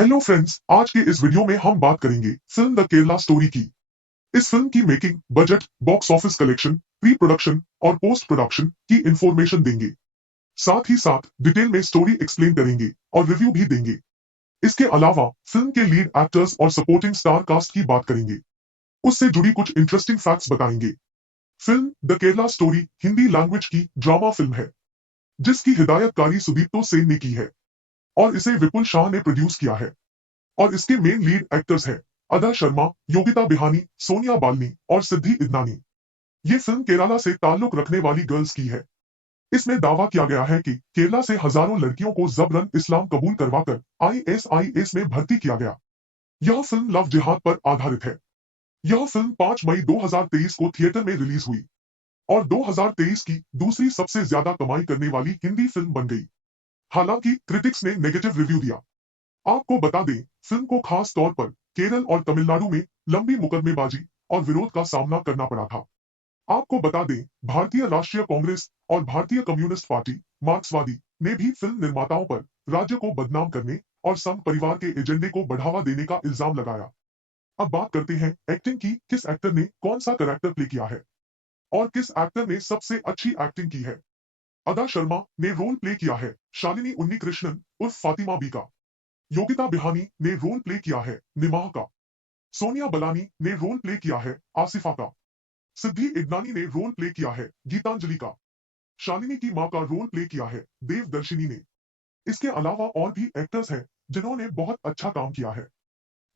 Hello friends, आज के इस वीडियो में हम बात करेंगे फिल्म द केरला स्टोरी की। इस फिल्म की making, budget, box office collection, pre production और पोस्ट प्रोडक्शन की इंफॉर्मेशन देंगे। साथ ही साथ डिटेल में स्टोरी एक्सप्लेन करेंगे और रिव्यू भी देंगे। इसके अलावा फिल्म के लीड एक्टर्स और सपोर्टिंग स्टार कास्ट की बात करेंगे। उससे जुड़ी कुछ इंटरेस्टिंग फैक्ट्स बताएंगे। Film the Kerala story Hindi language की ड्रामा फिल्म है, जिसकी हिदायतकारी सुदीप्तो सेन ने की है और इसे विपुल शाह ने प्रोड्यूस किया है। और इसके मेन लीड एक्टर्स हैं अदा शर्मा, योगिता बिहानी, सोनिया बालनी और सिद्धि इदनानी। ये फिल्म केरला से ताल्लुक रखने वाली गर्ल्स की है। इसमें दावा किया गया है कि केरला से हजारों लड़कियों को जबरन इस्लाम कबूल करवाकर आईएसआईएस में भर्ती किया गया। यह फिल्म लव जिहाद पर आधारित है। यह फिल्म 5 मई 2023 को थिएटर में रिलीज हुई और 2023 की दूसरी सबसे ज्यादा कमाई करने वाली हिंदी फिल्म बन गई। हालांकि क्रिटिक्स ने नेगेटिव रिव्यू दिया। आपको बता दें, फिल्म को खास तौर पर केरल और तमिलनाडु में लंबी मुकदमेबाजी और विरोध का सामना करना पड़ा था। आपको बता दें, भारतीय राष्ट्रीय कांग्रेस और भारतीय कम्युनिस्ट पार्टी मार्क्सवादी ने भी फिल्म निर्माताओं पर राज्य को बदनाम करने और संघ परिवार के एजेंडे को बढ़ावा देने का इल्जाम लगाया। अब बात करते हैं एक्टिंग की। किस एक्टर ने कौन सा कैरेक्टर प्ले किया है और किस एक्टर ने सबसे अच्छी एक्टिंग की है। अदा शर्मा ने रोल प्ले किया है शालिनी उन्नीकृष्णन उर्फ फातिमा बी का। योगिता बिहानी ने रोल प्ले किया है निमाह का। सोनिया बलानी ने रोल प्ले किया है आसिफा का। सिद्धि इदनानी ने रोल प्ले किया है गीतांजलि का। शालिनी की मां का रोल प्ले किया है देवदर्शिनी ने। इसके अलावा और भी एक्टर्स हैं जिन्होंने बहुत अच्छा काम किया है।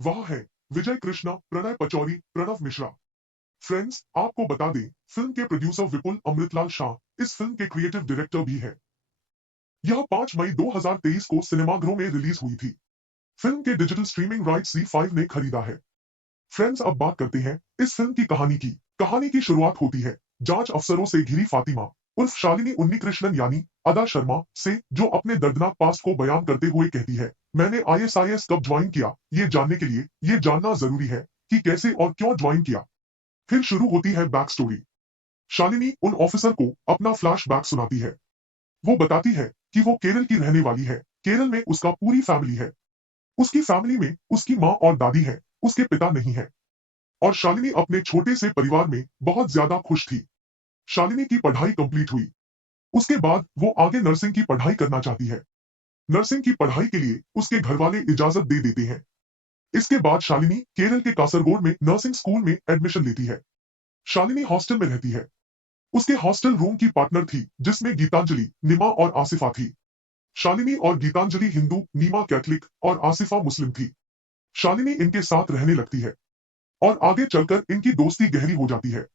वह है विजय कृष्णा, प्रणय पचौरी, प्रणव मिश्रा। फ्रेंड्स, आपको बता दें, फिल्म के प्रोड्यूसर विपुल अमृतलाल शाह इस फिल्म के क्रिएटिव डायरेक्टर भी है। यह 5 मई 2023 को सिनेमाघरों में रिलीज हुई थी। फिल्म के डिजिटल स्ट्रीमिंग राइट्स Z5 ने खरीदा है। फ्रेंड्स, अब बात करते हैं इस फिल्म की कहानी की। कहानी की शुरुआत होती है जांच अफसरों से घिरी फातिमा उर्फ शालिनी उन्नीकृष्णन यानी अदा शर्मा से, जो अपने दर्दनाक पास्ट को बयान करते हुए कहती है, मैंने आईएसआईएस कब ज्वाइन किया ये जानने के लिए ये जानना जरूरी है कि कैसे और क्यों ज्वाइन किया। फिर शुरू होती है बैक स्टोरी। शालिनी उन ऑफिसर को अपना फ्लैशबैक सुनाती है। वो बताती है कि वो केरल की रहने वाली है। केरल में उसका पूरी फैमिली है। उसकी फैमिली में उसकी माँ और दादी है, उसके पिता नहीं है। और शालिनी अपने छोटे से परिवार में बहुत ज्यादा खुश थी। शालिनी की पढ़ाई कंप्लीट हुई। उसके बाद वो आगे नर्सिंग की पढ़ाई करना चाहती है। नर्सिंग की पढ़ाई के लिए उसके घर वाले इजाजत दे देते हैं। इसके बाद शालिनी केरल के कासरगोड में नर्सिंग स्कूल में एडमिशन लेती है। शालिनी हॉस्टल में रहती है। उसके हॉस्टल रूम की पार्टनर थी जिसमें गीतांजलि, निमा और आसिफा थी। शालिनी और गीतांजलि हिंदू, नीमा कैथलिक और आसिफा मुस्लिम थी। शालिनी इनके साथ रहने लगती है और आगे चलकर इनकी दोस्ती गहरी हो जाती है।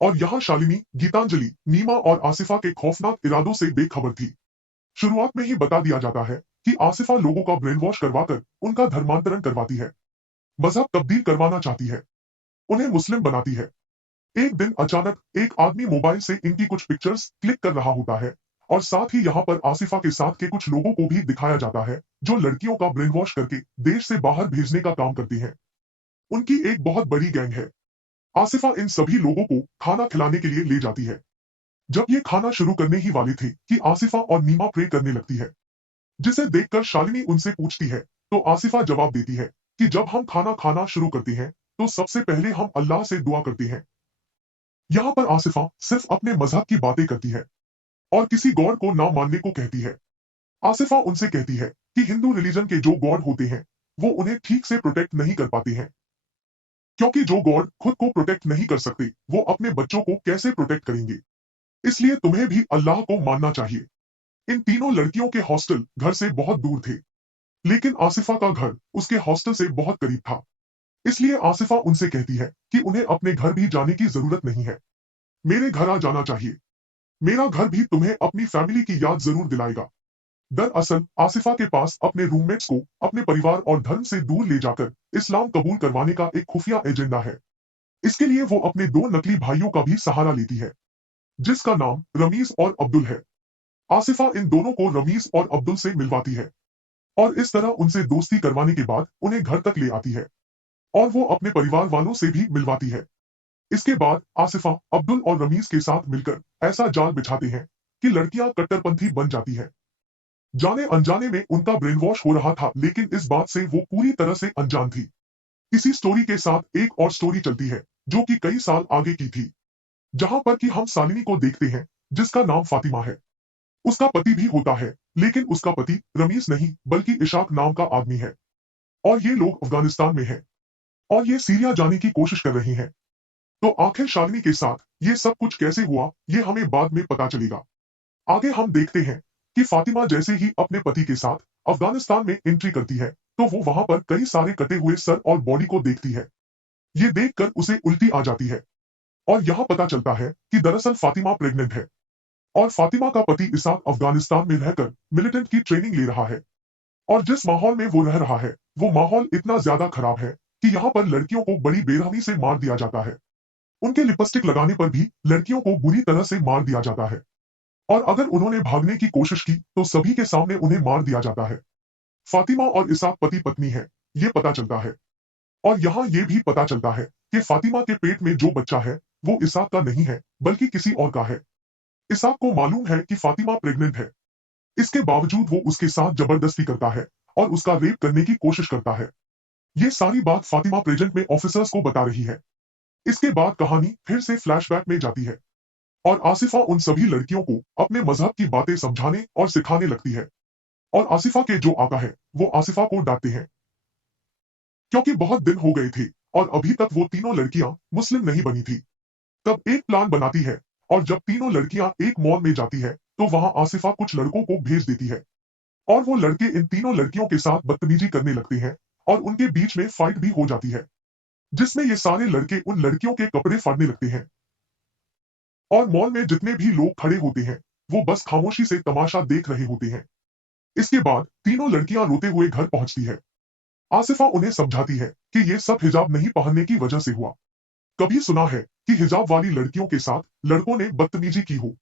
और यहाँ शालिनी, गीतांजलि, नीमा और आसिफा के खौफनाक इरादों से बेखबर थी। शुरुआत में ही बता दिया जाता है कि आसिफा लोगों का ब्रेन वॉश करवाकर उनका धर्मांतरण करवाती है, मजहब तब्दील करवाना चाहती है, उन्हें मुस्लिम बनाती है। एक दिन अचानक एक आदमी मोबाइल से इनकी कुछ पिक्चर्स क्लिक कर रहा होता है और साथ ही यहाँ पर आसिफा के साथ के कुछ लोगों को भी दिखाया जाता है जो लड़कियों का ब्रेन वॉश करके देश से बाहर भेजने का काम करती हैं। उनकी एक बहुत बड़ी गैंग है। आसिफा इन सभी लोगों को खाना खिलाने के लिए ले जाती है। जब ये खाना शुरू करने ही वाले थे कि आसिफा और नीमा प्रे करने लगती है, जिसे देखकर शालिनी उनसे पूछती है तो आसिफा जवाब देती है कि जब हम खाना खाना शुरू करते हैं तो सबसे पहले हम अल्लाह से दुआ करते हैं। यहाँ पर आसिफा सिर्फ अपने मजहब की बातें करती है और किसी गॉड को ना मानने को कहती है। आसिफा उनसे कहती है कि हिंदू रिलीजन के जो गॉड होते हैं वो उन्हें ठीक से प्रोटेक्ट नहीं कर पाते हैं, क्योंकि जो गॉड खुद को प्रोटेक्ट नहीं कर सकते वो अपने बच्चों को कैसे प्रोटेक्ट करेंगे। इसलिए तुम्हें भी अल्लाह को मानना चाहिए। इन तीनों लड़कियों के हॉस्टल घर से बहुत दूर थे, लेकिन आसिफा का घर उसके हॉस्टल से बहुत करीब था। इसलिए आसिफा उनसे कहती है कि उन्हें अपने घर भी जाने की जरूरत नहीं है, मेरे घर आ जाना चाहिए। मेरा घर भी तुम्हें अपनी फैमिली की याद जरूर दिलाएगा। दरअसल आसिफा के पास अपने रूममेट्स को अपने परिवार और धर्म से दूर ले जाकर इस्लाम कबूल करवाने का एक खुफिया एजेंडा है। इसके लिए वो अपने दो नकली भाइयों का भी सहारा लेती है, जिसका नाम रमीज और अब्दुल है। आसिफा इन दोनों को रमीज और अब्दुल से मिलवाती है और इस तरह उनसे दोस्ती करवाने के बाद उन्हें घर तक ले आती है और वो अपने परिवार वालों से भी मिलवाती है। इसके बाद आसिफा अब्दुल और रमीज के साथ मिलकर ऐसा जाल बिछाते हैं कि लड़कियां कट्टरपंथी बन जाती है। जाने अनजाने में उनका ब्रेन वॉश हो रहा था, लेकिन इस बात से वो पूरी तरह से अनजान थी। इसी स्टोरी के साथ एक और स्टोरी चलती है जो कि कई साल आगे की थी, जहां पर कि हम शालिनी को देखते हैं जिसका नाम फातिमा है। उसका पति भी होता है, लेकिन उसका पति रमीज नहीं बल्कि इशाक नाम का आदमी है, और ये लोग अफगानिस्तान में हैं और ये सीरिया जाने की कोशिश कर रहे हैं। तो आखिर शालिनी के साथ ये सब कुछ कैसे हुआ, ये हमें बाद में पता चलेगा। आगे हम देखते हैं कि फातिमा जैसे ही अपने पति के साथ अफगानिस्तान में एंट्री करती है, तो वो वहां पर कई सारे कटे हुए सर और बॉडी को देखती है। ये देखकर उसे उल्टी आ जाती है और यहाँ पता चलता है कि दरअसल फातिमा प्रेग्नेंट है और फातिमा का पति इसाक अफगानिस्तान में रहकर मिलिटेंट की ट्रेनिंग ले रहा है। और जिस माहौल में वो रह रहा है, वो माहौल इतना ज्यादा खराब है कि यहाँ पर लड़कियों को बड़ी बेरहमी से मार दिया जाता है। उनके लिपस्टिक लगाने पर भी लड़कियों को बुरी तरह से मार दिया जाता है, और अगर उन्होंने भागने की कोशिश की तो सभी के सामने उन्हें मार दिया जाता है। फातिमा और इसाक पति पत्नी है, ये पता चलता है। और यहाँ ये भी पता चलता है कि फातिमा के पेट में जो बच्चा है वो इसाक का नहीं है बल्कि किसी और का है। इसाक को मालूम है कि फातिमा प्रेग्नेंट है, इसके बावजूद वो उसके साथ जबरदस्ती करता है और उसका रेप करने की कोशिश करता है। ये सारी बात फातिमा प्रेजेंट में ऑफिसर्स को बता रही है। इसके बाद कहानी फिर से फ्लैशबैक में जाती है और आसिफा उन सभी लड़कियों को अपने मजहब की बातें समझाने और सिखाने लगती है। और आसिफा के जो आका है वो आसिफा को डांटते हैं क्योंकि बहुत दिन हो गए थे और अभी तक वो तीनों लड़कियां मुस्लिम नहीं बनी थी। तब एक प्लान बनाती है और जब तीनों लड़कियां एक मॉल में जाती है तो वहां आसिफा कुछ लड़कों को भेज देती है और वो लड़के इन तीनों लड़कियों के साथ बदतमीजी करने लगते हैं और उनके बीच में फाइट भी हो जाती है, जिसमें ये सारे लड़के उन लड़कियों के कपड़े फाड़ने लगते हैं। और मॉल में जितने भी लोग खड़े होते हैं वो बस खामोशी से तमाशा देख रहे होते हैं। इसके बाद तीनों लड़कियां रोते हुए घर पहुंचती है। आसिफा उन्हें समझाती है कि ये सब हिजाब नहीं पहनने की वजह से हुआ। कभी सुना है कि हिजाब वाली लड़कियों के साथ लड़कों ने बदतमीजी की हो।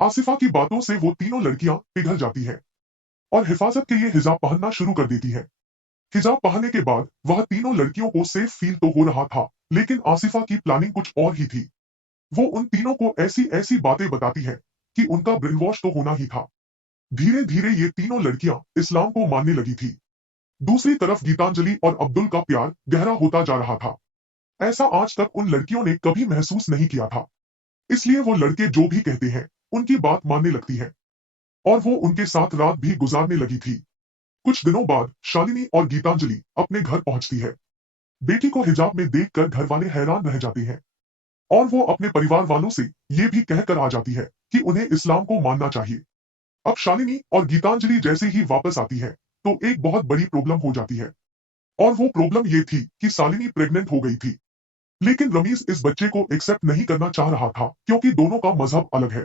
आसिफा की बातों से वो तीनों लड़कियां पिघल जाती है और हिफाजत के लिए हिजाब पहनना शुरू कर देती है। हिजाब पहनने के बाद वह तीनों लड़कियों को सेफ फील तो हो रहा था, लेकिन आसिफा की प्लानिंग कुछ और ही थी। वो उन तीनों को ऐसी ऐसी बातें बताती है कि उनका ब्रेन वॉश तो होना ही था। धीरे धीरे ये तीनों लड़कियां इस्लाम को मानने लगी थी। दूसरी तरफ गीतांजलि और अब्दुल का प्यार गहरा होता जा रहा था। ऐसा आज तक उन लड़कियों ने कभी महसूस नहीं किया था। इसलिए वो लड़के जो भी कहते हैं उनकी बात मानने लगती है और वो उनके साथ रात भी गुजारने लगी थी। कुछ दिनों बाद शालिनी और गीतांजलि अपने घर पहुंचती है। बेटी को हिजाब में देखकर घर वाले हैरान रह जाते हैं और वो अपने परिवार वालों से ये भी कहकर आ जाती है कि उन्हें इस्लाम को मानना चाहिए। अब शालिनी और गीतांजलि जैसे ही वापस आती है तो एक बहुत बड़ी प्रॉब्लम हो जाती है, और वो प्रॉब्लम ये थी कि शालिनी प्रेग्नेंट हो गई थी। लेकिन रमीज इस बच्चे को एक्सेप्ट नहीं करना चाह रहा था क्योंकि दोनों का मजहब अलग है।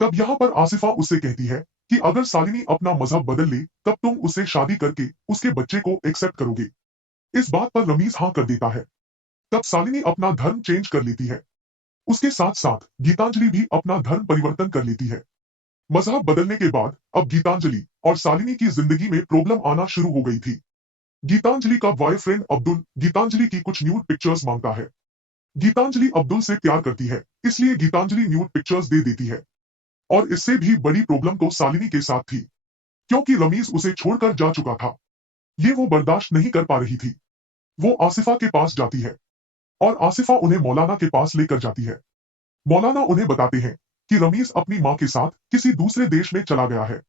तब यहाँ पर आसिफा उससे कहती है कि अगर शालिनी अपना मजहब बदल ले तब तुम उससे शादी करके उसके बच्चे को एक्सेप्ट करोगे। इस बात पर रमीज हाँ कर देता है। तब शालिनी अपना धर्म चेंज कर लेती है। उसके साथ साथ गीतांजलि भी अपना धर्म परिवर्तन कर लेती है। मजहब बदलने के बाद अब गीतांजलि और शालिनी की जिंदगी में प्रॉब्लम आना शुरू हो गई थी। गीतांजलि का बॉयफ्रेंड अब्दुल गीतांजलि की कुछ न्यूड पिक्चर्स मांगता है। गीतांजलि अब्दुल से प्यार करती है, इसलिए गीतांजलि न्यूड पिक्चर्स दे देती है। और इससे भी बड़ी प्रॉब्लम तो शालिनी के साथ थी, क्योंकि रमीज उसे छोड़कर जा चुका था। ये वो बर्दाश्त नहीं कर पा रही थी। वो आसिफा के पास जाती है और आसिफा उन्हें मौलाना के पास लेकर जाती है। मौलाना उन्हें बताते हैं कि रमीज अपनी माँ के साथ किसी दूसरे देश में चला गया है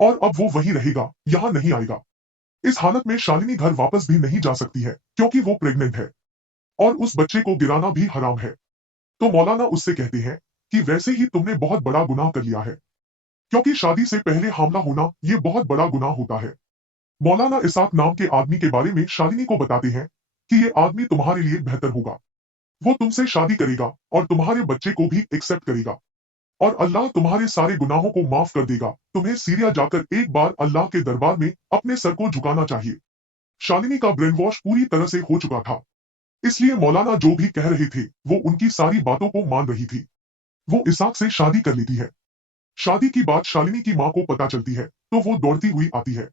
और अब वो वहीं रहेगा, यहाँ नहीं आएगा। इस हालत में शालिनी घर वापस भी नहीं जा सकती है क्योंकि वो प्रेग्नेंट है और उस बच्चे को गिराना भी हराम है। तो मौलाना उससे कहते हैं कि वैसे ही तुमने बहुत बड़ा गुनाह कर लिया है, क्योंकि शादी से पहले हमला होना ये बहुत बड़ा गुनाह होता है। मौलाना इसाक नाम के आदमी के बारे में शालिनी को बताते हैं कि ये आदमी तुम्हारे लिए बेहतर होगा। वो तुमसे शादी करेगा और तुम्हारे बच्चे को भी एक्सेप्ट करेगा और अल्लाह तुम्हारे सारे गुनाहों को माफ कर देगा। तुम्हें सीरिया जाकर एक बार अल्लाह के दरबार में अपने सर को झुकाना चाहिए। शालिनी का ब्रेन वॉश पूरी तरह से हो चुका था, इसलिए मौलाना जो भी कह रहे थे वो उनकी सारी बातों को मान रही थी। वो इसाक से शादी कर लेती है। शादी की बात शालिनी की माँ को पता चलती है तो वो दौड़ती हुई आती है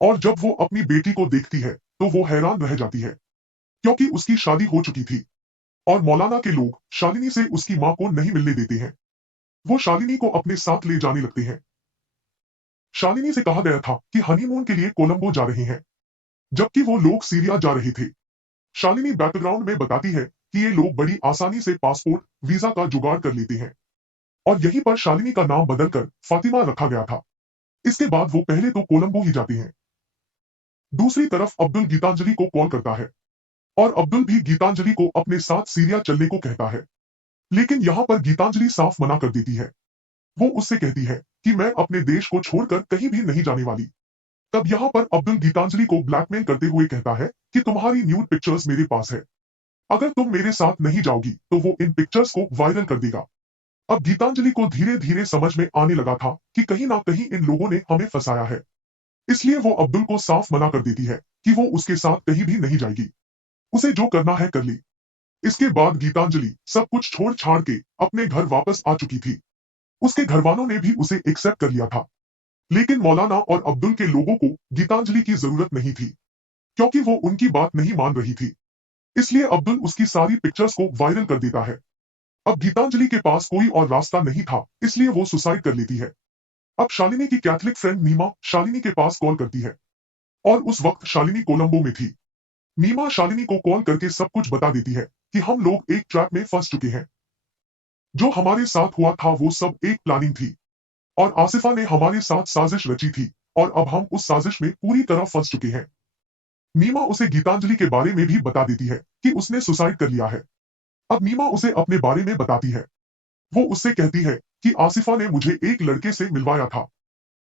और जब वो अपनी बेटी को देखती है तो वो हैरान रह जाती है क्योंकि उसकी शादी हो चुकी थी और मौलाना के लोग शालिनी से उसकी माँ को नहीं मिलने देते हैं। वो शालिनी को अपने साथ ले जाने लगते हैं। शालिनी से कहा गया था कि हनीमून के लिए कोलंबो जा रहे हैं, जबकि वो लोग सीरिया जा रहे थे। शालिनी बैकग्राउंड में बताती है कि ये लोग बड़ी आसानी से पासपोर्ट वीजा का जुगाड़ कर लेते हैं और यहीं पर शालिनी का नाम बदलकर फातिमा रखा गया था। इसके बाद वो पहले तो कोलंबो ही जाती हैं। दूसरी तरफ अब्दुल गीतांजलि को कॉल करता है और अब्दुल भी गीतांजलि को अपने साथ सीरिया चलने को कहता है, लेकिन यहाँ पर गीतांजलि साफ मना कर देती है। वो उससे कहती है कि मैं अपने देश को छोड़कर कहीं भी नहीं जाने वाली। तब यहाँ पर अब्दुल गीतांजलि को ब्लैकमेल करते हुए कहता है कि तुम्हारी न्यूड पिक्चर्स मेरे पास है, अगर तुम मेरे साथ नहीं जाओगी तो वो इन पिक्चर्स को वायरल कर देगा। अब गीतांजलि को धीरे धीरे समझ में आने लगा था कि कहीं ना कहीं इन लोगों ने हमें फंसाया है, इसलिए वो अब्दुल को साफ मना कर देती है कि वो उसके साथ कहीं भी नहीं जाएगी, उसे जो करना है कर ली। इसके बाद गीतांजलि सब कुछ छोड़ छाड़ के अपने घर वापस आ चुकी थी। उसके घर वालों ने भी उसे एक्सेप्ट कर लिया था, लेकिन मौलाना और अब्दुल के लोगों को गीतांजलि की जरूरत नहीं थी, क्योंकि वो उनकी बात नहीं मान रही थी। इसलिए अब्दुल उसकी सारी पिक्चर्स को वायरल कर देता है। अब गीतांजलि के पास कोई और रास्ता नहीं था, इसलिए वो सुसाइड कर लेती है। अब शालिनी की कैथलिक फ्रेंड नीमा शालिनी के पास कॉल करती है और उस वक्त शालिनी कोलंबो में थी। नीमा शालिनी को कॉल करके सब कुछ बता देती है कि हम लोग एक ट्रैप में फंस चुके हैं। जो हमारे साथ हुआ था वो सब एक प्लानिंग थी और आसिफा ने हमारे साथ साजिश रची थी और अब हम उस साजिश में पूरी तरह फंस चुके हैं। नीमा उसे गीतांजलि के बारे में भी बता देती है कि उसने सुसाइड कर लिया है। अब नीमा उसे अपने बारे में बताती है। वो उससे कहती है कि आसिफा ने मुझे एक लड़के से मिलवाया था,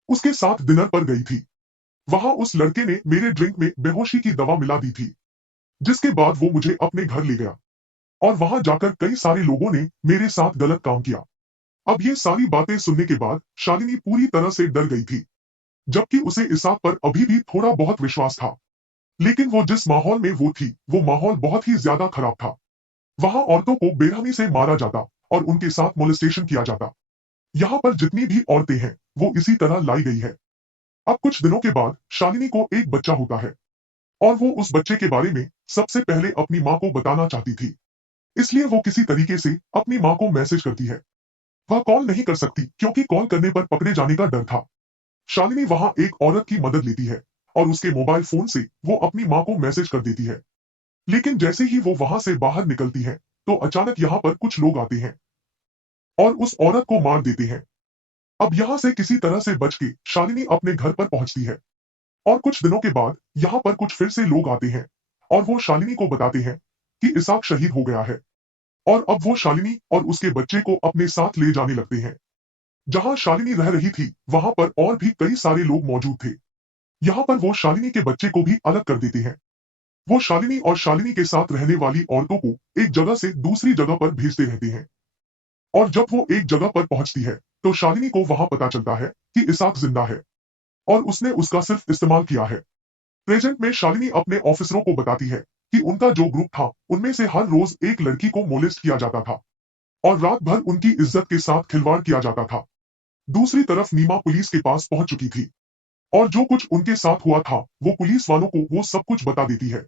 उसके साथ डिनर पर गई थी। वहां उस लड़के ने मेरे ड्रिंक में बेहोशी की दवा मिला दी थी, जिसके बाद वो मुझे अपने घर ले गया और वहां जाकर कई सारे लोगों ने मेरे साथ गलत काम किया। अब ये सारी बातें सुनने के बाद शालिनी पूरी तरह से डर गई थी, जबकि उसे इसाक पर अभी भी थोड़ा बहुत विश्वास था। लेकिन वो जिस माहौल में वो थी वो माहौल बहुत ही ज्यादा खराब था। वहां औरतों को बेरहमी से मारा जाता और उनके साथ मोलेस्टेशन किया जाता। यहाँ पर जितनी भी औरतें हैं वो इसी तरह लाई गई है। अब कुछ दिनों के बाद शालिनी को एक बच्चा होता है और वो उस बच्चे के बारे में सबसे पहले अपनी माँ को बताना चाहती थी, इसलिए वो किसी तरीके से अपनी माँ को मैसेज करती है। वह कॉल नहीं कर सकती क्योंकि कॉल करने पर पकड़े जाने का डर था। शालिनी वहां एक औरत की मदद लेती है और उसके मोबाइल फोन से वो अपनी माँ को मैसेज कर देती है। लेकिन जैसे ही वो वहां से बाहर निकलती है तो अचानक यहाँ पर कुछ लोग आते हैं और उस औरत को मार देते हैं। अब यहाँ से किसी तरह से बच के शालिनी अपने घर पर पहुंचती है और कुछ दिनों के बाद यहाँ पर कुछ फिर से लोग आते हैं और वो शालिनी को बताते हैं कि इसाक शहीद हो गया है और अब वो शालिनी और उसके बच्चे को अपने साथ ले जाने लगते हैं। जहां शालिनी रह रही थी वहां पर और भी कई सारे लोग मौजूद थे। यहाँ पर वो शालिनी के बच्चे को भी अलग कर देते हैं। वो शालिनी और शालिनी के साथ रहने वाली औरतों को एक जगह से दूसरी जगह पर भेजते रहते हैं और जब वो एक जगह पर पहुंचती है तो शालिनी को वहां पता चलता है कि इसाक जिंदा है और उसने उसका सिर्फ इस्तेमाल किया है। प्रेजेंट में शालिनी अपने ऑफिसरों को बताती है कि उनका जो ग्रुप था उनमें से हर रोज एक लड़की को मोलेस्ट किया जाता था और रात भर उनकी इज्जत के साथ खिलवाड़ किया जाता था। दूसरी तरफ नीमा पुलिस के पास पहुंच चुकी थी और जो कुछ उनके साथ हुआ था वो पुलिस वालों को वो सब कुछ बता देती है,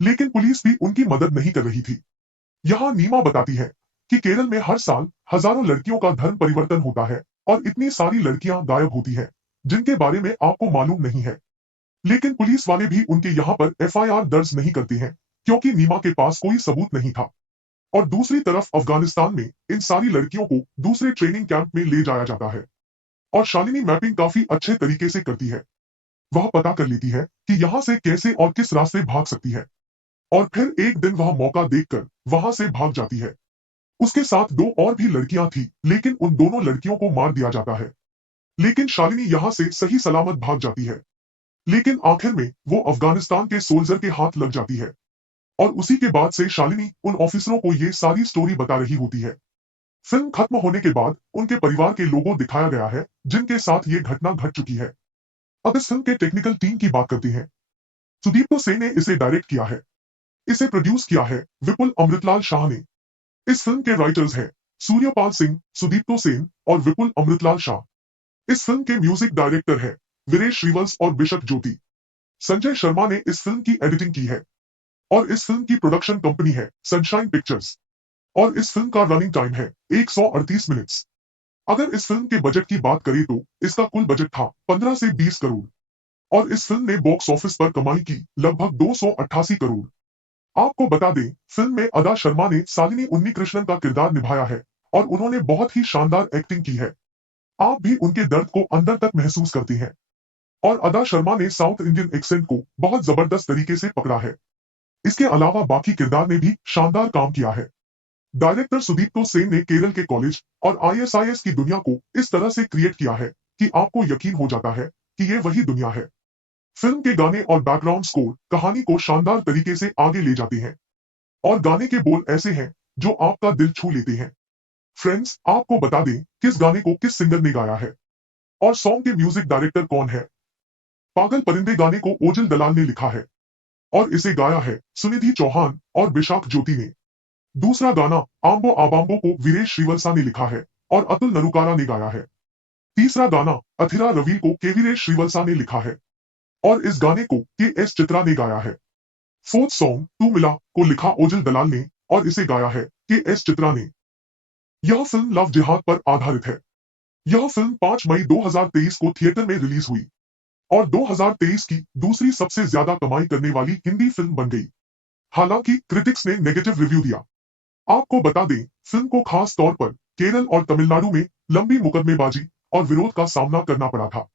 लेकिन पुलिस भी उनकी मदद नहीं कर रही थी। यहाँ नीमा बताती है कि केरल में हर साल हजारों लड़कियों का धर्म परिवर्तन होता है और इतनी सारी लड़कियां गायब होती हैं जिनके बारे में आपको मालूम नहीं है, लेकिन पुलिस वाले भी उनके यहाँ पर एफआईआर दर्ज नहीं करते हैं क्योंकि नीमा के पास कोई सबूत नहीं था। और दूसरी तरफ अफगानिस्तान में इन सारी लड़कियों को दूसरे ट्रेनिंग कैंप में ले जाया जाता है और शालिनी मैपिंग काफी अच्छे तरीके से करती है। वह पता कर लेती है कि यहाँ से कैसे और किस रास्ते भाग सकती है और फिर एक दिन वह मौका देखकर वहां से भाग जाती है। उसके साथ दो और भी लड़कियां थी, लेकिन उन दोनों लड़कियों को मार दिया जाता है। लेकिन शालिनी यहाँ से सही सलामत भाग जाती है, लेकिन आखिर में वो अफगानिस्तान के सोल्जर के हाथ लग जाती है और उसी के बाद से शालिनी उन ऑफिसरों को ये सारी स्टोरी बता रही होती है। फिल्म खत्म होने के बाद उनके परिवार के लोगों दिखाया गया है जिनके साथ ये घटना घट चुकी है। अब इस फिल्म के टेक्निकल टीम की बात करते हैं। सुदीप्तो सेन ने इसे डायरेक्ट किया है। इसे प्रोड्यूस किया है विपुल अमृतलाल शाह ने। इस फिल्म के राइटर्स हैं सूर्यपाल सिंह, सुदीप्तो सेन और विपुल अमृतलाल शाह। इस फिल्म के म्यूजिक डायरेक्टर है वीरेश श्रीवंश और बिशप ज्योति। संजय शर्मा ने इस फिल्म की एडिटिंग की है और इस फिल्म की प्रोडक्शन कंपनी है सनशाइन पिक्चर्स और इस फिल्म का रनिंग टाइम है 138 मिनट्स। अगर इस फिल्म के बजट की बात करें तो इसका कुल बजट था 15 से 20 करोड़ और इस फिल्म ने बॉक्स ऑफिस पर कमाई की लगभग 288 करोड़। आपको बता दें, फिल्म में अदा शर्मा ने शालिनी उन्नीकृष्णन का किरदार निभाया है और उन्होंने बहुत ही शानदार एक्टिंग की है। आप भी उनके दर्द को अंदर तक महसूस करते हैं और अदा शर्मा ने साउथ इंडियन एक्सेंट को बहुत जबरदस्त तरीके से पकड़ा है। इसके अलावा बाकी किरदार ने भी शानदार काम किया है। डायरेक्टर सुदीप्तो सेन ने केरल के कॉलेज और आईएसआईएस की दुनिया को इस तरह से क्रिएट किया है कि आपको यकीन हो जाता है कि ये वही दुनिया है। फिल्म के गाने और बैकग्राउंड स्कोर कहानी को शानदार तरीके से आगे ले जाते हैं और गाने के बोल ऐसे हैं जो आपका दिल छू लेते हैं। फ्रेंड्स, आपको बता दें किस गाने को किस सिंगर ने गाया है और सॉन्ग के म्यूजिक डायरेक्टर कौन है। पागल परिंदे गाने को ओजल दलाल ने लिखा है और इसे गाया है सुनिधि चौहान और विशाख ज्योति ने। दूसरा गाना आम्बो आबाम्बो को वीरेश श्रीवत्सा ने लिखा है और अतुल नरुकारा ने गाया है। तीसरा गाना अथिरा रवि को केवीरेश श्रीवत्सा ने लिखा है और इस गाने को के.एस. चित्रा ने गाया है। फोर्थ सॉन्ग तू मिला को लिखा ओजल दलाल ने और इसे गाया है के.एस. चित्रा ने। यह फिल्म लव जिहाद पर आधारित है। यह फिल्म 5 मई 2023 को थिएटर में रिलीज हुई और 2023 की दूसरी सबसे ज्यादा कमाई करने वाली हिंदी फिल्म बन गई। हालांकि क्रिटिक्स ने नेगेटिव रिव्यू दिया। आपको बता दें, फिल्म को खास तौर पर केरल और तमिलनाडु में लंबी मुकदमेबाजी और विरोध का सामना करना पड़ा था।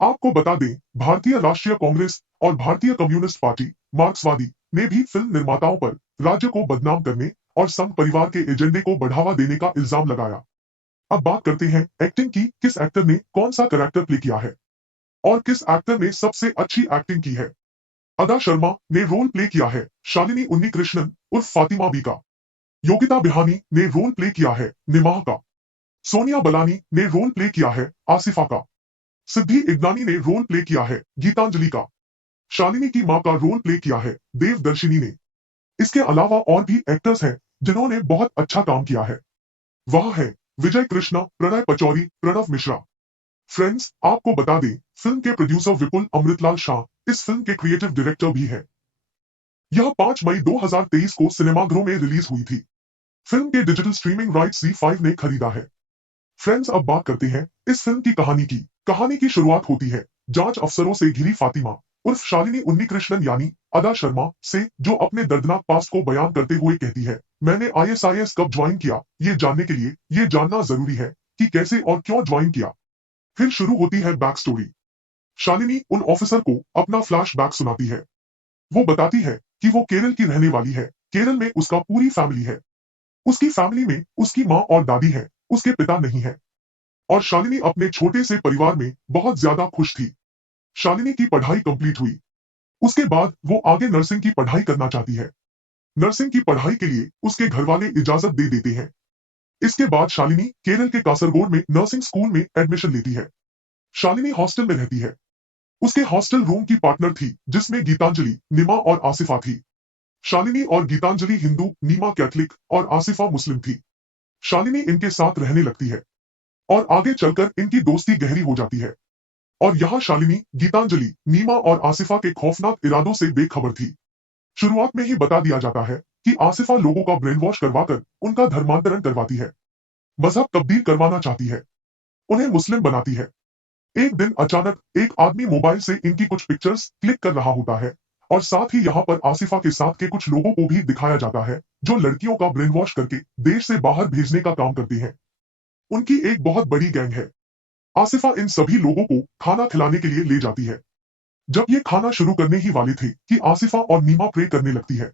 आपको बता दें, भारतीय राष्ट्रीय कांग्रेस और भारतीय कम्युनिस्ट पार्टी मार्क्सवादी ने भी फिल्म निर्माताओं पर राज्य को बदनाम करने और संघ परिवार के एजेंडे को बढ़ावा देने का इल्जाम लगाया। अब बात करते हैं एक्टिंग की, किस एक्टर ने कौन सा कैरेक्टर प्ले किया है और किस एक्टर ने सबसे अच्छी एक्टिंग की है। अदा शर्मा ने रोल प्ले किया है शालिनी उन्नीकृष्णन उर्फ फातिमा बी का। योगिता बिहानी ने रोल प्ले किया है निमाह का। सोनिया बलानी ने रोल प्ले किया है आसिफा का। सिद्धि इग्नानी ने रोल प्ले किया है गीतांजलि का। शालिनी की मां का रोल प्ले किया है देवदर्शिनी ने। इसके अलावा और भी एक्टर्स हैं जिन्होंने बहुत अच्छा काम किया है। वह है विजय कृष्णा, प्रणय पचौरी, प्रणव मिश्रा। फ्रेंड्स, आपको बता दें, फिल्म के प्रोड्यूसर विपुल अमृतलाल शाह इस फिल्म के क्रिएटिव डायरेक्टर भी है। यह 5 मई 2023 को सिनेमाघरों में रिलीज हुई थी। फिल्म के डिजिटल स्ट्रीमिंग राइट्स Z5 ने खरीदा है। फ्रेंड्स, अब बात करते हैं इस फिल्म की कहानी की। कहानी की शुरुआत होती है जांच अफसरों से घिरी फातिमा उर्फ शालिनी उन्नीकृष्णन यानी अदा शर्मा से, जो अपने दर्दनाक पास्ट को बयान करते हुए कहती है, मैंने आईएसआईएस कब ज्वाइन किया ये जानने के लिए ये जानना जरूरी है कि कैसे और क्यों ज्वाइन किया। फिर शुरू होती है बैक स्टोरी। शालिनी उन ऑफिसर को अपना फ्लैशबैक सुनाती है। वो बताती है कि वो केरल की रहने वाली है। केरल में उसका पूरी फैमिली है। उसकी फैमिली में उसकी माँ और दादी है, उसके पिता नहीं है। और शालिनी अपने छोटे से परिवार में बहुत ज्यादा खुश थी। शालिनी की पढ़ाई कंप्लीट हुई। उसके बाद वो आगे नर्सिंग की पढ़ाई करना चाहती है। नर्सिंग की पढ़ाई के लिए उसके घर वाले इजाजत दे देते हैं। इसके बाद शालिनी केरल के कासरगोड में नर्सिंग स्कूल में एडमिशन लेती है। शालिनी हॉस्टल में रहती है। उसके हॉस्टल रूम की पार्टनर थी जिसमें गीतांजलि, निमा और आसिफा थी। शालिनी और गीतांजलि हिंदू, नीमा कैथलिक और आसिफा मुस्लिम थी। शालिनी इनके साथ रहने लगती है और आगे चलकर इनकी दोस्ती गहरी हो जाती है। और यहाँ शालिनी, गीतांजलि, नीमा और आसिफा के खौफनाक इरादों से बेखबर थी। शुरुआत में ही बता दिया जाता है कि आसिफा लोगों का ब्रेन वॉश करवाकर उनका धर्मांतरण करवाती है, मजहब तब्दील करवाना चाहती है, उन्हें मुस्लिम बनाती है। एक दिन अचानक एक आदमी मोबाइल से इनकी कुछ पिक्चर्स क्लिक कर रहा होता है और साथ ही यहाँ पर आसिफा के साथ के कुछ लोगों को भी दिखाया जाता है जो लड़कियों का ब्रेन वॉश करके देश से बाहर भेजने का काम करती हैं। उनकी एक बहुत बड़ी गैंग है। आसिफा इन सभी लोगों को खाना खिलाने के लिए ले जाती है। जब ये खाना शुरू करने ही वाली थी कि आसिफा और नीमा प्रे करने लगती है,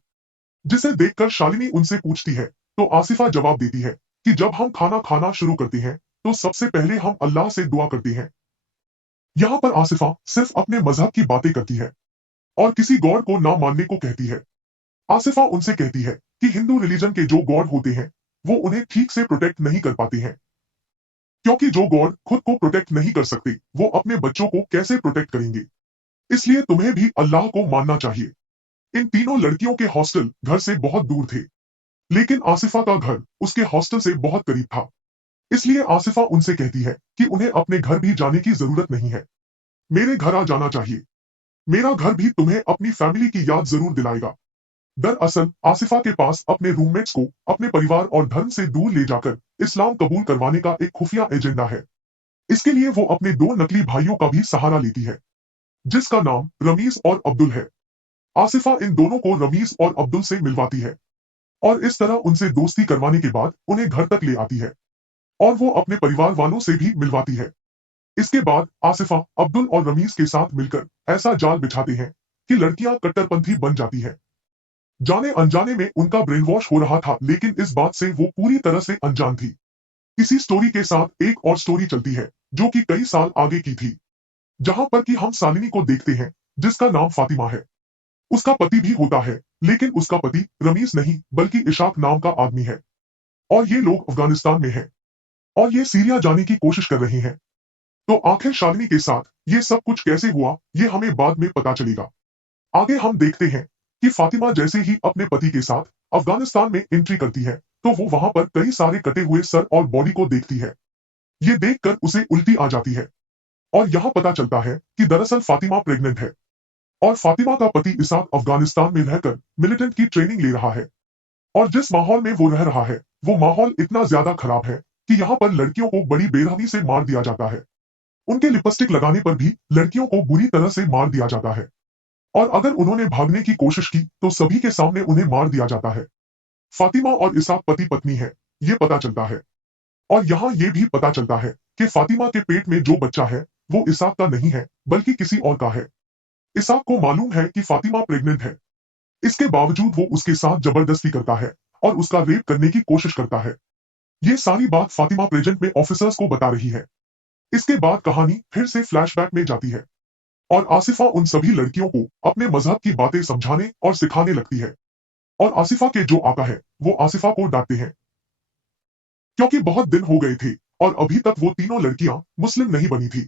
जिसे देखकर शालिनी उनसे पूछती है तो आसिफा जवाब देती है कि जब हम खाना खाना शुरू करते हैं तो सबसे पहले हम अल्लाह से दुआ करते हैं। यहाँ पर आसिफा सिर्फ अपने मजहब की बातें करती है और किसी गॉड को ना मानने को कहती है। आसिफा उनसे कहती है कि हिंदू रिलीजन के जो गॉड होते हैं वो उन्हें ठीक से प्रोटेक्ट नहीं कर पाते हैं, क्योंकि जो गॉड खुद को प्रोटेक्ट नहीं कर सकते वो अपने बच्चों को कैसे प्रोटेक्ट करेंगे। इसलिए तुम्हें भी अल्लाह को मानना चाहिए। इन तीनों लड़कियों के हॉस्टल घर से बहुत दूर थे, लेकिन आसिफा का घर उसके हॉस्टल से बहुत करीब था। इसलिए आसिफा उनसे कहती है कि उन्हें अपने घर भी जाने की जरूरत नहीं है, मेरे घर आ जाना चाहिए। मेरा घर भी तुम्हें अपनी फैमिली की याद जरूर दिलाएगा। दरअसल आसिफा के पास अपने रूममेट्स को अपने परिवार और धर्म से दूर ले जाकर इस्लाम कबूल करवाने का एक खुफिया एजेंडा है। इसके लिए वो अपने दो नकली भाइयों का भी सहारा लेती है, जिसका नाम रमीज और अब्दुल है। आसिफा इन दोनों को रमीज और अब्दुल से मिलवाती है और इस तरह उनसे दोस्ती करवाने के बाद उन्हें घर तक ले आती है और वो अपने परिवार वालों से भी मिलवाती है। इसके बाद आसिफा अब्दुल और रमीज के साथ मिलकर ऐसा जाल बिछाते हैं कि लड़कियां कट्टरपंथी बन जाती है। जाने अनजाने में उनका ब्रेन वॉश हो रहा था, लेकिन इस बात से वो पूरी तरह से अनजान थी। इसी स्टोरी के साथ एक और स्टोरी चलती है जो कि कई साल आगे की थी, जहां पर कि हम शालिनी को देखते हैं जिसका नाम फातिमा है। उसका पति भी होता है, लेकिन उसका पति रमीज नहीं बल्कि इशाक नाम का आदमी है और ये लोग अफगानिस्तान में हैं और ये सीरिया जाने की कोशिश कर रहे हैं। तो आखिर शालिनी के साथ ये सब कुछ कैसे हुआ, ये हमें बाद में पता चलेगा। आगे हम देखते हैं कि फातिमा जैसे ही अपने पति के साथ अफगानिस्तान में एंट्री करती है तो वो वहां पर कई सारे कटे हुए सर और बॉडी को देखती है। ये देखकर उसे उल्टी आ जाती है और यहाँ पता चलता है कि दरअसल फातिमा प्रेग्नेंट है और फातिमा का पति इसाक अफगानिस्तान में रहकर मिलिटेंट की ट्रेनिंग ले रहा है और जिस माहौल में वो रह रहा है वो माहौल इतना ज्यादा खराब है कि यहाँ पर लड़कियों को बड़ी बेरहमी से मार दिया जाता है। उनके लिपस्टिक लगाने पर भी लड़कियों को बुरी तरह से मार दिया जाता है और अगर उन्होंने भागने की कोशिश की तो सभी के सामने उन्हें मार दिया जाता है। फातिमा और इसाक पति पत्नी है, ये पता चलता है और यहाँ ये भी पता चलता है कि फातिमा के पेट में जो बच्चा है वो इसाक का नहीं है बल्कि किसी और का है। इसाक को मालूम है कि फातिमा प्रेग्नेंट है, इसके बावजूद वो उसके साथ जबरदस्ती करता है और उसका रेप करने की कोशिश करता है। ये सारी बात फातिमा प्रेजेंट में ऑफिसर्स को बता रही है। इसके बाद कहानी फिर से फ्लैशबैक में जाती है और आसिफा उन सभी लड़कियों को अपने मजहब की बातें समझाने और सिखाने लगती है और आसिफा के जो आका है वो आसिफा को डांटते हैं क्योंकि बहुत दिन हो गए थे और अभी तक वो तीनों लड़कियां मुस्लिम नहीं बनी थी।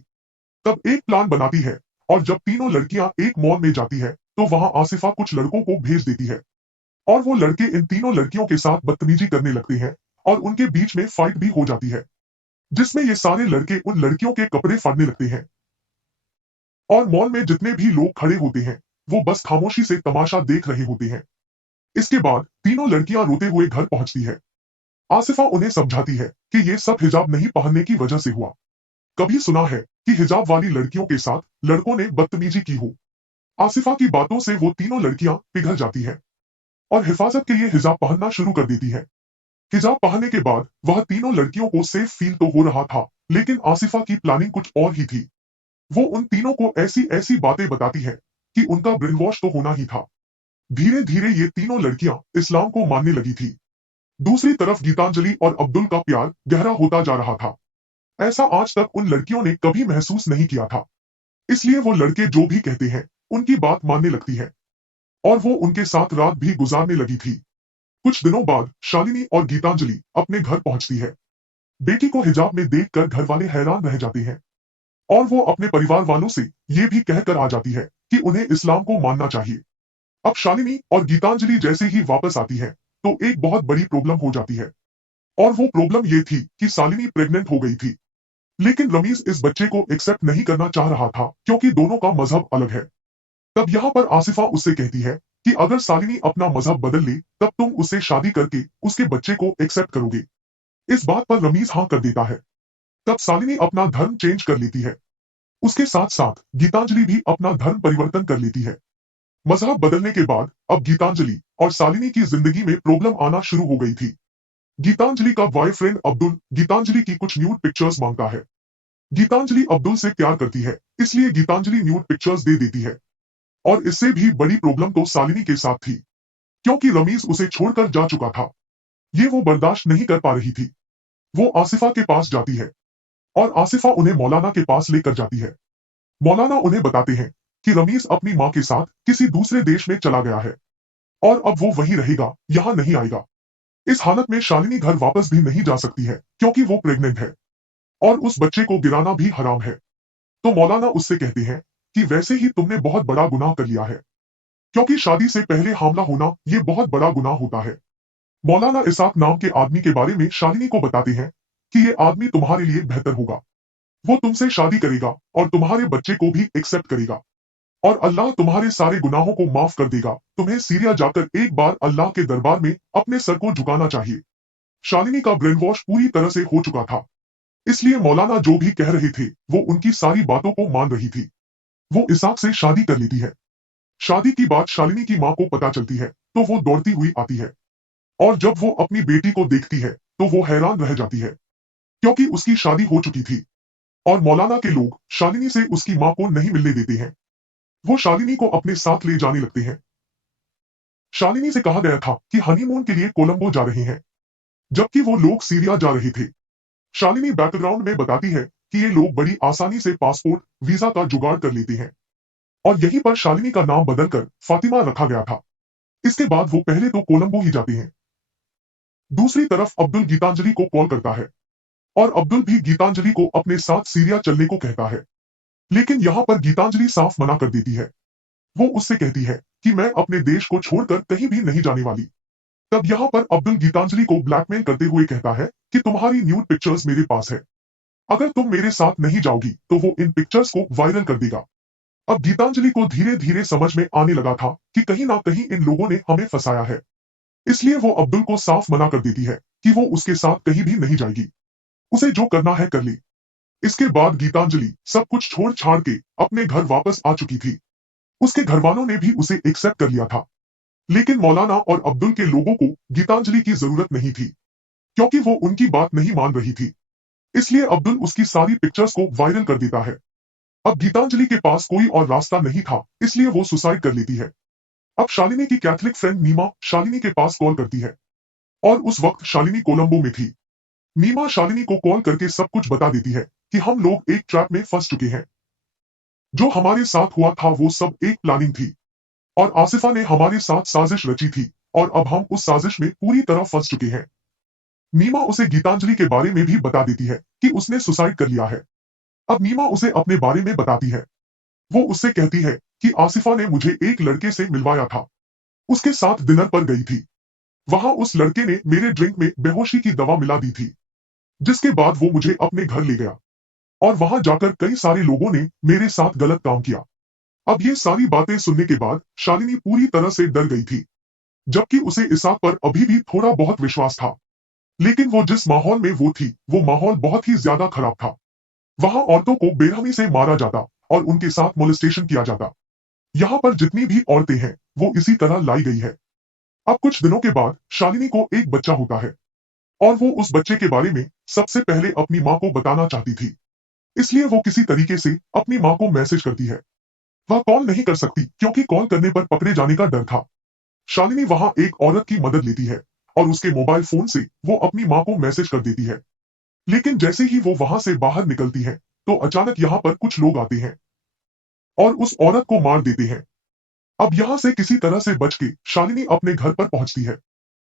तब एक प्लान बनाती है और जब तीनों लड़कियां एक मॉल में जाती है तो वहां आसिफा कुछ लड़कों को भेज देती है और वो लड़के इन तीनों लड़कियों के साथ बदतमीजी करने लगते हैं और उनके बीच में फाइट भी हो जाती है, जिसमें ये सारे लड़के उन लड़कियों के कपड़े फाड़ने लगते हैं और मॉल में जितने भी लोग खड़े होते हैं वो बस खामोशी से तमाशा देख रहे होते हैं। इसके बाद तीनों लड़कियां रोते हुए घर पहुंचती है। आसिफा उन्हें समझाती है कि ये सब हिजाब नहीं पहनने की वजह से हुआ। कभी सुना है कि हिजाब वाली लड़कियों के साथ लड़कों ने बदतमीजी की हो। आसिफा की बातों से वो तीनों लड़कियां पिघल जाती है और हिफाजत के लिए हिजाब पहनना शुरू कर देती है। हिजाब पहनने के बाद वह तीनों लड़कियों को सेफ फील तो हो रहा था, लेकिन आसिफा की प्लानिंग कुछ और ही थी। वो उन तीनों को ऐसी ऐसी बातें बताती है कि उनका ब्रेन वॉश तो होना ही था। धीरे धीरे ये तीनों लड़कियां इस्लाम को मानने लगी थी। दूसरी तरफ गीतांजलि और अब्दुल का प्यार गहरा होता जा रहा था। ऐसा आज तक उन लड़कियों ने कभी महसूस नहीं किया था, इसलिए वो लड़के जो भी कहते हैं उनकी बात मानने लगती है और वो उनके साथ रात भी गुजारने लगी थी। कुछ दिनों बाद शालिनी और गीतांजलि अपने घर पहुंचती है। बेटी को हिजाब में देखकर घर वाले हैरान रह जाते हैं और वो अपने परिवार वालों से ये भी कहकर आ जाती है कि उन्हें इस्लाम को मानना चाहिए। अब शालिनी और गीतांजलि जैसे ही वापस आती है तो एक बहुत बड़ी प्रॉब्लम हो जाती है और वो प्रॉब्लम ये थी कि शालिनी प्रेग्नेंट हो गई थी, लेकिन रमीज इस बच्चे को एक्सेप्ट नहीं करना चाह रहा था क्योंकि दोनों का मजहब अलग है। तब यहाँ पर आसिफा उससे कहती है कि अगर शालिनी अपना मजहब बदल ले तब तुम उससे शादी करके उसके बच्चे को एक्सेप्ट करोगे। इस बात पर रमीज हाँ कर देता है। तब शालिनी अपना धर्म चेंज कर लेती है। उसके साथ साथ गीतांजलि भी अपना धर्म परिवर्तन कर लेती है। मजहब बदलने के बाद अब गीतांजलि और शालिनी की जिंदगी में प्रॉब्लम आना शुरू हो गई थी। गीतांजलि का बॉयफ्रेंड अब्दुल गीतांजलि की कुछ न्यूड पिक्चर्स मांगता है। गीतांजलि अब्दुल से प्यार करती है, इसलिए गीतांजलि न्यूड पिक्चर्स दे देती है और इससे भी बड़ी प्रॉब्लम तो शालिनी के साथ थी क्योंकि रमीज उसे छोड़कर जा चुका था। ये वो बर्दाश्त नहीं कर पा रही थी। वो आसिफा के पास जाती है और आसिफा उन्हें मौलाना के पास लेकर जाती है। मौलाना उन्हें बताते हैं कि रमीज अपनी माँ के साथ किसी दूसरे देश में चला गया है और अब वो वहीं रहेगा, यहाँ नहीं आएगा। इस हालत में शालिनी घर वापस भी नहीं जा सकती है क्योंकि वो प्रेग्नेंट है और उस बच्चे को गिराना भी हराम है। तो मौलाना उससे कहते हैं कि वैसे ही तुमने बहुत बड़ा गुनाह कर लिया है क्योंकि शादी से पहले हामला होना ये बहुत बड़ा गुनाह होता है। मौलाना इसाक नाम के आदमी के बारे में शालिनी को बताते हैं कि ये आदमी तुम्हारे लिए बेहतर होगा। वो तुमसे शादी करेगा और तुम्हारे बच्चे को भी एक्सेप्ट करेगा। और अल्लाह तुम्हारे सारे गुनाहों को माफ कर देगा। तुम्हें सीरिया जाकर एक बार अल्लाह के दरबार में अपने सर को झुकाना चाहिए। शालिनी का ब्रेन वॉश पूरी तरह से हो चुका था, इसलिए मौलाना जो भी कह रहे थे वो उनकी सारी बातों को मान रही थी। वो इसाक से शादी कर लेती है। शादी की बात शालिनी की माँ को पता चलती है तो वो दौड़ती हुई आती है, और जब वो अपनी बेटी को देखती है तो वो हैरान रह जाती है, क्योंकि उसकी शादी हो चुकी थी और मौलाना के लोग शालिनी से उसकी माँ को नहीं मिलने देते हैं। वो शालिनी को अपने साथ ले जाने लगते हैं। शालिनी से कहा गया था कि हनीमून के लिए कोलंबो जा रहे हैं, जबकि वो लोग सीरिया जा रहे थे। शालिनी बैकग्राउंड में बताती है कि ये लोग बड़ी आसानी से पासपोर्ट वीजा का जुगाड़ कर लेते हैं, और यहीं पर शालिनी का नाम बदलकर फातिमा रखा गया था। इसके बाद वो पहले तो कोलंबो ही जाते हैं। दूसरी तरफ अब्दुल गीतांजलि को कॉल करता है, और अब्दुल भी गीतांजलि को अपने साथ सीरिया चलने को कहता है। लेकिन यहाँ पर गीतांजलि साफ मना कर देती है। वो उससे कहती है कि मैं अपने देश को छोड़कर कहीं भी नहीं जाने वाली। तब यहाँ पर अब्दुल गीतांजलि को ब्लैकमेल करते हुए कहता है कि तुम्हारी न्यूड पिक्चर्स मेरे पास है, अगर तुम मेरे साथ नहीं जाओगी तो वो इन पिक्चर्स को वायरल कर देगा। अब गीतांजलि को धीरे धीरे समझ में आने लगा था कि कहीं ना कहीं इन लोगों ने हमें फंसाया है, इसलिए वो अब्दुल को साफ मना कर देती है कि वो उसके साथ कहीं भी नहीं जाएगी, उसे जो करना है कर ले। इसके बाद गीतांजलि सब कुछ छोड़ छाड़ के अपने घर वापस आ चुकी थी। उसके घर वालों ने भी उसे एक्सेप्ट कर लिया था, लेकिन मौलाना और अब्दुल के लोगों को गीतांजलि की जरूरत नहीं थी, क्योंकि वो उनकी बात नहीं मान रही थी। इसलिए अब्दुल उसकी सारी पिक्चर्स को वायरल कर देता है। अब गीतांजलि के पास कोई और रास्ता नहीं था, इसलिए वो सुसाइड कर लेती है। अब शालिनी की कैथलिक फ्रेंड नीमा शालिनी के पास कॉल करती है, और उस वक्त शालिनी कोलंबो में थी। नीमा शालिनी को कॉल करके सब कुछ बता देती है कि हम लोग एक ट्रैप में फंस चुके हैं। जो हमारे साथ हुआ था वो सब एक प्लानिंग थी, और आसिफा ने हमारे साथ साजिश रची थी, और अब हम उस साजिश में पूरी तरह फंस चुके हैं। नीमा उसे गीतांजलि के बारे में भी बता देती है कि उसने सुसाइड कर लिया है। अब नीमा उसे अपने बारे में बताती है। वो उससे कहती है कि आसिफा ने मुझे एक लड़के से मिलवाया था, उसके साथ डिनर पर गई थी। वहां उस लड़के ने मेरे ड्रिंक में बेहोशी की दवा मिला दी थी, जिसके बाद वो मुझे अपने घर ले गया, और वहां जाकर कई सारे लोगों ने मेरे साथ गलत काम किया। अब ये सारी बातें सुनने के बाद शालिनी पूरी तरह से डर गई थी, जबकि उसे इसाक पर अभी भी थोड़ा बहुत विश्वास था। लेकिन वो जिस माहौल में वो थी वो माहौल बहुत ही ज्यादा खराब था। वहां औरतों को बेरहमी से मारा जाता और उनके साथ मोलेस्टेशन किया जाता। यहाँ पर जितनी भी औरतें हैं वो इसी तरह लाई गई है। अब कुछ दिनों के बाद शालिनी को एक बच्चा होता है, और वो उस बच्चे के बारे में सबसे पहले अपनी माँ को बताना चाहती थी। इसलिए वो किसी तरीके से अपनी माँ को मैसेज करती है। वह कॉल नहीं कर सकती क्योंकि कॉल करने पर पकड़े जाने का डर था। शालिनी वहां एक औरत की मदद लेती है, और उसके मोबाइल फोन से वो अपनी माँ को मैसेज कर देती है। लेकिन जैसे ही वो वहां से बाहर निकलती है तो अचानक यहाँ पर कुछ लोग आते हैं और उस औरत को मार देते हैं। अब यहाँ से किसी तरह से बच के शालिनी अपने घर पर पहुंचती है,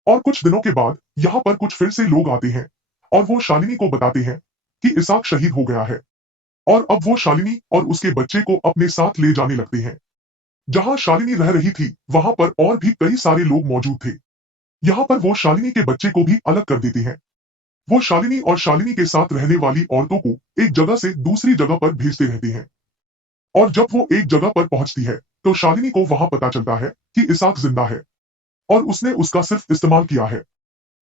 और कुछ दिनों के बाद यहाँ पर कुछ फिर से लोग आते हैं और वो शालिनी को बताते हैं कि इसाक शहीद हो गया है, और अब वो शालिनी और उसके बच्चे को अपने साथ ले जाने लगते हैं। जहां शालिनी रह रही थी वहां पर और भी कई सारे लोग मौजूद थे। यहाँ पर वो शालिनी के बच्चे को भी अलग कर देते हैं। वो शालिनी और शालिनी के साथ रहने वाली औरतों को एक जगह से दूसरी जगह पर भेजते रहते हैं, और जब वो एक जगह पर पहुंचती है तो शालिनी को वहां पता चलता है कि इसाक जिंदा है, और उसने उसका सिर्फ इस्तेमाल किया है।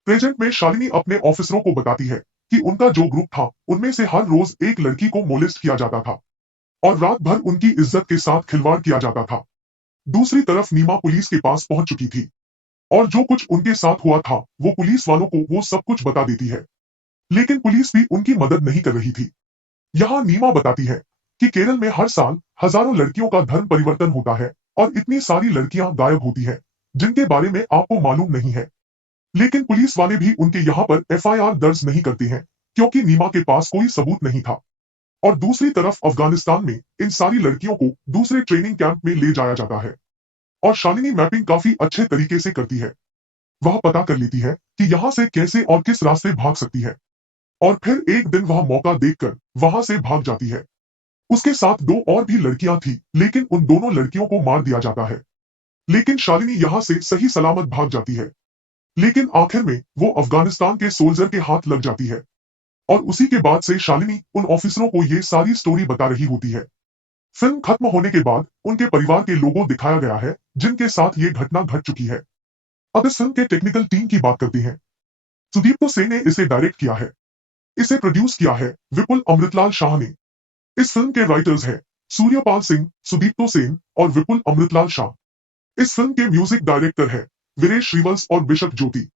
प्रेजेंट में शालिनी अपने ऑफिसरों को बताती है कि उनका जो ग्रुप था उनमें से हर रोज एक लड़की को मोलेस्ट किया जाता था, और रात भर उनकी इज्जत के साथ खिलवाड़ किया जाता था। दूसरी तरफ नीमा पुलिस के पास पहुंच चुकी थी, और जो कुछ उनके साथ हुआ था वो पुलिस वालों को वो सब कुछ बता देती है। लेकिन पुलिस भी उनकी मदद नहीं कर रही थी। यहाँ नीमा बताती है कि केरल में हर साल हजारों लड़कियों का धर्म परिवर्तन होता है, और इतनी सारी लड़कियां गायब होती है जिनके बारे में आपको मालूम नहीं है। लेकिन पुलिस वाले भी उनके यहाँ पर एफआईआर दर्ज नहीं करते हैं, क्योंकि नीमा के पास कोई सबूत नहीं था। और दूसरी तरफ अफगानिस्तान में इन सारी लड़कियों को दूसरे ट्रेनिंग कैंप में ले जाया जाता है, और शालिनी मैपिंग काफी अच्छे तरीके से करती है। वह पता कर लेती है कि यहाँ से कैसे और किस रास्ते भाग सकती है, और फिर एक दिन वह मौका देखकर वहां से भाग जाती है। उसके साथ दो और भी लड़कियां थी, लेकिन उन दोनों लड़कियों को मार दिया जाता है। लेकिन शालिनी यहाँ से सही सलामत भाग जाती है। लेकिन आखिर में वो अफगानिस्तान के सोल्जर के हाथ लग जाती है, और उसी के बाद से शालिनी उन ऑफिसरों को ये सारी स्टोरी बता रही होती है। फिल्म खत्म होने के बाद उनके परिवार के लोगों दिखाया गया है जिनके साथ ये घटना घट चुकी है। अब इस फिल्म के टेक्निकल टीम की बात करते हैं। सुदीप्तो सेन ने इसे डायरेक्ट किया है। इसे प्रोड्यूस किया है विपुल अमृतलाल शाह ने। इस फिल्म के राइटर्स हैं सूर्यपाल सिंह, सुदीप्तो सेन और विपुल अमृतलाल शाह। इस फिल्म के म्यूजिक डायरेक्टर है वीरेश श्रीवंश और बिशप ज्योति।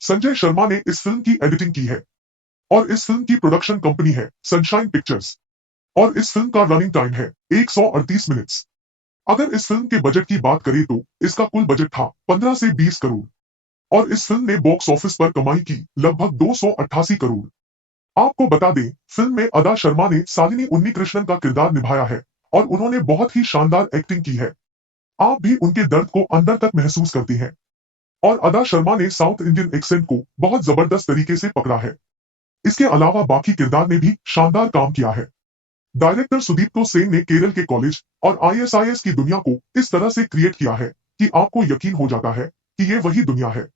संजय शर्मा ने इस फिल्म की एडिटिंग की है और इस फिल्म की प्रोडक्शन कंपनी है सनशाइन पिक्चर्स और इस फिल्म का रनिंग टाइम है 138 मिनट्स। अगर इस फिल्म के बजट की बात करें तो इसका कुल बजट था 15 से 20 करोड़ और इस फिल्म ने बॉक्स ऑफिस पर कमाई की लगभग 288 करोड़। आपको बता दें, फिल्म में अदा शर्मा ने शालिनी उन्नीकृष्णन का किरदार निभाया है और उन्होंने बहुत ही शानदार एक्टिंग की है। आप भी उनके दर्द को अंदर तक महसूस करते हैं और अदा शर्मा ने साउथ इंडियन एक्सेंट को बहुत जबरदस्त तरीके से पकड़ा है। इसके अलावा बाकी किरदार ने भी शानदार काम किया है। डायरेक्टर सुदीप्तो सेन ने केरल के कॉलेज और आईएसआईएस की दुनिया को इस तरह से क्रिएट किया है कि आपको यकीन हो जाता है कि ये वही दुनिया है।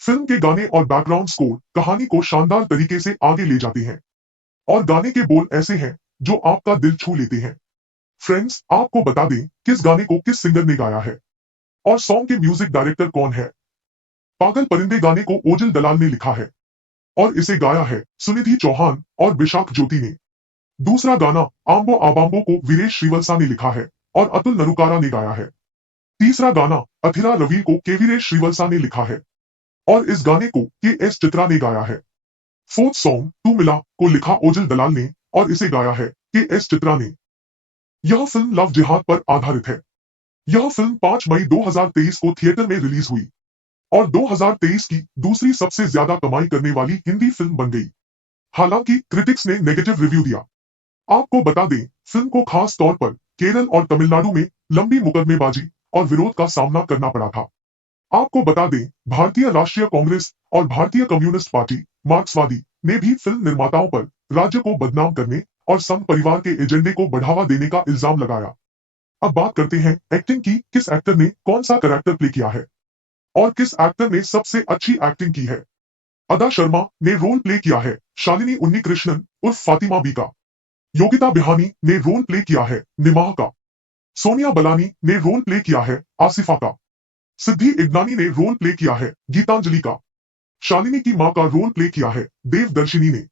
फिल्म के गाने और बैकग्राउंड स्कोर कहानी को शानदार तरीके से आगे ले जाते हैं और गाने के बोल ऐसे हैं जो आपका दिल छू लेते हैं। फ्रेंड्स, आपको बता दें किस गाने को किस सिंगर ने गाया है और सॉन्ग के म्यूजिक डायरेक्टर कौन है। पागल परिंदे गाने को ओजल दलाल ने लिखा है और इसे गाया है सुनिधि चौहान और विशाख ज्योति ने। दूसरा गाना आम्बो आबाम्बो को वीरेश श्रीवंशा ने लिखा है और अतुल नरुकारा ने गाया है। तीसरा गाना अथिरा रवि को के वीरेश श्रीवंशा ने लिखा है और इस गाने को के एस चित्रा ने गाया है। फोर्थ सॉन्ग तू मिला को लिखा ओजल दलाल ने और इसे गाया है के एस चित्रा ने। यह फिल्म लव जिहाद पर आधारित है। यह फिल्म 5 मई 2023 को थिएटर में रिलीज हुई और 2023 की दूसरी सबसे ज्यादा कमाई करने वाली हिंदी फिल्म बन गई। हालांकि क्रिटिक्स ने नेगेटिव रिव्यू दिया। आपको बता दें, फिल्म को खास तौर पर केरल और तमिलनाडु में लंबी मुकदमेबाजी और विरोध का सामना करना पड़ा था। आपको बता दें, भारतीय राष्ट्रीय कांग्रेस और भारतीय कम्युनिस्ट पार्टी मार्क्सवादी ने भी फिल्म निर्माताओं पर राज्य को बदनाम करने और संघ परिवार के एजेंडे को बढ़ावा देने का इल्जाम लगाया। अब बात करते हैं एक्टिंग की, किस एक्टर ने कौन सा कैरेक्टर प्ले किया है और किस एक्टर ने सबसे अच्छी एक्टिंग की है। अदा शर्मा ने रोल प्ले किया है शालिनी उन्नीकृष्णन उर्फ फातिमा बी का। योगिता बिहानी ने रोल प्ले किया है निमाह का। सोनिया बलानी ने रोल प्ले किया है आसिफा का। सिद्धि इग्नानी ने रोल प्ले किया है गीतांजलि का। शालिनी की मां का रोल प्ले किया है देवदर्शिनी ने।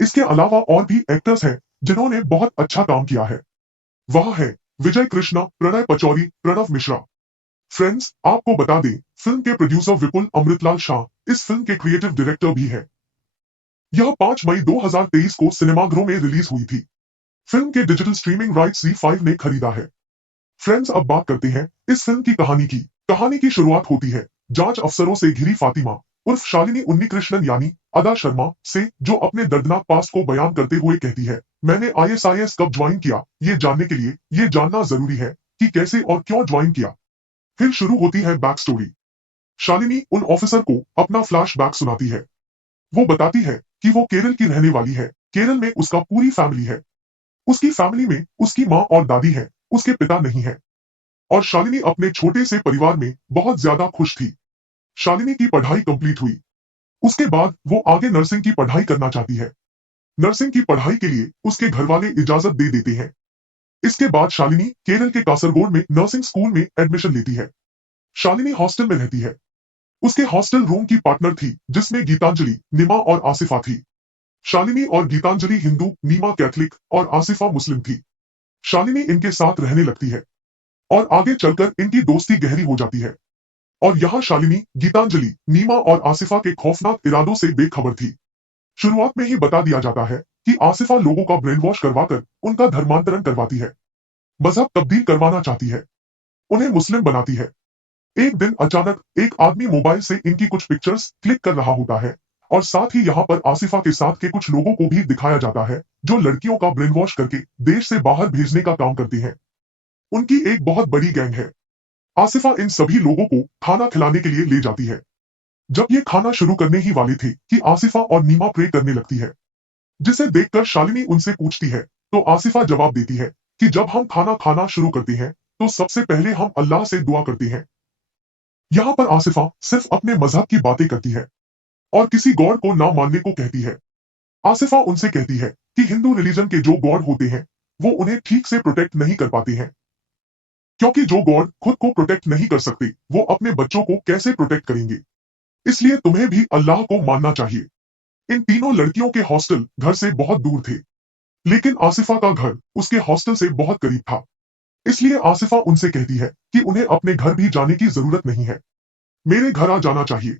इसके अलावा और भी एक्टर्स हैं जिन्होंने बहुत अच्छा काम किया है। वह है विजय कृष्णा, प्रणय पचौरी, प्रणव मिश्रा। फ्रेंड्स, आपको बता दें, फिल्म के प्रोड्यूसर विपुल अमृतलाल शाह इस फिल्म के क्रिएटिव डायरेक्टर भी है। यह 5 मई 2023 को सिनेमाघरों में रिलीज हुई थी। फिल्म के डिजिटल स्ट्रीमिंग राइट्स Z5 ने खरीदा है। फ्रेंड्स, अब बात करते हैं इस फिल्म की कहानी की। कहानी की शुरुआत होती है जांच अफसरों से घिरी फातिमा उर्फ शालिनी उन्नीकृष्णन यानी अदा शर्मा से, जो अपने दर्दनाक पास्ट को बयान करते हुए कहती है, मैंने आईएसआईएस कब ज्वाइन किया ये जानने के लिए ये जानना जरूरी है कि कैसे और क्यों ज्वाइन किया। फिर शुरू होती है बैक स्टोरी। शालिनी उन ऑफिसर को अपना फ्लैशबैक सुनाती है। वो बताती है कि वो केरल की रहने वाली है। केरल में उसका पूरी फैमिली है। उसकी फैमिली में उसकी माँ और दादी है, उसके पिता नहीं है और शालिनी अपने छोटे से परिवार में बहुत ज्यादा खुश थी। शालिनी की पढ़ाई कंप्लीट हुई। उसके बाद वो आगे नर्सिंग की पढ़ाई करना चाहती है। नर्सिंग की पढ़ाई के लिए उसके घर वाले इजाजत दे देते हैं। इसके बाद शालिनी केरल के कासरगोड में नर्सिंग स्कूल में एडमिशन लेती है। शालिनी हॉस्टल में रहती है। उसके हॉस्टल रूम की पार्टनर थी जिसमें गीतांजलि, निमा और आसिफा थी। शालिनी और गीतांजलि हिंदू, नीमा कैथलिक और आसिफा मुस्लिम थी। शालिनी इनके साथ रहने लगती है और आगे चलकर इनकी दोस्ती गहरी हो जाती है और यहाँ शालिनी, गीतांजलि, नीमा और आसिफा के खौफनाक इरादों से बेखबर थी। शुरुआत में ही बता दिया जाता है कि आसिफा लोगों का ब्रेन वॉश करवाकर उनका धर्मांतरण करवाती है, मजहब तब्दील करवाना चाहती है, उन्हें मुस्लिम बनाती है। एक दिन अचानक एक आदमी मोबाइल से इनकी कुछ पिक्चर्स क्लिक कर रहा होता है और साथ ही यहाँ पर आसिफा के साथ के कुछ लोगों को भी दिखाया जाता है जो लड़कियों का ब्रेन वॉश करके देश से बाहर भेजने का काम करती है। उनकी एक बहुत बड़ी गैंग है। आसिफा इन सभी लोगों को खाना खिलाने के लिए ले जाती है। जब ये खाना शुरू करने ही वाली थी कि आसिफा और नीमा प्रे करने लगती है, जिसे देखकर शालिनी उनसे पूछती है तो आसिफा जवाब देती है कि जब हम खाना खाना शुरू करते हैं तो सबसे पहले हम अल्लाह से दुआ करते हैं। यहाँ पर आसिफा सिर्फ अपने मजहब की बातें करती है और किसी गॉड को ना मानने को कहती है। आसिफा उनसे कहती है कि हिंदू रिलीजन के जो गॉड होते हैं वो उन्हें ठीक से प्रोटेक्ट नहीं कर पाते हैं, क्योंकि जो गॉड खुद को प्रोटेक्ट नहीं कर सकते वो अपने बच्चों को कैसे प्रोटेक्ट करेंगे। इसलिए तुम्हें भी अल्लाह को मानना चाहिए। इन तीनों लड़कियों के हॉस्टल घर से बहुत दूर थे, लेकिन आसिफा का घर उसके हॉस्टल से बहुत करीब था। इसलिए आसिफा उनसे कहती है कि उन्हें अपने घर भी जाने की जरूरत नहीं है, मेरे घर आ जाना चाहिए।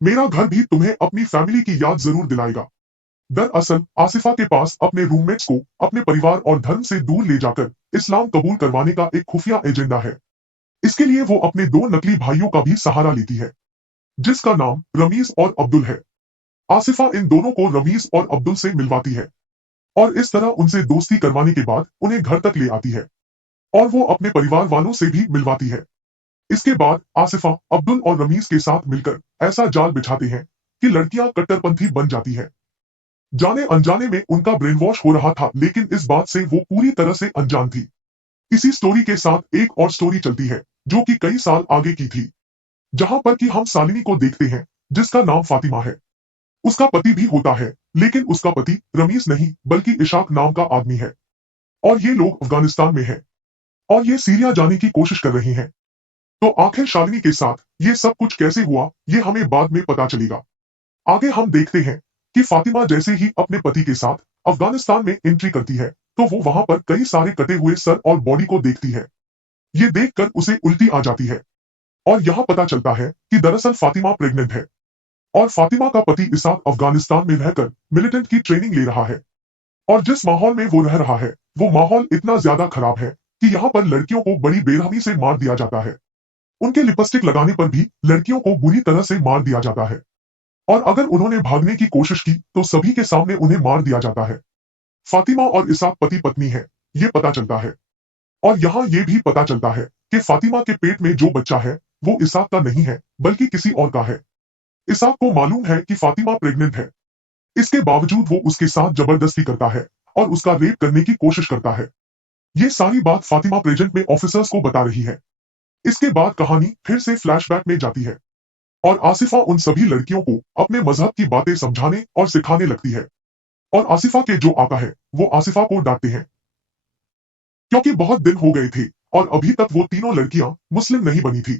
मेरा घर भी तुम्हें अपनी फैमिली की याद जरूर दिलाएगा। दरअसल आसिफा के पास अपने रूममेट्स को अपने परिवार और धर्म से दूर ले जाकर इस्लाम कबूल करवाने का एक खुफिया एजेंडा है। इसके लिए वो अपने दो नकली भाइयों का भी सहारा लेती है, जिसका नाम रमीज और अब्दुल है। आसिफा इन दोनों को रमीज और अब्दुल से मिलवाती है और इस तरह उनसे दोस्ती करवाने के बाद उन्हें घर तक ले आती है और वो अपने परिवार वालों से भी मिलवाती है। इसके बाद आसिफा अब्दुल और रमीज के साथ मिलकर ऐसा जाल बिछाते हैं कि लड़कियां कट्टरपंथी बन जाती है। जाने अनजाने में उनका ब्रेन वॉश हो रहा था, लेकिन इस बात से वो पूरी तरह से अनजान थी। इसी स्टोरी के साथ एक और स्टोरी चलती है जो कि कई साल आगे की थी, जहां पर कि हम शालिनी को देखते हैं जिसका नाम फातिमा है। उसका पति भी होता है, लेकिन उसका पति रमीज नहीं बल्कि इशाक नाम का आदमी है और ये लोग अफगानिस्तान में हैं और ये सीरिया जाने की कोशिश कर रहे हैं। तो आखिर शालिनी के साथ ये सब कुछ कैसे हुआ ये हमें बाद में पता चलेगा। आगे हम देखते हैं कि फातिमा जैसे ही अपने पति के साथ अफगानिस्तान में एंट्री करती है तो वो वहां पर कई सारे कटे हुए सर और बॉडी को देखती है। ये देखकर उसे उल्टी आ जाती है और यहाँ पता चलता है कि दरअसल फातिमा प्रेग्नेंट है और फातिमा का पति इसाक अफगानिस्तान में रहकर मिलिटेंट की ट्रेनिंग ले रहा है और जिस माहौल में वो रह रहा है वो माहौल इतना ज्यादा खराब है कि यहाँ पर लड़कियों को बड़ी बेरहमी से मार दिया जाता है। उनके लिपस्टिक लगाने पर भी लड़कियों को बुरी तरह से मार दिया जाता है और अगर उन्होंने भागने की कोशिश की तो सभी के सामने उन्हें मार दिया जाता है। फातिमा और इसाक पति पत्नी है, ये पता चलता है और यहाँ ये भी पता चलता है कि फातिमा के पेट में जो बच्चा है वो इसाक का नहीं है बल्कि किसी और का है। इसाक को मालूम है कि फातिमा प्रेग्नेंट है, इसके बावजूद वो उसके साथ जबरदस्ती करता है और उसका रेप करने की कोशिश करता है। ये सारी बात फातिमा प्रेजेंट में ऑफिसर्स को बता रही है। इसके बाद कहानी फिर से फ्लैशबैक में जाती है और आसिफा उन सभी लड़कियों को अपने मजहब की बातें समझाने और सिखाने लगती है और आसिफा के जो आका है वो आसिफा को डांटते हैं क्योंकि बहुत दिन हो गए थे और अभी तक वो तीनों लड़कियां मुस्लिम नहीं बनी थी।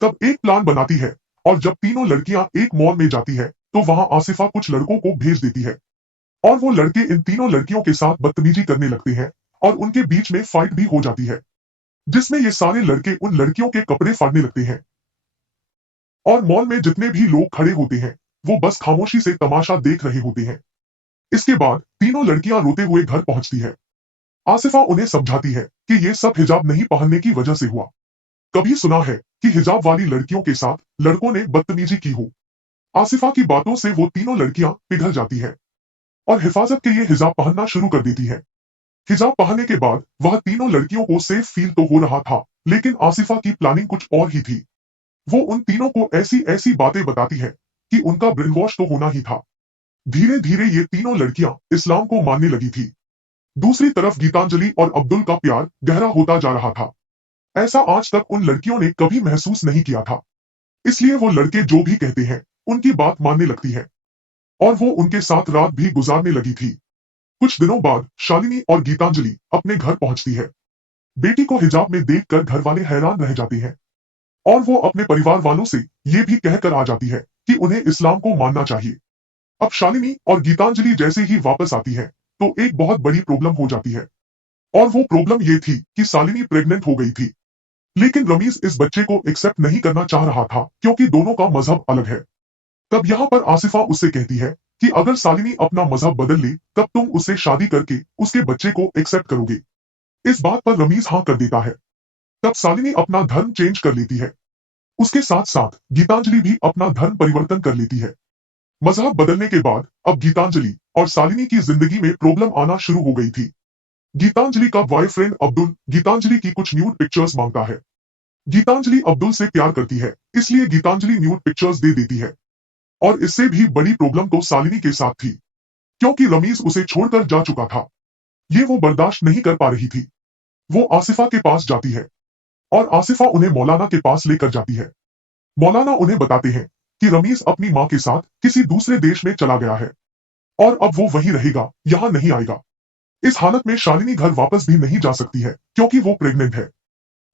तब एक प्लान बनाती है और जब तीनों लड़कियां एक मॉल में जाती है तो वहां आसिफा कुछ लड़कों को भेज देती है और वो लड़के इन तीनों लड़कियों के साथ बदतमीजी करने लगते हैं और उनके बीच में फाइट भी हो जाती है, जिसमें ये सारे लड़के उन लड़कियों के कपड़े फाड़ने लगते हैं और मॉल में जितने भी लोग खड़े होते हैं वो बस खामोशी से तमाशा देख रहे होते हैं। इसके बाद तीनों लड़कियां रोते हुए घर पहुंचती है। आसिफा उन्हें समझाती है कि ये सब हिजाब नहीं पहनने की वजह से हुआ। कभी सुना है कि हिजाब वाली लड़कियों के साथ लड़कों ने बदतमीजी की हो। आसिफा की बातों से वो तीनों लड़कियां पिघल जाती है और हिफाजत के लिए हिजाब पहनना शुरू कर देती है। हिजाब पहनने के बाद वह तीनों लड़कियों को सेफ फील तो हो रहा था, लेकिन आसिफा की प्लानिंग कुछ और ही थी। वो उन तीनों को ऐसी ऐसी बातें बताती है कि उनका ब्रेन वॉश तो होना ही था। धीरे धीरे ये तीनों लड़कियां इस्लाम को मानने लगी थी। दूसरी तरफ गीतांजलि और अब्दुल का प्यार गहरा होता जा रहा था। ऐसा आज तक उन लड़कियों ने कभी महसूस नहीं किया था। इसलिए वो लड़के जो भी कहते हैं उनकी बात मानने लगती है और वो उनके साथ रात भी गुजारने लगी थी। कुछ दिनों बाद शालिनी और गीतांजलि अपने घर पहुंचती है। बेटी को हिजाब में देखकर घर वाले हैरान रह जाते हैं और वो अपने परिवार वालों से ये भी कहकर आ जाती है कि उन्हें इस्लाम को मानना चाहिए। अब शालिनी और गीतांजलि जैसे ही वापस आती है तो एक बहुत बड़ी प्रॉब्लम हो जाती है और वो प्रॉब्लम ये थी कि शालिनी प्रेग्नेंट हो गई थी, लेकिन रमीज इस बच्चे को एक्सेप्ट नहीं करना चाह रहा था क्योंकि दोनों का मजहब अलग है। तब यहाँ पर आसिफा उससे कहती है कि अगर शालिनी अपना मजहब बदल ले तब तुम उससे शादी करके उसके बच्चे को एक्सेप्ट करोगे। इस बात पर रमीज हाँ कर देता है। तब शालिनी अपना धर्म चेंज कर लेती है। उसके साथ साथ गीतांजलि भी अपना धर्म परिवर्तन कर लेती है। मजहब बदलने के बाद अब गीतांजलि और शालिनी की जिंदगी में प्रॉब्लम आना शुरू हो गई थी। गीतांजलि का बॉयफ्रेंड अब्दुल गीतांजलि की कुछ न्यूड पिक्चर्स मांगता है। गीतांजलि अब्दुल से प्यार करती है, इसलिए गीतांजलि न्यूड पिक्चर्स दे देती है और इससे भी बड़ी प्रॉब्लम तो शालिनी के साथ थी क्योंकि रमीज उसे छोड़कर जा चुका था। ये वो बर्दाश्त नहीं कर पा रही थी। वो आसिफा के पास जाती है और आसिफा उन्हें मौलाना के पास लेकर जाती है। मौलाना उन्हें बताते हैं कि रमीज अपनी माँ के साथ किसी दूसरे देश में चला गया है और अब वो वहीं रहेगा, यहाँ नहीं आएगा। इस हालत में शालिनी घर वापस भी नहीं जा सकती है क्योंकि वो प्रेग्नेंट है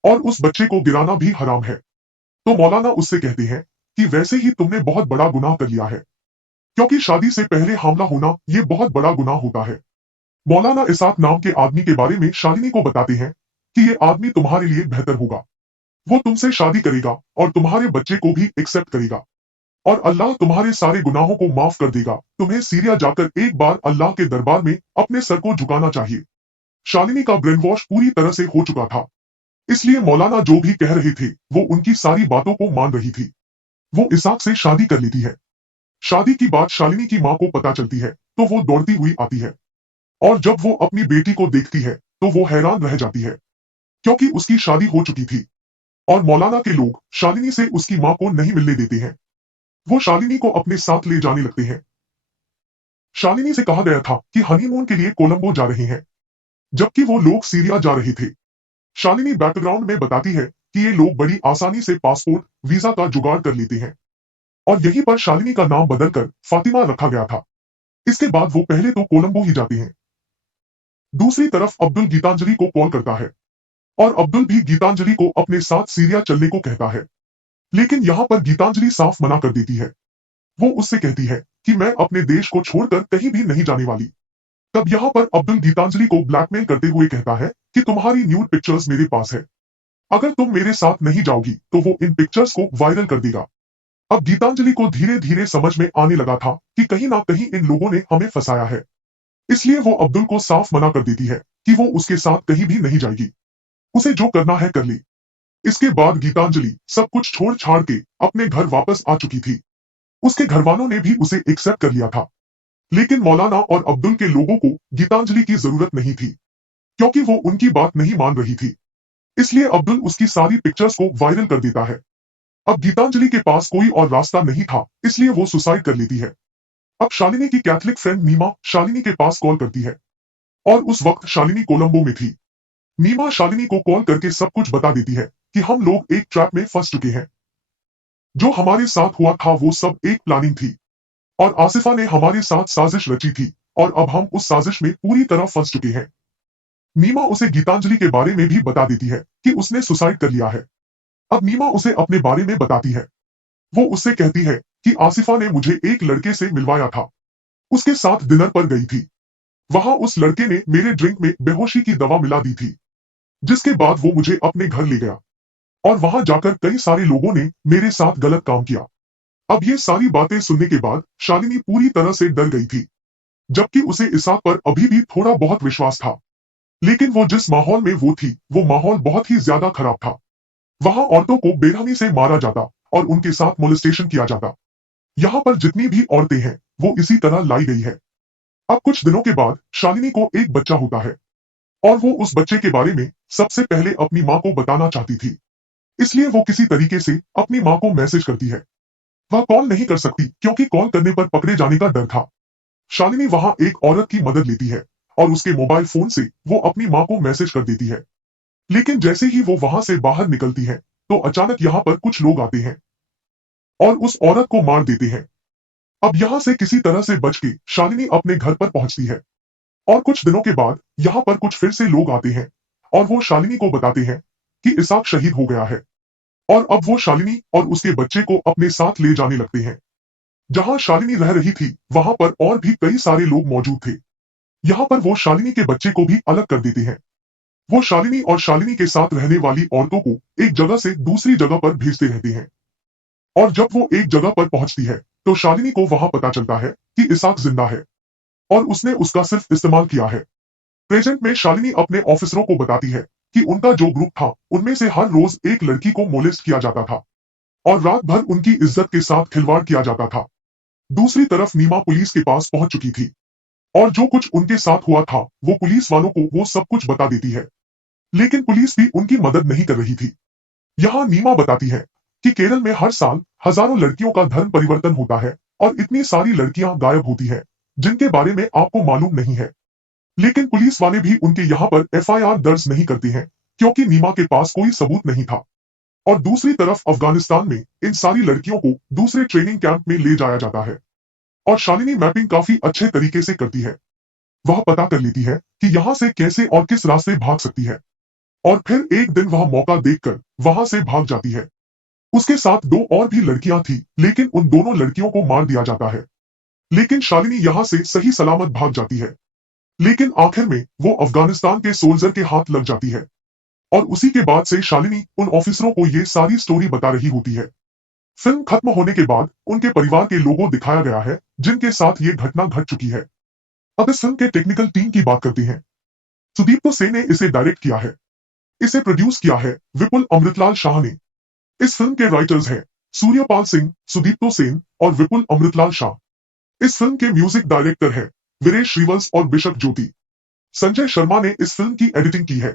और उस बच्चे को गिराना भी हराम है। तो मौलाना उससे कहते हैं कि वैसे ही तुमने बहुत बड़ा गुनाह कर लिया है, क्योंकि शादी से पहले हमला होना ये बहुत बड़ा गुनाह होता है। मौलाना इसाक नाम के आदमी के बारे में शालिनी को बताते हैं कि ये आदमी तुम्हारे लिए बेहतर होगा। वो तुमसे शादी करेगा और तुम्हारे बच्चे को भी एक्सेप्ट करेगा और अल्लाह तुम्हारे सारे गुनाहों को माफ कर देगा। तुम्हें सीरिया जाकर एक बार अल्लाह के दरबार में अपने सर को झुकाना चाहिए। शालिनी का ब्रेन वॉश पूरी तरह से हो चुका था, इसलिए मौलाना जो भी कह रहे थे वो उनकी सारी बातों को मान रही थी। वो इसाक से शादी कर लेती है। शादी की बात शालिनी की माँ को पता चलती है तो वो दौड़ती हुई आती है और जब वो अपनी बेटी को देखती है तो वो हैरान रह जाती है, क्योंकि उसकी शादी हो चुकी थी और मौलाना के लोग शालिनी से उसकी माँ को नहीं मिलने देते हैं। वो शालिनी को अपने साथ ले जाने लगते हैं। शालिनी से कहा गया था कि हनीमून के लिए कोलंबो जा रहे हैं, जबकि वो लोग सीरिया जा रहे थे। शालिनी बैकग्राउंड में बताती है कि ये लोग बड़ी आसानी से पासपोर्ट वीजा का जुगाड़ कर लेते हैं और यहीं पर शालिनी का नाम बदलकर फातिमा रखा गया था। इसके बाद वो पहले तो कोलंबो ही जाते हैं। दूसरी तरफ अब्दुल गीतांजलि को कॉल करता है और अब्दुल भी गीतांजलि को अपने साथ सीरिया चलने को कहता है, लेकिन यहाँ पर गीतांजलि साफ मना कर देती है। वो उससे कहती है कि मैं अपने देश को छोड़कर कहीं भी नहीं जाने वाली। तब यहाँ पर अब्दुल गीतांजलि को ब्लैकमेल करते हुए कहता है कि तुम्हारी न्यूड पिक्चर्स मेरे पास है, अगर तुम मेरे साथ नहीं जाओगी तो वो इन पिक्चर्स को वायरल कर देगा। अब गीतांजलि को धीरे धीरे समझ में आने लगा था कि कहीं ना कहीं इन लोगों ने हमें फंसाया है, इसलिए वो अब्दुल को साफ मना कर देती है कि वो उसके साथ कहीं भी नहीं जाएगी, उसे जो करना है कर ले। इसके बाद गीतांजलि सब कुछ छोड़ छाड़ के अपने घर वापस आ चुकी थी। उसके घर वालों ने भी उसे एक्सेप्ट कर लिया था, लेकिन मौलाना और अब्दुल के लोगों को गीतांजलि की जरूरत नहीं थी, क्योंकि वो उनकी बात नहीं मान रही थी। इसलिए अब्दुल उसकी सारी पिक्चर्स को वायरल कर देता है। अब गीतांजलि के पास कोई और रास्ता नहीं था, इसलिए वो सुसाइड कर लेती है। अब शालिनी की कैथलिक फ्रेंड नीमा शालिनी के पास कॉल करती है और उस वक्त शालिनी कोलंबो में थी। नीमा शालिनी को कॉल करके सब कुछ बता देती है कि हम लोग एक ट्रैप में फंस चुके हैं। जो हमारे साथ हुआ था वो सब एक प्लानिंग थी और आसिफा ने हमारे साथ साजिश रची थी और अब हम उस साजिश में पूरी तरह फंस चुके हैं। नीमा उसे गीतांजलि के बारे में भी बता देती है कि उसने सुसाइड कर लिया है। अब नीमा उसे अपने बारे में बताती है। वो उससे कहती है कि आसिफा ने मुझे एक लड़के से मिलवाया था, उसके साथ डिनर पर गई थी। वहां उस लड़के ने मेरे ड्रिंक में बेहोशी की दवा मिला दी थी, जिसके बाद वो मुझे अपने घर ले गया और वहां जाकर कई सारे लोगों ने मेरे साथ गलत काम किया। अब ये सारी बातें सुनने के बाद शालिनी पूरी तरह से डर गई थी, जबकि उसे इसाक पर अभी भी थोड़ा बहुत विश्वास था। लेकिन वो जिस माहौल में वो थी वो माहौल बहुत ही ज्यादा खराब था। वहां औरतों को बेरहमी से मारा जाता और उनके साथ मोलेस्टेशन किया जाता। यहाँ पर जितनी भी औरतें हैं वो इसी तरह लाई गई है। अब कुछ दिनों के बाद शालिनी को एक बच्चा होता है और वो उस बच्चे के बारे में सबसे पहले अपनी माँ को बताना चाहती थी, इसलिए वो किसी तरीके से अपनी माँ को मैसेज करती है। वह कॉल नहीं कर सकती क्योंकि कॉल करने पर पकड़े जाने का डर था। शालिनी वहां एक औरत की मदद लेती है और उसके मोबाइल फोन से वो अपनी माँ को मैसेज कर देती है। लेकिन जैसे ही वो वहां से बाहर निकलती है तो अचानक यहाँ पर कुछ लोग आते हैं और उस औरत को मार देते हैं। अब यहाँ से किसी तरह से बच के शालिनी अपने घर पर पहुंचती है और कुछ दिनों के बाद यहाँ पर कुछ फिर से लोग आते हैं और वो शालिनी को बताते हैं कि इसाक शहीद हो गया है और अब वो शालिनी और उसके बच्चे को अपने साथ ले जाने लगते हैं। जहां शालिनी रह रही थी वहां पर और भी कई सारे लोग मौजूद थे। यहाँ पर वो शालिनी के बच्चे को भी अलग कर देते हैं। वो शालिनी और शालिनी के साथ रहने वाली औरतों को एक जगह से दूसरी जगह पर भेजते रहते हैं और जब वो एक जगह पर पहुंचती है तो शालिनी को वहां पता चलता है कि इसाक जिंदा है और उसने उसका सिर्फ इस्तेमाल किया है। प्रेजेंट में शालिनी अपने ऑफिसरों को बताती है कि उनका जो ग्रुप था उनमें से हर रोज एक लड़की को मोलेस्ट किया जाता था और रात भर उनकी इज्जत के साथ खिलवाड़ किया जाता था। दूसरी तरफ नीमा पुलिस के पास पहुंच चुकी थी और जो कुछ उनके साथ हुआ था वो पुलिस वालों को वो सब कुछ बता देती है, लेकिन पुलिस भी उनकी मदद नहीं कर रही थी। यहाँ नीमा बताती है कि केरल में हर साल हजारों लड़कियों का धर्म परिवर्तन होता है और इतनी सारी लड़कियां गायब होती है जिनके बारे में आपको मालूम नहीं है, लेकिन पुलिस वाले भी उनके यहाँ पर एफआईआर दर्ज नहीं करते हैं क्योंकि नीमा के पास कोई सबूत नहीं था। और दूसरी तरफ अफगानिस्तान में इन सारी लड़कियों को दूसरे ट्रेनिंग कैंप में ले जाया जाता है और शालिनी मैपिंग काफी अच्छे तरीके से करती है। वह पता कर लेती है कि यहाँ से कैसे और किस रास्ते भाग सकती है, और फिर एक दिन वह मौका देखकर वहां से भाग जाती है। उसके साथ दो और भी लड़कियां थी, लेकिन उन दोनों लड़कियों को मार दिया जाता है। लेकिन शालिनी यहाँ से सही सलामत भाग जाती है। लेकिन आखिर में वो अफगानिस्तान के सोल्जर के हाथ लग जाती है, और उसी के बाद से शालिनी उन ऑफिसरों को ये सारी स्टोरी बता रही होती है। फिल्म खत्म होने के बाद उनके परिवार के लोगों दिखाया गया है जिनके साथ ये घटना घट चुकी है। अब इस फिल्म के टेक्निकल टीम की बात करते हैं। सुदीप्तो सेन ने इसे डायरेक्ट किया है। इसे प्रोड्यूस किया है विपुल अमृतलाल शाह ने। इस फिल्म के राइटर्स हैं सूर्यपाल सिंह, सुदीप्तो सेन और विपुल अमृतलाल शाह। इस फिल्म के म्यूजिक डायरेक्टर है वीरेश श्रीवंश और बिशप ज्योति। संजय शर्मा ने इस फिल्म की एडिटिंग की है,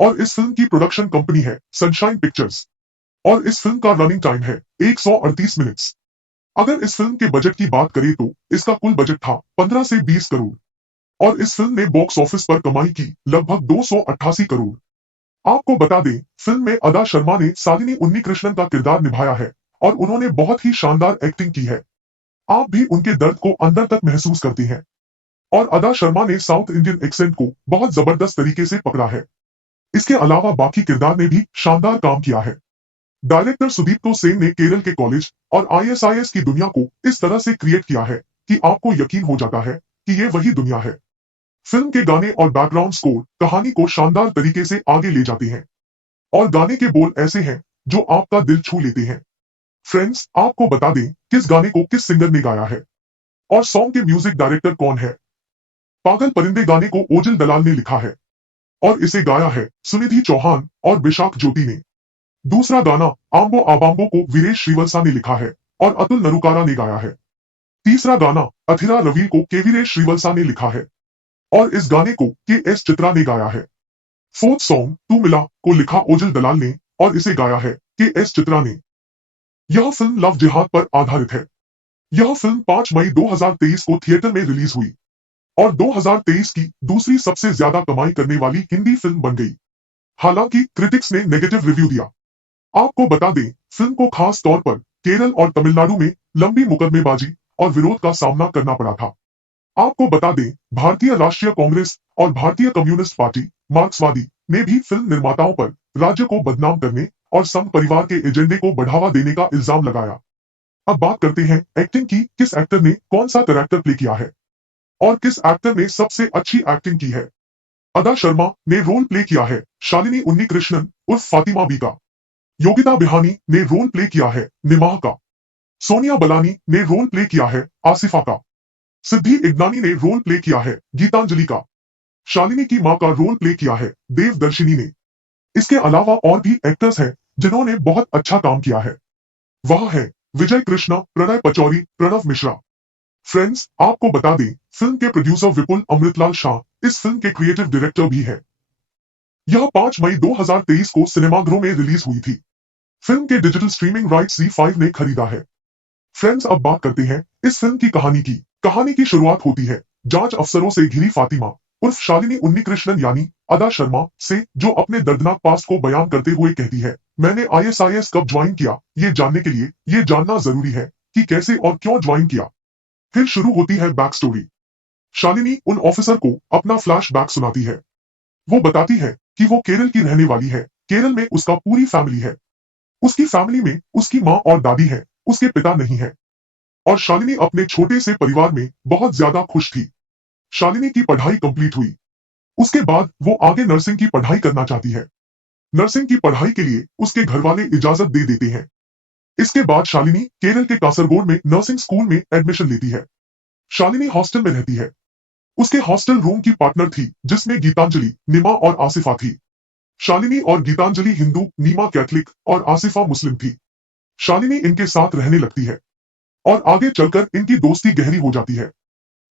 और इस फिल्म की प्रोडक्शन कंपनी है सनशाइन पिक्चर्स, और इस फिल्म का रनिंग टाइम है 138 मिनट्स। अगर इस फिल्म के बजट की बात करें तो इसका कुल बजट था 15 से 20 करोड़, और इस फिल्म ने बॉक्स ऑफिस पर कमाई की लगभग 288 करोड़। आपको बता दें, फिल्म में अदा शर्मा ने शालिनी उन्नीकृष्णन का किरदार निभाया है, और उन्होंने बहुत ही शानदार एक्टिंग की है। आप भी उनके दर्द को अंदर तक महसूस करते हैं, और अदा शर्मा ने साउथ इंडियन एक्सेंट को बहुत जबरदस्त तरीके से पकड़ा है। इसके अलावा बाकी किरदार ने भी शानदार काम किया है। डायरेक्टर सुदीप्तो सेन ने केरल के कॉलेज और आईएसआईएस की दुनिया को इस तरह से क्रिएट किया है कि आपको यकीन हो जाता है कि ये वही दुनिया है। फिल्म के गाने और बैकग्राउंड स्कोर कहानी को शानदार तरीके से आगे ले जाते हैं, और गाने के बोल ऐसे हैं जो आपका दिल छू लेते हैं। फ्रेंड्स, आपको बता दें किस गाने को किस सिंगर ने गाया है, और सॉन्ग के म्यूजिक डायरेक्टर कौन है। पागल परिंदे गाने को ओजल दलाल ने लिखा है, और इसे गाया है सुनिधि चौहान और बिशाख ज्योति ने। दूसरा गाना आम्बो आबाम्बो को वीरेश श्रीवंशा ने लिखा है, और अतुल नरुकारा ने गाया है। तीसरा गाना अथिरा रवील को के वीरेश श्रीवंशा ने लिखा है, और इस गाने को के एस चित्रा ने गाया है। फोर्थ सॉन्ग तू मिला को लिखा ओजल दलाल ने, और इसे गाया है के एस चित्रा ने। यह फिल्म लव जिहाद पर आधारित है। यह फिल्म 5 मई 2023 को थिएटर में रिलीज हुई, और 2023 की दूसरी सबसे ज्यादा कमाई करने वाली हिंदी फिल्म बन गई। हालांकि क्रिटिक्स ने नेगेटिव रिव्यू दिया। आपको बता दें, फिल्म को खास तौर पर केरल और तमिलनाडु में लंबी मुकदमेबाजी और विरोध का सामना करना पड़ा था। आपको बता दें, भारतीय राष्ट्रीय कांग्रेस और भारतीय कम्युनिस्ट पार्टी मार्क्सवादी ने भी फिल्म निर्माताओं पर राज्य को बदनाम करने और संघ परिवार के एजेंडे को बढ़ावा देने का इल्जाम लगाया। अब बात करते हैं एक्टिंग की, किस एक्टर ने कौन सा कैरेक्टर प्ले किया है, और किस एक्टर ने सबसे अच्छी एक्टिंग की है। अदा शर्मा ने रोल प्ले किया है शालिनी उन्नीकृष्णन उर्फ फातिमा बी का। योगिता बिहानी ने रोल प्ले किया है निमाह का। सोनिया बलानी ने रोल प्ले किया है आसिफा का। सिद्धि इग्नानी ने रोल प्ले किया है गीतांजलि का। शालिनी की मां का रोल प्ले किया है देवदर्शिनी ने। इसके अलावा और भी एक्टर्स हैं जिन्होंने बहुत अच्छा काम किया है। वह है विजय कृष्णा, प्रणय पचौरी, प्रणव मिश्रा। फ्रेंड्स, आपको बता दें, फिल्म के प्रोड्यूसर विपुल अमृतलाल शाह इस फिल्म के क्रिएटिव डायरेक्टर भी है। यह 5 मई 2023 को सिनेमाघरों में रिलीज हुई थी। फिल्म के डिजिटल स्ट्रीमिंग राइट्स Z5 ने खरीदा है। फ्रेंड्स, अब बात करते हैं इस फिल्म की कहानी की। कहानी की शुरुआत होती है जांच अफसरों से घिरी फातिमा उर्फ शालिनी उन्नीकृष्णन यानी अदा शर्मा से, जो अपने दर्दनाक पास्ट को बयान करते हुए कहती है, मैंने ISIS कब ज्वाइन किया ये जानने के लिए ये जानना जरूरी है कि कैसे और क्यों ज्वाइन किया। फिर शुरू होती है बैक स्टोरी। शालिनी उन ऑफिसर को अपना फ्लैशबैक सुनाती है। वो बताती है कि वो केरल की रहने वाली है। केरल में उसका पूरी फैमिली है। उसकी फैमिली में उसकी माँ और दादी है, उसके पिता नहीं है। और शालिनी अपने छोटे से परिवार में बहुत ज्यादा खुश थी। शालिनी की पढ़ाई कंप्लीट हुई। उसके बाद वो आगे नर्सिंग की पढ़ाई करना चाहती है। नर्सिंग की पढ़ाई के लिए उसके घर वाले इजाजत दे देते हैं। इसके बाद शालिनी केरल के कासरगोड में नर्सिंग स्कूल में एडमिशन लेती है। शालिनी हॉस्टल में रहती है। उसके हॉस्टल रूम की पार्टनर थी जिसमें गीतांजलि, निमा और आसिफा थी। शालिनी और गीतांजलि हिंदू, नीमा कैथलिक और आसिफा मुस्लिम थी। शालिनी इनके साथ रहने लगती है, और आगे चलकर इनकी दोस्ती गहरी हो जाती है।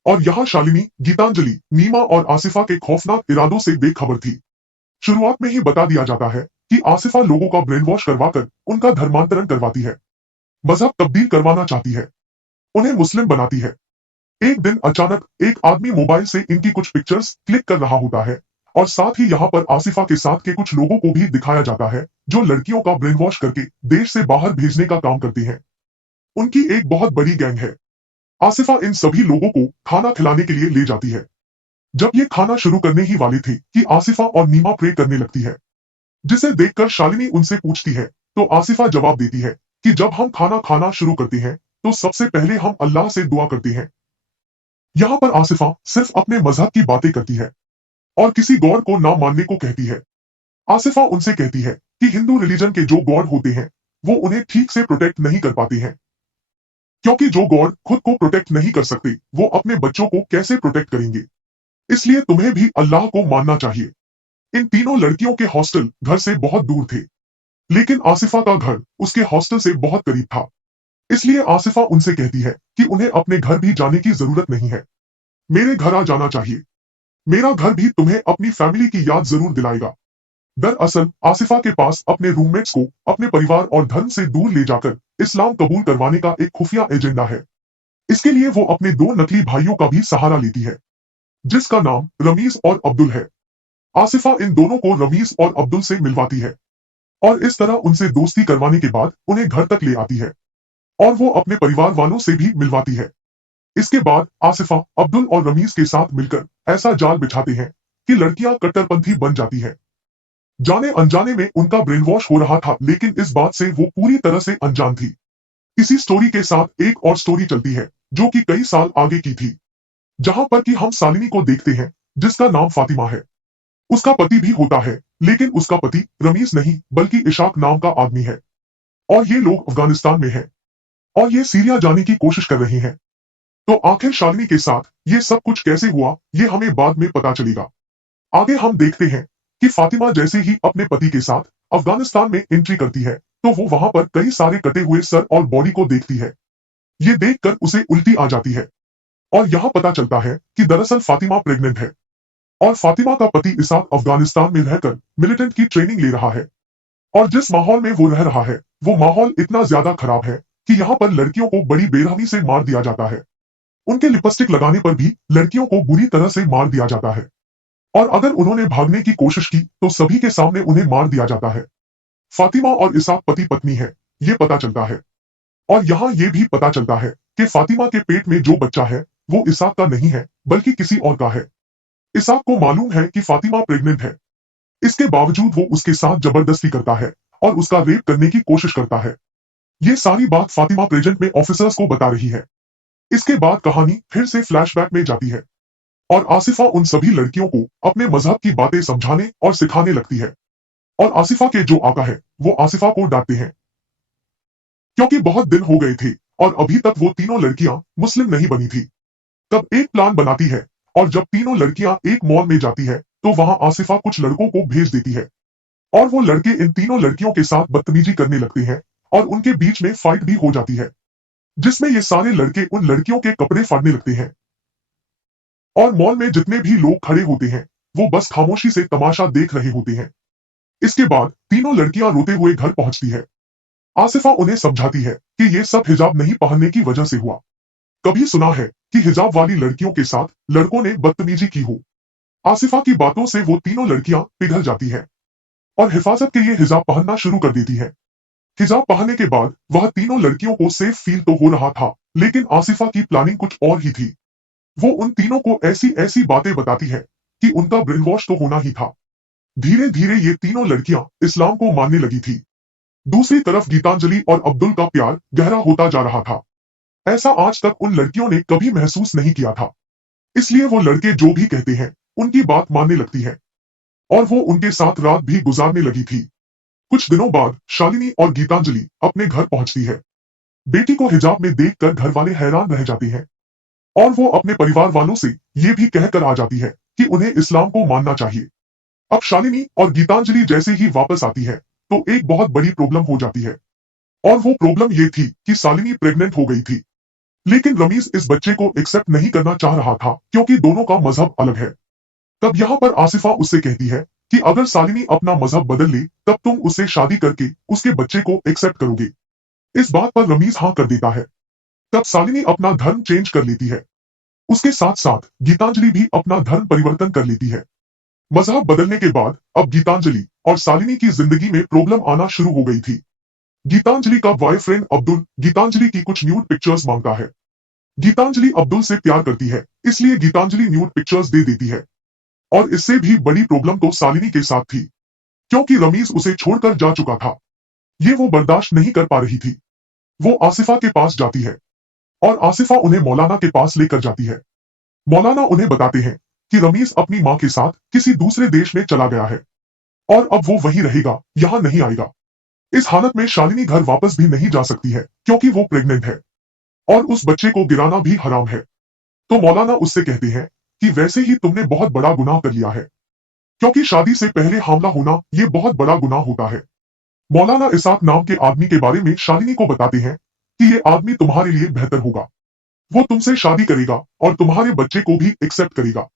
और यहाँ शालिनी, गीतांजलि, नीमा और आसिफा के खौफनाक इरादों से बेखबर थी। शुरुआत में ही बता दिया जाता है कि आसिफा लोगों का ब्रेन वॉश करवाकर उनका धर्मांतरण करवाती है, मजहब तब्दील करवाना चाहती है, उन्हें मुस्लिम बनाती है। एक दिन अचानक एक आदमी मोबाइल से इनकी कुछ पिक्चर्स क्लिक कर रहा होता है, और साथ ही यहाँ पर आसिफा के साथ के कुछ लोगों को भी दिखाया जाता है जो लड़कियों का ब्रेन वॉश करके देश से बाहर भेजने का काम करते हैं। उनकी एक बहुत बड़ी गैंग है। आसिफा इन सभी लोगों को खाना खिलाने के लिए ले जाती है। जब ये खाना शुरू करने ही वाले थे कि आसिफा और नीमा प्रे करने लगती है, जिसे देखकर शालिनी उनसे पूछती है, तो आसिफा जवाब देती है कि जब हम खाना खाना शुरू करते हैं तो सबसे पहले हम अल्लाह से दुआ करते हैं। यहाँ पर आसिफा सिर्फ अपने मजहब की बातें करती है और किसी गॉड को ना मानने को कहती है। आसिफा उनसे कहती है कि हिंदू रिलीजन के जो गॉड होते हैं वो उन्हें ठीक से प्रोटेक्ट नहीं कर पाते हैं, क्योंकि जो गॉड खुद को प्रोटेक्ट नहीं कर सकते वो अपने बच्चों को कैसे प्रोटेक्ट करेंगे। इसलिए तुम्हें भी अल्लाह को मानना चाहिए। इन तीनों लड़कियों के हॉस्टल घर से बहुत दूर थे, लेकिन आसिफा का घर उसके हॉस्टल से बहुत करीब था। इसलिए आसिफा उनसे कहती है कि उन्हें अपने घर भी जाने की जरूरत नहीं है, मेरे घर आ जाना चाहिए। मेरा घर भी तुम्हें अपनी फैमिली की याद जरूर दिलाएगा। दरअसल आसिफा के पास अपने रूममेट्स को अपने परिवार और धर्म से दूर ले जाकर इस्लाम कबूल करवाने का एक खुफिया एजेंडा है। इसके लिए वो अपने दो नकली भाइयों का भी सहारा लेती है, जिसका नाम रमीज और अब्दुल है। आसिफा इन दोनों को रमीज और अब्दुल से मिलवाती है और इस तरह उनसे दोस्ती करवाने के बाद उन्हें घर तक ले आती है और वो अपने परिवार वालों से भी मिलवाती है। इसके बाद आसिफा अब्दुल और रमीज के साथ मिलकर ऐसा जाल बिछाते हैं कि लड़कियां कट्टरपंथी बन जाती है। जाने अनजाने में उनका ब्रेन वॉश हो रहा था, लेकिन इस बात से वो पूरी तरह से अनजान थी। इसी स्टोरी के साथ एक और स्टोरी चलती है जो कि कई साल आगे की थी, जहां पर कि हम शालिनी को देखते हैं जिसका नाम फातिमा है। उसका पति भी होता है, लेकिन उसका पति रमीज नहीं बल्कि इशाक नाम का आदमी है और ये लोग अफगानिस्तान में हैं और ये सीरिया जाने की कोशिश कर रहे हैं। तो आखिर शालिनी के साथ ये सब कुछ कैसे हुआ ये हमें बाद में पता चलेगा। आगे हम देखते हैं कि फातिमा जैसे ही अपने पति के साथ अफगानिस्तान में एंट्री करती है तो वो वहां पर कई सारे कटे हुए सर और बॉडी को देखती है। ये देखकर उसे उल्टी आ जाती है और यहाँ पता चलता है कि दरअसल फातिमा प्रेग्नेंट है और फातिमा का पति इसाक अफगानिस्तान में रहकर मिलिटेंट की ट्रेनिंग ले रहा है और जिस माहौल में वो रह रहा है वो माहौल इतना ज्यादा खराब है कि यहाँ पर लड़कियों को बड़ी बेरहमी से मार दिया जाता है। उनके लिपस्टिक लगाने पर भी लड़कियों को बुरी तरह से मार दिया जाता है और अगर उन्होंने भागने की कोशिश की तो सभी के सामने उन्हें मार दिया जाता है। फातिमा और इसाक पति पत्नी है, ये पता चलता है और यहाँ ये भी पता चलता है कि फातिमा के पेट में जो बच्चा है वो इसाक का नहीं है बल्कि किसी और का है। इसाक को मालूम है कि फातिमा प्रेग्नेंट है, इसके बावजूद वो उसके साथ जबरदस्ती करता है और उसका रेप करने की कोशिश करता है। ये सारी बात फातिमा प्रेजेंट में ऑफिसर्स को बता रही है। इसके बाद कहानी फिर से फ्लैशबैक में जाती है और आसिफा उन सभी लड़कियों को अपने मजहब की बातें समझाने और सिखाने लगती है और आसिफा के जो आका है वो आसिफा को डांटते हैं क्योंकि बहुत दिन हो गए थे और अभी तक वो तीनों लड़कियां मुस्लिम नहीं बनी थी। तब एक प्लान बनाती है और जब तीनों लड़कियां एक मॉल में जाती है तो वहां आसिफा कुछ लड़कों को भेज देती है और वो लड़के इन तीनों लड़कियों के साथ बदतमीजी करने लगते हैं और उनके बीच में फाइट भी हो जाती है, जिसमें ये सारे लड़के उन लड़कियों के कपड़े फाड़ने लगते हैं और मॉल में जितने भी लोग खड़े होते हैं वो बस खामोशी से तमाशा देख रहे होते हैं। इसके बाद तीनों लड़कियां रोते हुए घर पहुंचती है। आसिफा उन्हें समझाती है कि ये सब हिजाब नहीं पहनने की वजह से हुआ। कभी सुना है कि हिजाब वाली लड़कियों के साथ लड़कों ने बदतमीजी की हो। आसिफा की बातों से वो तीनों लड़कियां पिघल जाती है और हिफाजत के लिए हिजाब पहनना शुरू कर देती है। हिजाब पहनने के बाद वह तीनों लड़कियों को सेफ फील तो हो रहा था, लेकिन आसिफा की प्लानिंग कुछ और ही थी। वो उन तीनों को ऐसी ऐसी बातें बताती है कि उनका ब्रेन वॉश तो होना ही था। धीरे धीरे ये तीनों लड़कियां इस्लाम को मानने लगी थी। दूसरी तरफ गीतांजलि और अब्दुल का प्यार गहरा होता जा रहा था। ऐसा आज तक उन लड़कियों ने कभी महसूस नहीं किया था। इसलिए वो लड़के जो भी कहते हैं उनकी बात मानने लगती है और वो उनके साथ रात भी गुजारने लगी थी। कुछ दिनों बाद शालिनी और गीतांजलि अपने घर पहुंचती है। बेटी को हिजाब में देखकर घर वाले हैरान रह जाते हैं और वो अपने परिवार वालों से ये भी कहकर आ जाती है कि उन्हें इस्लाम को मानना चाहिए। अब शालिनी और गीतांजलि जैसे ही वापस आती है तो एक बहुत बड़ी प्रॉब्लम हो जाती है और वो प्रॉब्लम ये थी कि शालिनी प्रेग्नेंट हो गई थी, लेकिन रमीज इस बच्चे को एक्सेप्ट नहीं करना चाह रहा था क्योंकि दोनों का मजहब अलग है। तब यहाँ पर आसिफा उससे कहती है कि अगर शालिनी अपना मजहब बदल ले तब तुम उससे शादी करके उसके बच्चे को एक्सेप्ट करोगे। इस बात पर रमीज हाँ कर देता है। तब शालिनी अपना धर्म चेंज कर लेती है। उसके साथ साथ गीतांजलि भी अपना धर्म परिवर्तन कर लेती है। मजहब बदलने के बाद अब गीतांजलि और शालिनी की जिंदगी में प्रॉब्लम आना शुरू हो गई थी। गीतांजलि का बॉयफ्रेंड अब्दुल गीतांजलि की कुछ न्यूड पिक्चर्स मांगता है। गीतांजलि अब्दुल से प्यार करती है, इसलिए गीतांजलि न्यूड पिक्चर्स दे देती है। और इससे भी बड़ी प्रॉब्लम तो शालिनी के साथ थी, क्योंकि रमीज उसे छोड़कर जा चुका था। ये वो बर्दाश्त नहीं कर पा रही थी। वो आसिफा के पास जाती है और आसिफा उन्हें मौलाना के पास लेकर जाती है। मौलाना उन्हें बताते हैं कि रमीज अपनी माँ के साथ किसी दूसरे देश में चला गया है और अब वो वहीं रहेगा, यहाँ नहीं आएगा। इस हालत में शालिनी घर वापस भी नहीं जा सकती है, क्योंकि वो प्रेग्नेंट है और उस बच्चे को गिराना भी हराम है। तो मौलाना उससे कहते हैं कि वैसे ही तुमने बहुत बड़ा गुनाह कर लिया है, क्योंकि शादी से पहले हमला होना ये बहुत बड़ा गुनाह होता है। मौलाना इसाक नाम के आदमी के बारे में शालिनी को बताते हैं कि ये आदमी तुम्हारे लिए बेहतर होगा। वो तुमसे शादी करेगा और तुम्हारे बच्चे को भी एक्सेप्ट करेगा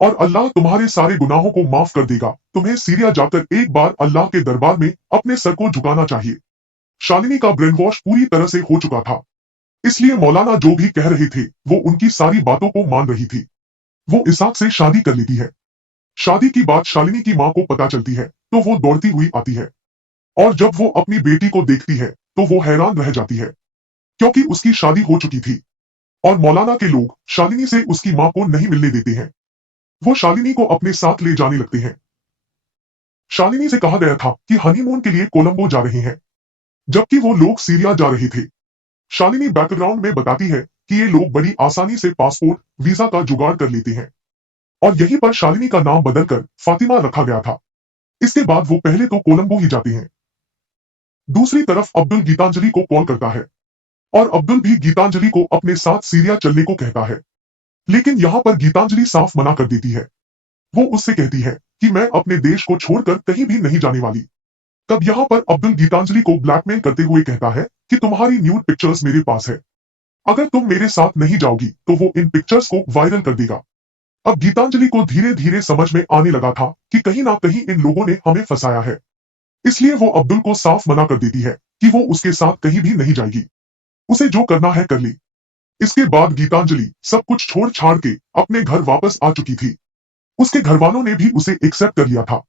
और अल्लाह तुम्हारे सारे गुनाहों को माफ कर देगा। तुम्हें सीरिया जाकर एक बार अल्लाह के दरबार में अपने सर को झुकाना चाहिए। शालिनी का ब्रेन वॉश पूरी तरह से हो चुका था, इसलिए मौलाना जो भी कह रहे थे वो उनकी सारी बातों को मान रही थी। वो इसाक से शादी कर लेती है। शादी की बात शालिनी की माँ को पता चलती है तो वो दौड़ती हुई आती है और जब वो अपनी बेटी को देखती है तो वो हैरान रह जाती है, क्योंकि उसकी शादी हो चुकी थी और मौलाना के लोग शालिनी से उसकी माँ को नहीं मिलने देते हैं। वो शालिनी को अपने साथ ले जाने लगते हैं। शालिनी से कहा गया था कि हनीमून के लिए कोलंबो जा रहे हैं, जबकि वो लोग सीरिया जा रहे थे। शालिनी बैकग्राउंड में बताती है कि ये लोग बड़ी आसानी से पासपोर्ट वीजा का जुगाड़ कर लेते हैं और यहीं पर शालिनी का नाम बदलकर फातिमा रखा गया था। इसके बाद वो पहले तो कोलंबो ही जाते हैं। दूसरी तरफ अब्दुल गीतांजलि को कॉल करता है और अब्दुल भी गीतांजलि को अपने साथ सीरिया चलने को कहता है, लेकिन यहाँ पर गीतांजलि साफ मना कर देती है। वो उससे कहती है कि मैं अपने देश को छोड़कर कहीं भी नहीं जाने वाली। तब यहाँ पर अब्दुल गीतांजलि को ब्लैकमेल करते हुए कहता है कि तुम्हारी न्यूड पिक्चर्स मेरे पास है, अगर तुम मेरे साथ नहीं जाओगी तो वो इन पिक्चर्स को वायरल कर देगा। अब गीतांजलि को धीरे धीरे समझ में आने लगा था कि कहीं ना कहीं इन लोगों ने हमें फंसाया है, इसलिए वो अब्दुल को साफ मना कर देती है कि वो उसके साथ कहीं भी नहीं जाएगी। उसे जो करना है कर ली। इसके बाद गीतांजलि सब कुछ छोड़ छाड़ के अपने घर वापस आ चुकी थी। उसके घर वालों ने भी उसे एक्सेप्ट कर लिया था,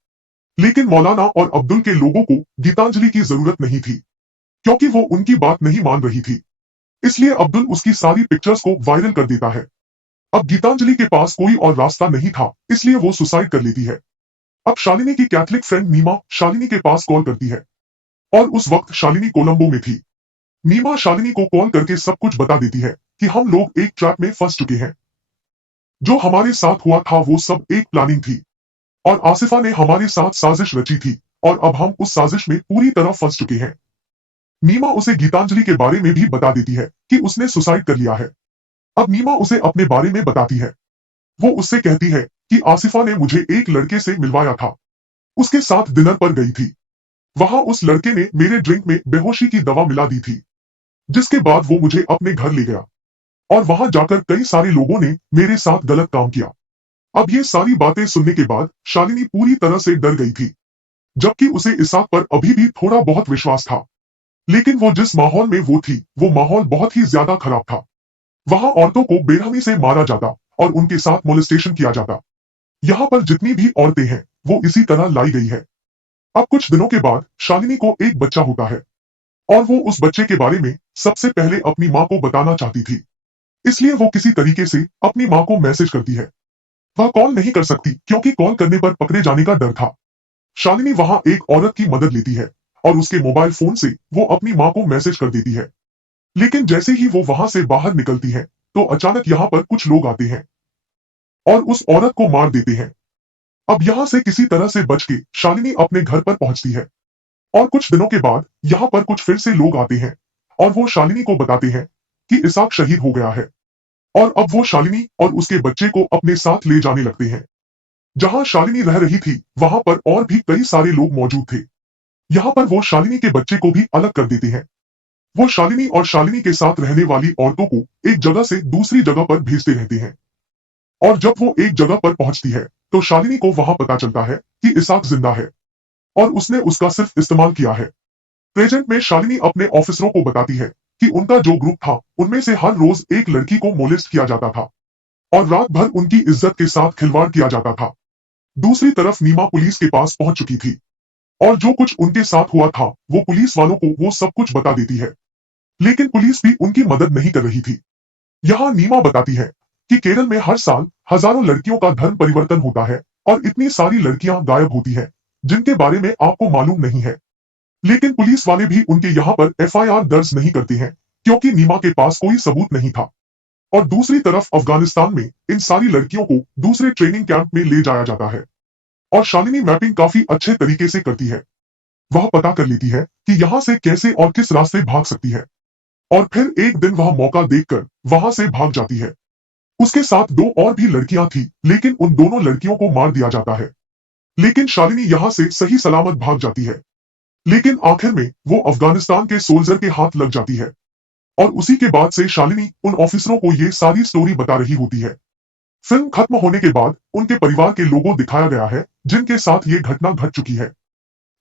लेकिन मौलाना और अब्दुल के लोगों को गीतांजलि की जरूरत नहीं थी, क्योंकि वो उनकी बात नहीं मान रही थी। इसलिए अब्दुल उसकी सारी पिक्चर्स को वायरल कर देता है। अब गीतांजलि के पास कोई और रास्ता नहीं था, इसलिए वो सुसाइड कर लेती है। अब शालिनी की कैथलिक फ्रेंड नीमा शालिनी के पास कॉल करती है और उस वक्त शालिनी कोलंबो में थी। नीमा शालिनी को कॉल करके सब कुछ बता देती है कि हम लोग एक ट्रैप में फंस चुके हैं। जो हमारे साथ हुआ था वो सब एक प्लानिंग थी और आसिफा ने हमारे साथ साजिश रची थी और अब हम उस साजिश में पूरी तरह फंस चुके हैं। नीमा उसे गीतांजलि के बारे में भी बता देती है कि उसने सुसाइड कर लिया है। अब नीमा उसे अपने बारे में बताती है। वो उससे कहती है कि आसिफा ने मुझे एक लड़के से मिलवाया था, उसके साथ डिनर पर गई थी। वहां उस लड़के ने मेरे ड्रिंक में बेहोशी की दवा मिला दी थी, जिसके बाद वो मुझे अपने घर ले गया और वहां जाकर कई सारे लोगों ने मेरे साथ गलत काम किया। अब ये सारी बातें सुनने के बाद शालिनी पूरी तरह से डर गई थी, जबकि उसे इसाक पर अभी भी थोड़ा बहुत विश्वास था। लेकिन वो जिस माहौल में वो थी वो माहौल बहुत ही ज्यादा खराब था। वहां औरतों को बेरहमी से मारा जाता और उनके साथ मोलेस्टेशन किया जाता। यहाँ पर जितनी भी औरतें हैं वो इसी तरह लाई गई है। अब कुछ दिनों के बाद शालिनी को एक बच्चा होता है और वो उस बच्चे के बारे में सबसे पहले अपनी माँ को बताना चाहती थी, इसलिए वो किसी तरीके से अपनी माँ को मैसेज करती है। वह कॉल नहीं कर सकती क्योंकि कॉल करने पर पकड़े जाने का डर था। शालिनी वहां एक औरत की मदद लेती है और उसके मोबाइल फोन से वो अपनी माँ को मैसेज कर देती है। लेकिन जैसे ही वो वहां से बाहर निकलती है तो अचानक यहाँ पर कुछ लोग आते हैं और उस औरत को मार देते हैं। अब यहाँ से किसी तरह से बच के शालिनी अपने घर पर पहुंचती है और कुछ दिनों के बाद यहाँ पर कुछ फिर से लोग आते हैं और वो शालिनी को बताते हैं कि इसाक शहीद हो गया है और अब वो शालिनी और उसके बच्चे को अपने साथ ले जाने लगते हैं। जहां शालिनी रह रही थी वहां पर और भी कई सारे लोग मौजूद थे। यहाँ पर वो शालिनी के बच्चे को भी अलग कर देते हैं। वो शालिनी और शालिनी के साथ रहने वाली औरतों को एक जगह से दूसरी जगह पर भेजते रहते हैं और जब वो एक जगह पर पहुंचती है तो शालिनी को वहां पता चलता है कि इसाक जिंदा है और उसने उसका सिर्फ इस्तेमाल किया है। प्रेजेंट में शालिनी अपने ऑफिसरों को बताती है कि उनका जो ग्रुप था उनमें से हर रोज एक लड़की को मोलेस्ट किया जाता था और रात भर उनकी इज्जत के साथ खिलवाड़ किया जाता था। दूसरी तरफ नीमा पुलिस के पास पहुंच चुकी थी और जो कुछ उनके साथ हुआ था वो पुलिस वालों को वो सब कुछ बता देती है, लेकिन पुलिस भी उनकी मदद नहीं कर रही थी। यहाँ नीमा बताती है कि केरल में हर साल हजारों लड़कियों का धर्म परिवर्तन होता है और इतनी सारी लड़कियां गायब होती हैं जिनके बारे में आपको मालूम नहीं है। लेकिन पुलिस वाले भी उनके यहाँ पर एफआईआर दर्ज नहीं करते हैं क्योंकि नीमा के पास कोई सबूत नहीं था। और दूसरी तरफ अफगानिस्तान में इन सारी लड़कियों को दूसरे ट्रेनिंग कैंप में ले जाया जाता है और शालिनी मैपिंग काफी अच्छे तरीके से करती है। वह पता कर लेती है कि यहाँ से कैसे और किस रास्ते भाग सकती है और फिर एक दिन वह मौका देखकर वहां से भाग जाती है। उसके साथ दो और भी लड़कियां थी लेकिन उन दोनों लड़कियों को मार दिया जाता है। लेकिन शालिनी यहाँ से सही सलामत भाग जाती है। लेकिन आखिर में वो अफगानिस्तान के सोल्जर के हाथ लग जाती है और उसी के बाद से शालिनी उन ऑफिसरों को ये सारी स्टोरी बता रही होती है। फिल्म खत्म होने के बाद उनके परिवार के लोगों दिखाया गया है जिनके साथ ये घटना घट चुकी है।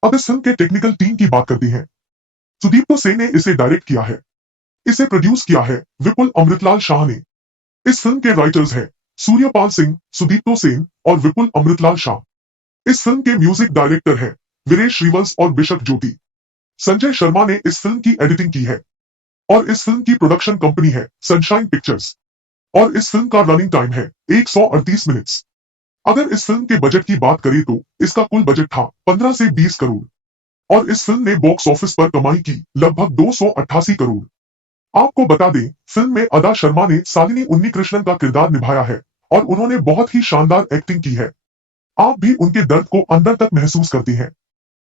अब इस फिल्म के टेक्निकल टीम की बात करते हैं। सुदीप्तो सेन ने इसे डायरेक्ट किया है। इसे प्रोड्यूस किया है विपुल अमृतलाल शाह ने। इस फिल्म के राइटर्स हैं सूर्यपाल सिंह, सुदीप्तो सेन और विपुल अमृतलाल शाह। इस फिल्म के म्यूजिक डायरेक्टर हैं वीरेश श्रीवंश और बिशप ज्योति। संजय शर्मा ने इस फिल्म की एडिटिंग की है और इस फिल्म की प्रोडक्शन कंपनी है सनशाइन पिक्चर्स और इस फिल्म का रनिंग टाइम है 138 मिनट्स। अगर इस फिल्म के बजट की बात करें तो इसका कुल बजट था 15 से 20 करोड़ और इस फिल्म ने बॉक्स ऑफिस पर कमाई की लगभग 288 करोड़। आपको बता दें फिल्म में अदा शर्मा ने शालिनी उन्नीकृष्णन का किरदार निभाया है और उन्होंने बहुत ही शानदार एक्टिंग की है। आप भी उनके दर्द को अंदर तक महसूस करते हैं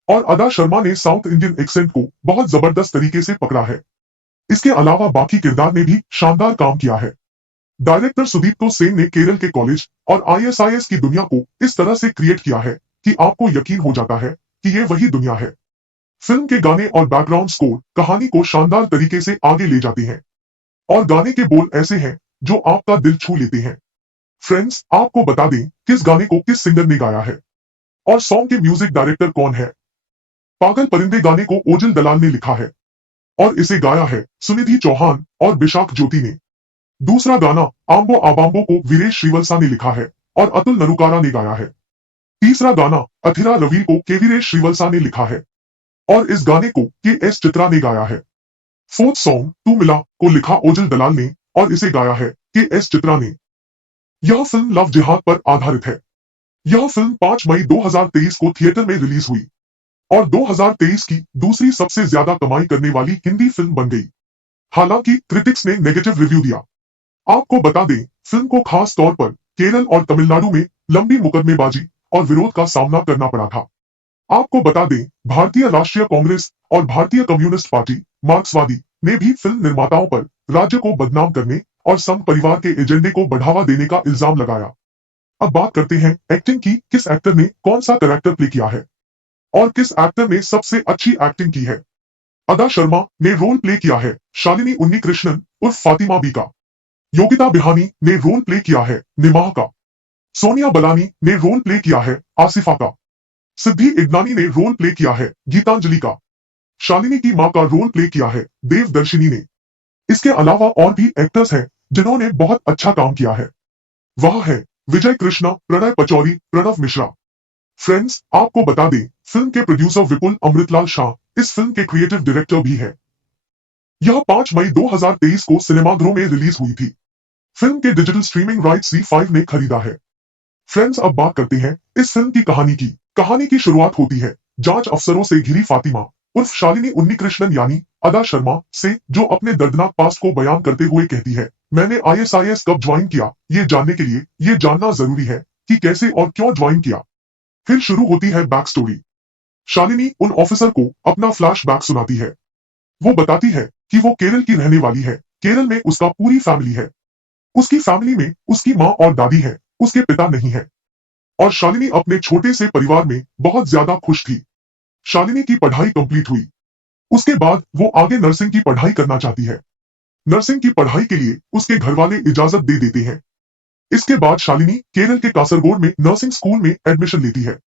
और अदा शर्मा ने साउथ इंडियन एक्सेंट को बहुत जबरदस्त तरीके से पकड़ा है। इसके अलावा बाकी किरदार ने भी शानदार काम किया है। डायरेक्टर सुदीप्तो सेन ने केरल के कॉलेज और आईएसआईएस की दुनिया को इस तरह से क्रिएट किया है कि आपको यकीन हो जाता है कि ये वही दुनिया है। फिल्म के गाने और बैकग्राउंड स्कोर कहानी को शानदार तरीके से आगे ले जाते हैं और गाने के बोल ऐसे हैं जो आपका दिल छू लेते हैं। फ्रेंड्स, आपको बता दें किस गाने को किस सिंगर ने गाया है और सॉन्ग के म्यूजिक डायरेक्टर कौन है। पागल परिंदे गाने को ओजल दलाल ने लिखा है और इसे गाया है सुनिधि चौहान और बिशाख ज्योति ने। दूसरा गाना आम्बो आबाम्बो को वीरेश श्रीवंशा ने लिखा है और अतुल नरुकारा ने गाया है। तीसरा गाना अथिरा रवि को के वीरेश श्रीवंशा ने लिखा है और इस गाने को के एस चित्रा ने गाया है। फोर्थ सॉन्ग तू मिला को लिखा ओजल दलाल ने और इसे गाया है के एस चित्रा ने। यह फिल्म लव जिहाद पर आधारित है। यह फिल्म 5 मई 2023 को थिएटर में रिलीज हुई और 2023 की दूसरी सबसे ज्यादा कमाई करने वाली हिंदी फिल्म बन गई। हालांकि क्रिटिक्स ने नेगेटिव रिव्यू दिया। आपको बता दें फिल्म को खास तौर पर केरल और तमिलनाडु में लंबी मुकदमेबाजी और विरोध का सामना करना पड़ा था। आपको बता दें भारतीय राष्ट्रीय कांग्रेस और भारतीय कम्युनिस्ट पार्टी मार्क्सवादी ने भी फिल्म निर्माताओं पर राज्य को बदनाम करने और संघ परिवार के एजेंडे को बढ़ावा देने का इल्जाम लगाया। अब बात करते हैं एक्टिंग की, किस एक्टर ने कौन सा कैरेक्टर प्ले किया है और किस एक्टर ने सबसे अच्छी एक्टिंग की है। अदा शर्मा ने रोल प्ले किया है शालिनी उन्नीकृष्णन उर्फ फातिमा बी का। योगिता बिहानी ने रोल प्ले किया है निमाह का। सोनिया बलानी ने रोल प्ले किया है आसिफा का। सिद्धि इग्नानी ने रोल प्ले किया है गीतांजलि का। शालिनी की मां का रोल प्ले किया है देवदर्शिनी ने। इसके अलावा और भी एक्टर्स हैं जिन्होंने बहुत अच्छा काम किया है। वह है विजय कृष्णा, प्रणय पचौरी, प्रणव मिश्रा। फ्रेंड्स, आपको बता दें फिल्म के प्रोड्यूसर विपुल अमृतलाल शाह इस फिल्म के क्रिएटिव डायरेक्टर भी है। यह 5 मई 2023 को सिनेमाघरों में रिलीज हुई थी। फिल्म के डिजिटल स्ट्रीमिंग राइट्स Z5 ने खरीदा है। फ्रेंड्स, अब बात करते हैं इस फिल्म की कहानी की। कहानी की शुरुआत होती है जांच अफसरों से घिरी फातिमा उर्फ शालिनी उन्नीकृष्णन यानी अदा शर्मा से, जो अपने दर्दनाक पास्ट को बयान करते हुए कहती है, मैंने आईएसआईएस कब ज्वाइन किया ये जानने के लिए ये जानना जरूरी है कि कैसे और क्यों ज्वाइन किया। फिर शुरू होती है बैक स्टोरी। शालिनी उन ऑफिसर को अपना फ्लैशबैक सुनाती है। वो बताती है कि वो केरल की रहने वाली है। केरल में उसका पूरी फैमिली है। उसकी फैमिली में उसकी माँ और दादी है, उसके पिता नहीं है और शालिनी अपने छोटे से परिवार में बहुत ज्यादा खुश थी। शालिनी की पढ़ाई कंप्लीट हुई। उसके बाद वो आगे नर्सिंग की पढ़ाई करना चाहती है। नर्सिंग की पढ़ाई के लिए उसके घर वाले इजाजत दे देते हैं। इसके बाद शालिनी केरल के कासरगोड में नर्सिंग स्कूल में एडमिशन लेती है।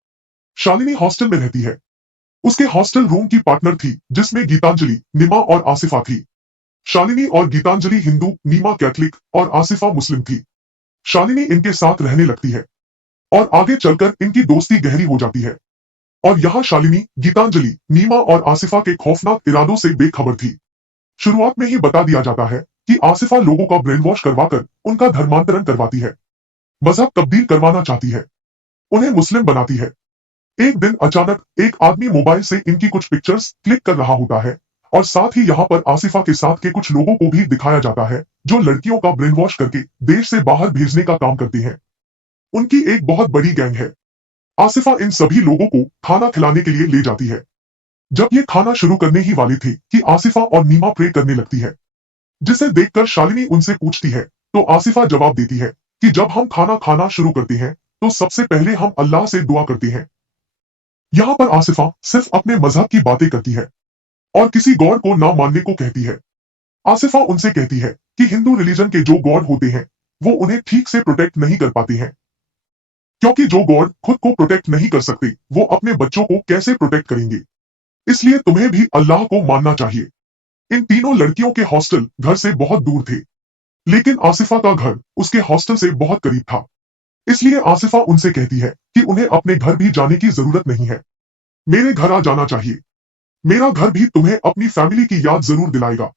शालिनी हॉस्टल में रहती है। उसके हॉस्टल रूम की पार्टनर थी जिसमें गीतांजलि, निमा और आसिफा थी। शालिनी और गीतांजलि हिंदू, नीमा कैथलिक और आसिफा मुस्लिम थी। शालिनी इनके साथ रहने लगती है और आगे चलकर इनकी दोस्ती गहरी हो जाती है। और यहाँ शालिनी, गीतांजलि, नीमा और आसिफा के खौफनाक इरादों से बेखबर थी। शुरुआत में ही बता दिया जाता है कि आसिफा लोगों का ब्रेन वॉश करवाकर उनका धर्मांतरण करवाती है, मजहब तब्दील करवाना चाहती है, उन्हें मुस्लिम बनाती है। एक दिन अचानक एक आदमी मोबाइल से इनकी कुछ पिक्चर्स क्लिक कर रहा होता है और साथ ही यहाँ पर आसिफा के साथ के कुछ लोगों को भी दिखाया जाता है जो लड़कियों का ब्रेन वॉश करके देश से बाहर भेजने का काम करते हैं। उनकी एक बहुत बड़ी गैंग है। आसिफा इन सभी लोगों को खाना खिलाने के लिए ले जाती है। जब ये खाना शुरू करने ही वाली थी कि आसिफा और नीमा प्रे करने लगती है, जिसे देखकर शालिनी उनसे पूछती है तो आसिफा जवाब देती है कि जब हम खाना खाना शुरू करते हैं तो सबसे पहले हम अल्लाह से दुआ करते हैं। यहाँ पर आसिफा सिर्फ अपने मजहब की बातें करती है और किसी गॉड को ना मानने को कहती है। आसिफा उनसे कहती है कि हिंदू रिलीजन के जो गॉड होते हैं वो उन्हें ठीक से प्रोटेक्ट नहीं कर पाते हैं, क्योंकि जो गॉड खुद को प्रोटेक्ट नहीं कर सकते वो अपने बच्चों को कैसे प्रोटेक्ट करेंगे। इसलिए तुम्हें भी अल्लाह को मानना चाहिए। इन तीनों लड़कियों के हॉस्टल घर से बहुत दूर थे, लेकिन आसिफा का घर उसके हॉस्टल से बहुत करीब था। इसलिए आसिफा उनसे कहती है कि उन्हें अपने घर भी जाने की जरूरत नहीं है, मेरे घर आ जाना चाहिए। मेरा घर भी तुम्हें अपनी फैमिली की याद जरूर दिलाएगा।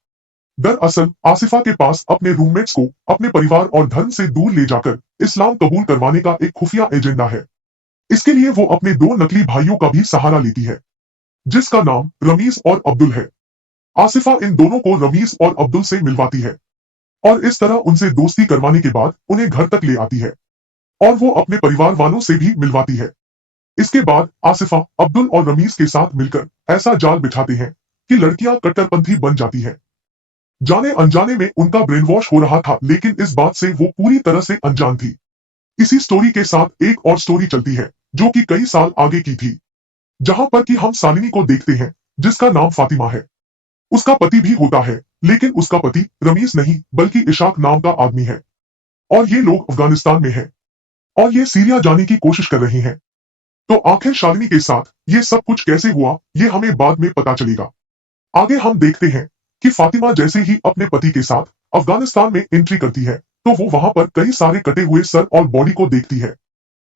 दरअसल आसिफा के पास अपने रूममेट्स को अपने परिवार और धर्म से दूर ले जाकर इस्लाम कबूल करवाने का एक खुफिया एजेंडा है। इसके लिए वो अपने दो नकली भाइयों का भी सहारा लेती है, जिसका नाम रमीज और अब्दुल है। आसिफा इन दोनों को रमीज और अब्दुल से मिलवाती है और इस तरह उनसे दोस्ती करवाने के बाद उन्हें घर तक ले आती है और वो अपने परिवार वालों से भी मिलवाती है। इसके बाद आसिफा अब्दुल और रमीज के साथ मिलकर ऐसा जाल बिछाते हैं कि लड़कियां कट्टरपंथी बन जाती है। जाने अनजाने में उनका ब्रेन वॉश हो रहा था, लेकिन इस बात से वो पूरी तरह से अनजान थी। इसी स्टोरी के साथ एक और स्टोरी चलती है जो कि कई साल आगे की थी, जहां पर कि हम शालिनी को देखते हैं जिसका नाम फातिमा है। उसका पति भी होता है, लेकिन उसका पति रमीज नहीं बल्कि इशाक नाम का आदमी है और ये लोग अफगानिस्तान में है और ये सीरिया जाने की कोशिश कर रहे हैं। तो आखिर शालिनी के साथ ये सब कुछ कैसे हुआ ये हमें बाद में पता चलेगा। आगे हम देखते हैं कि फातिमा जैसे ही अपने पति के साथ अफगानिस्तान में एंट्री करती है तो वो वहां पर कई सारे कटे हुए सर और बॉडी को देखती है।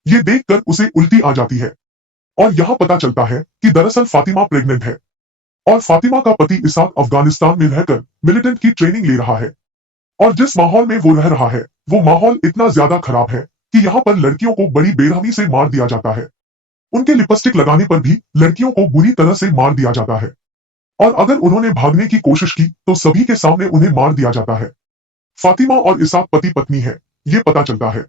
ये देखकर उसे उल्टी आ जाती है और यहाँ पता चलता है कि दरअसल फातिमा प्रेग्नेंट है और फातिमा का पति इसाक अफगानिस्तान में रहकर मिलिटेंट की ट्रेनिंग ले रहा है और जिस माहौल में वो रह रहा है वो माहौल इतना ज्यादा खराब है कि यहाँ पर लड़कियों को बड़ी बेरहमी से मार दिया जाता है। उनके लिपस्टिक लगाने पर भी लड़कियों को बुरी तरह से मार दिया जाता है और अगर उन्होंने भागने की कोशिश की तो सभी के सामने उन्हें मार दिया जाता है। फातिमा और इसाक पति पत्नी है, ये पता चलता है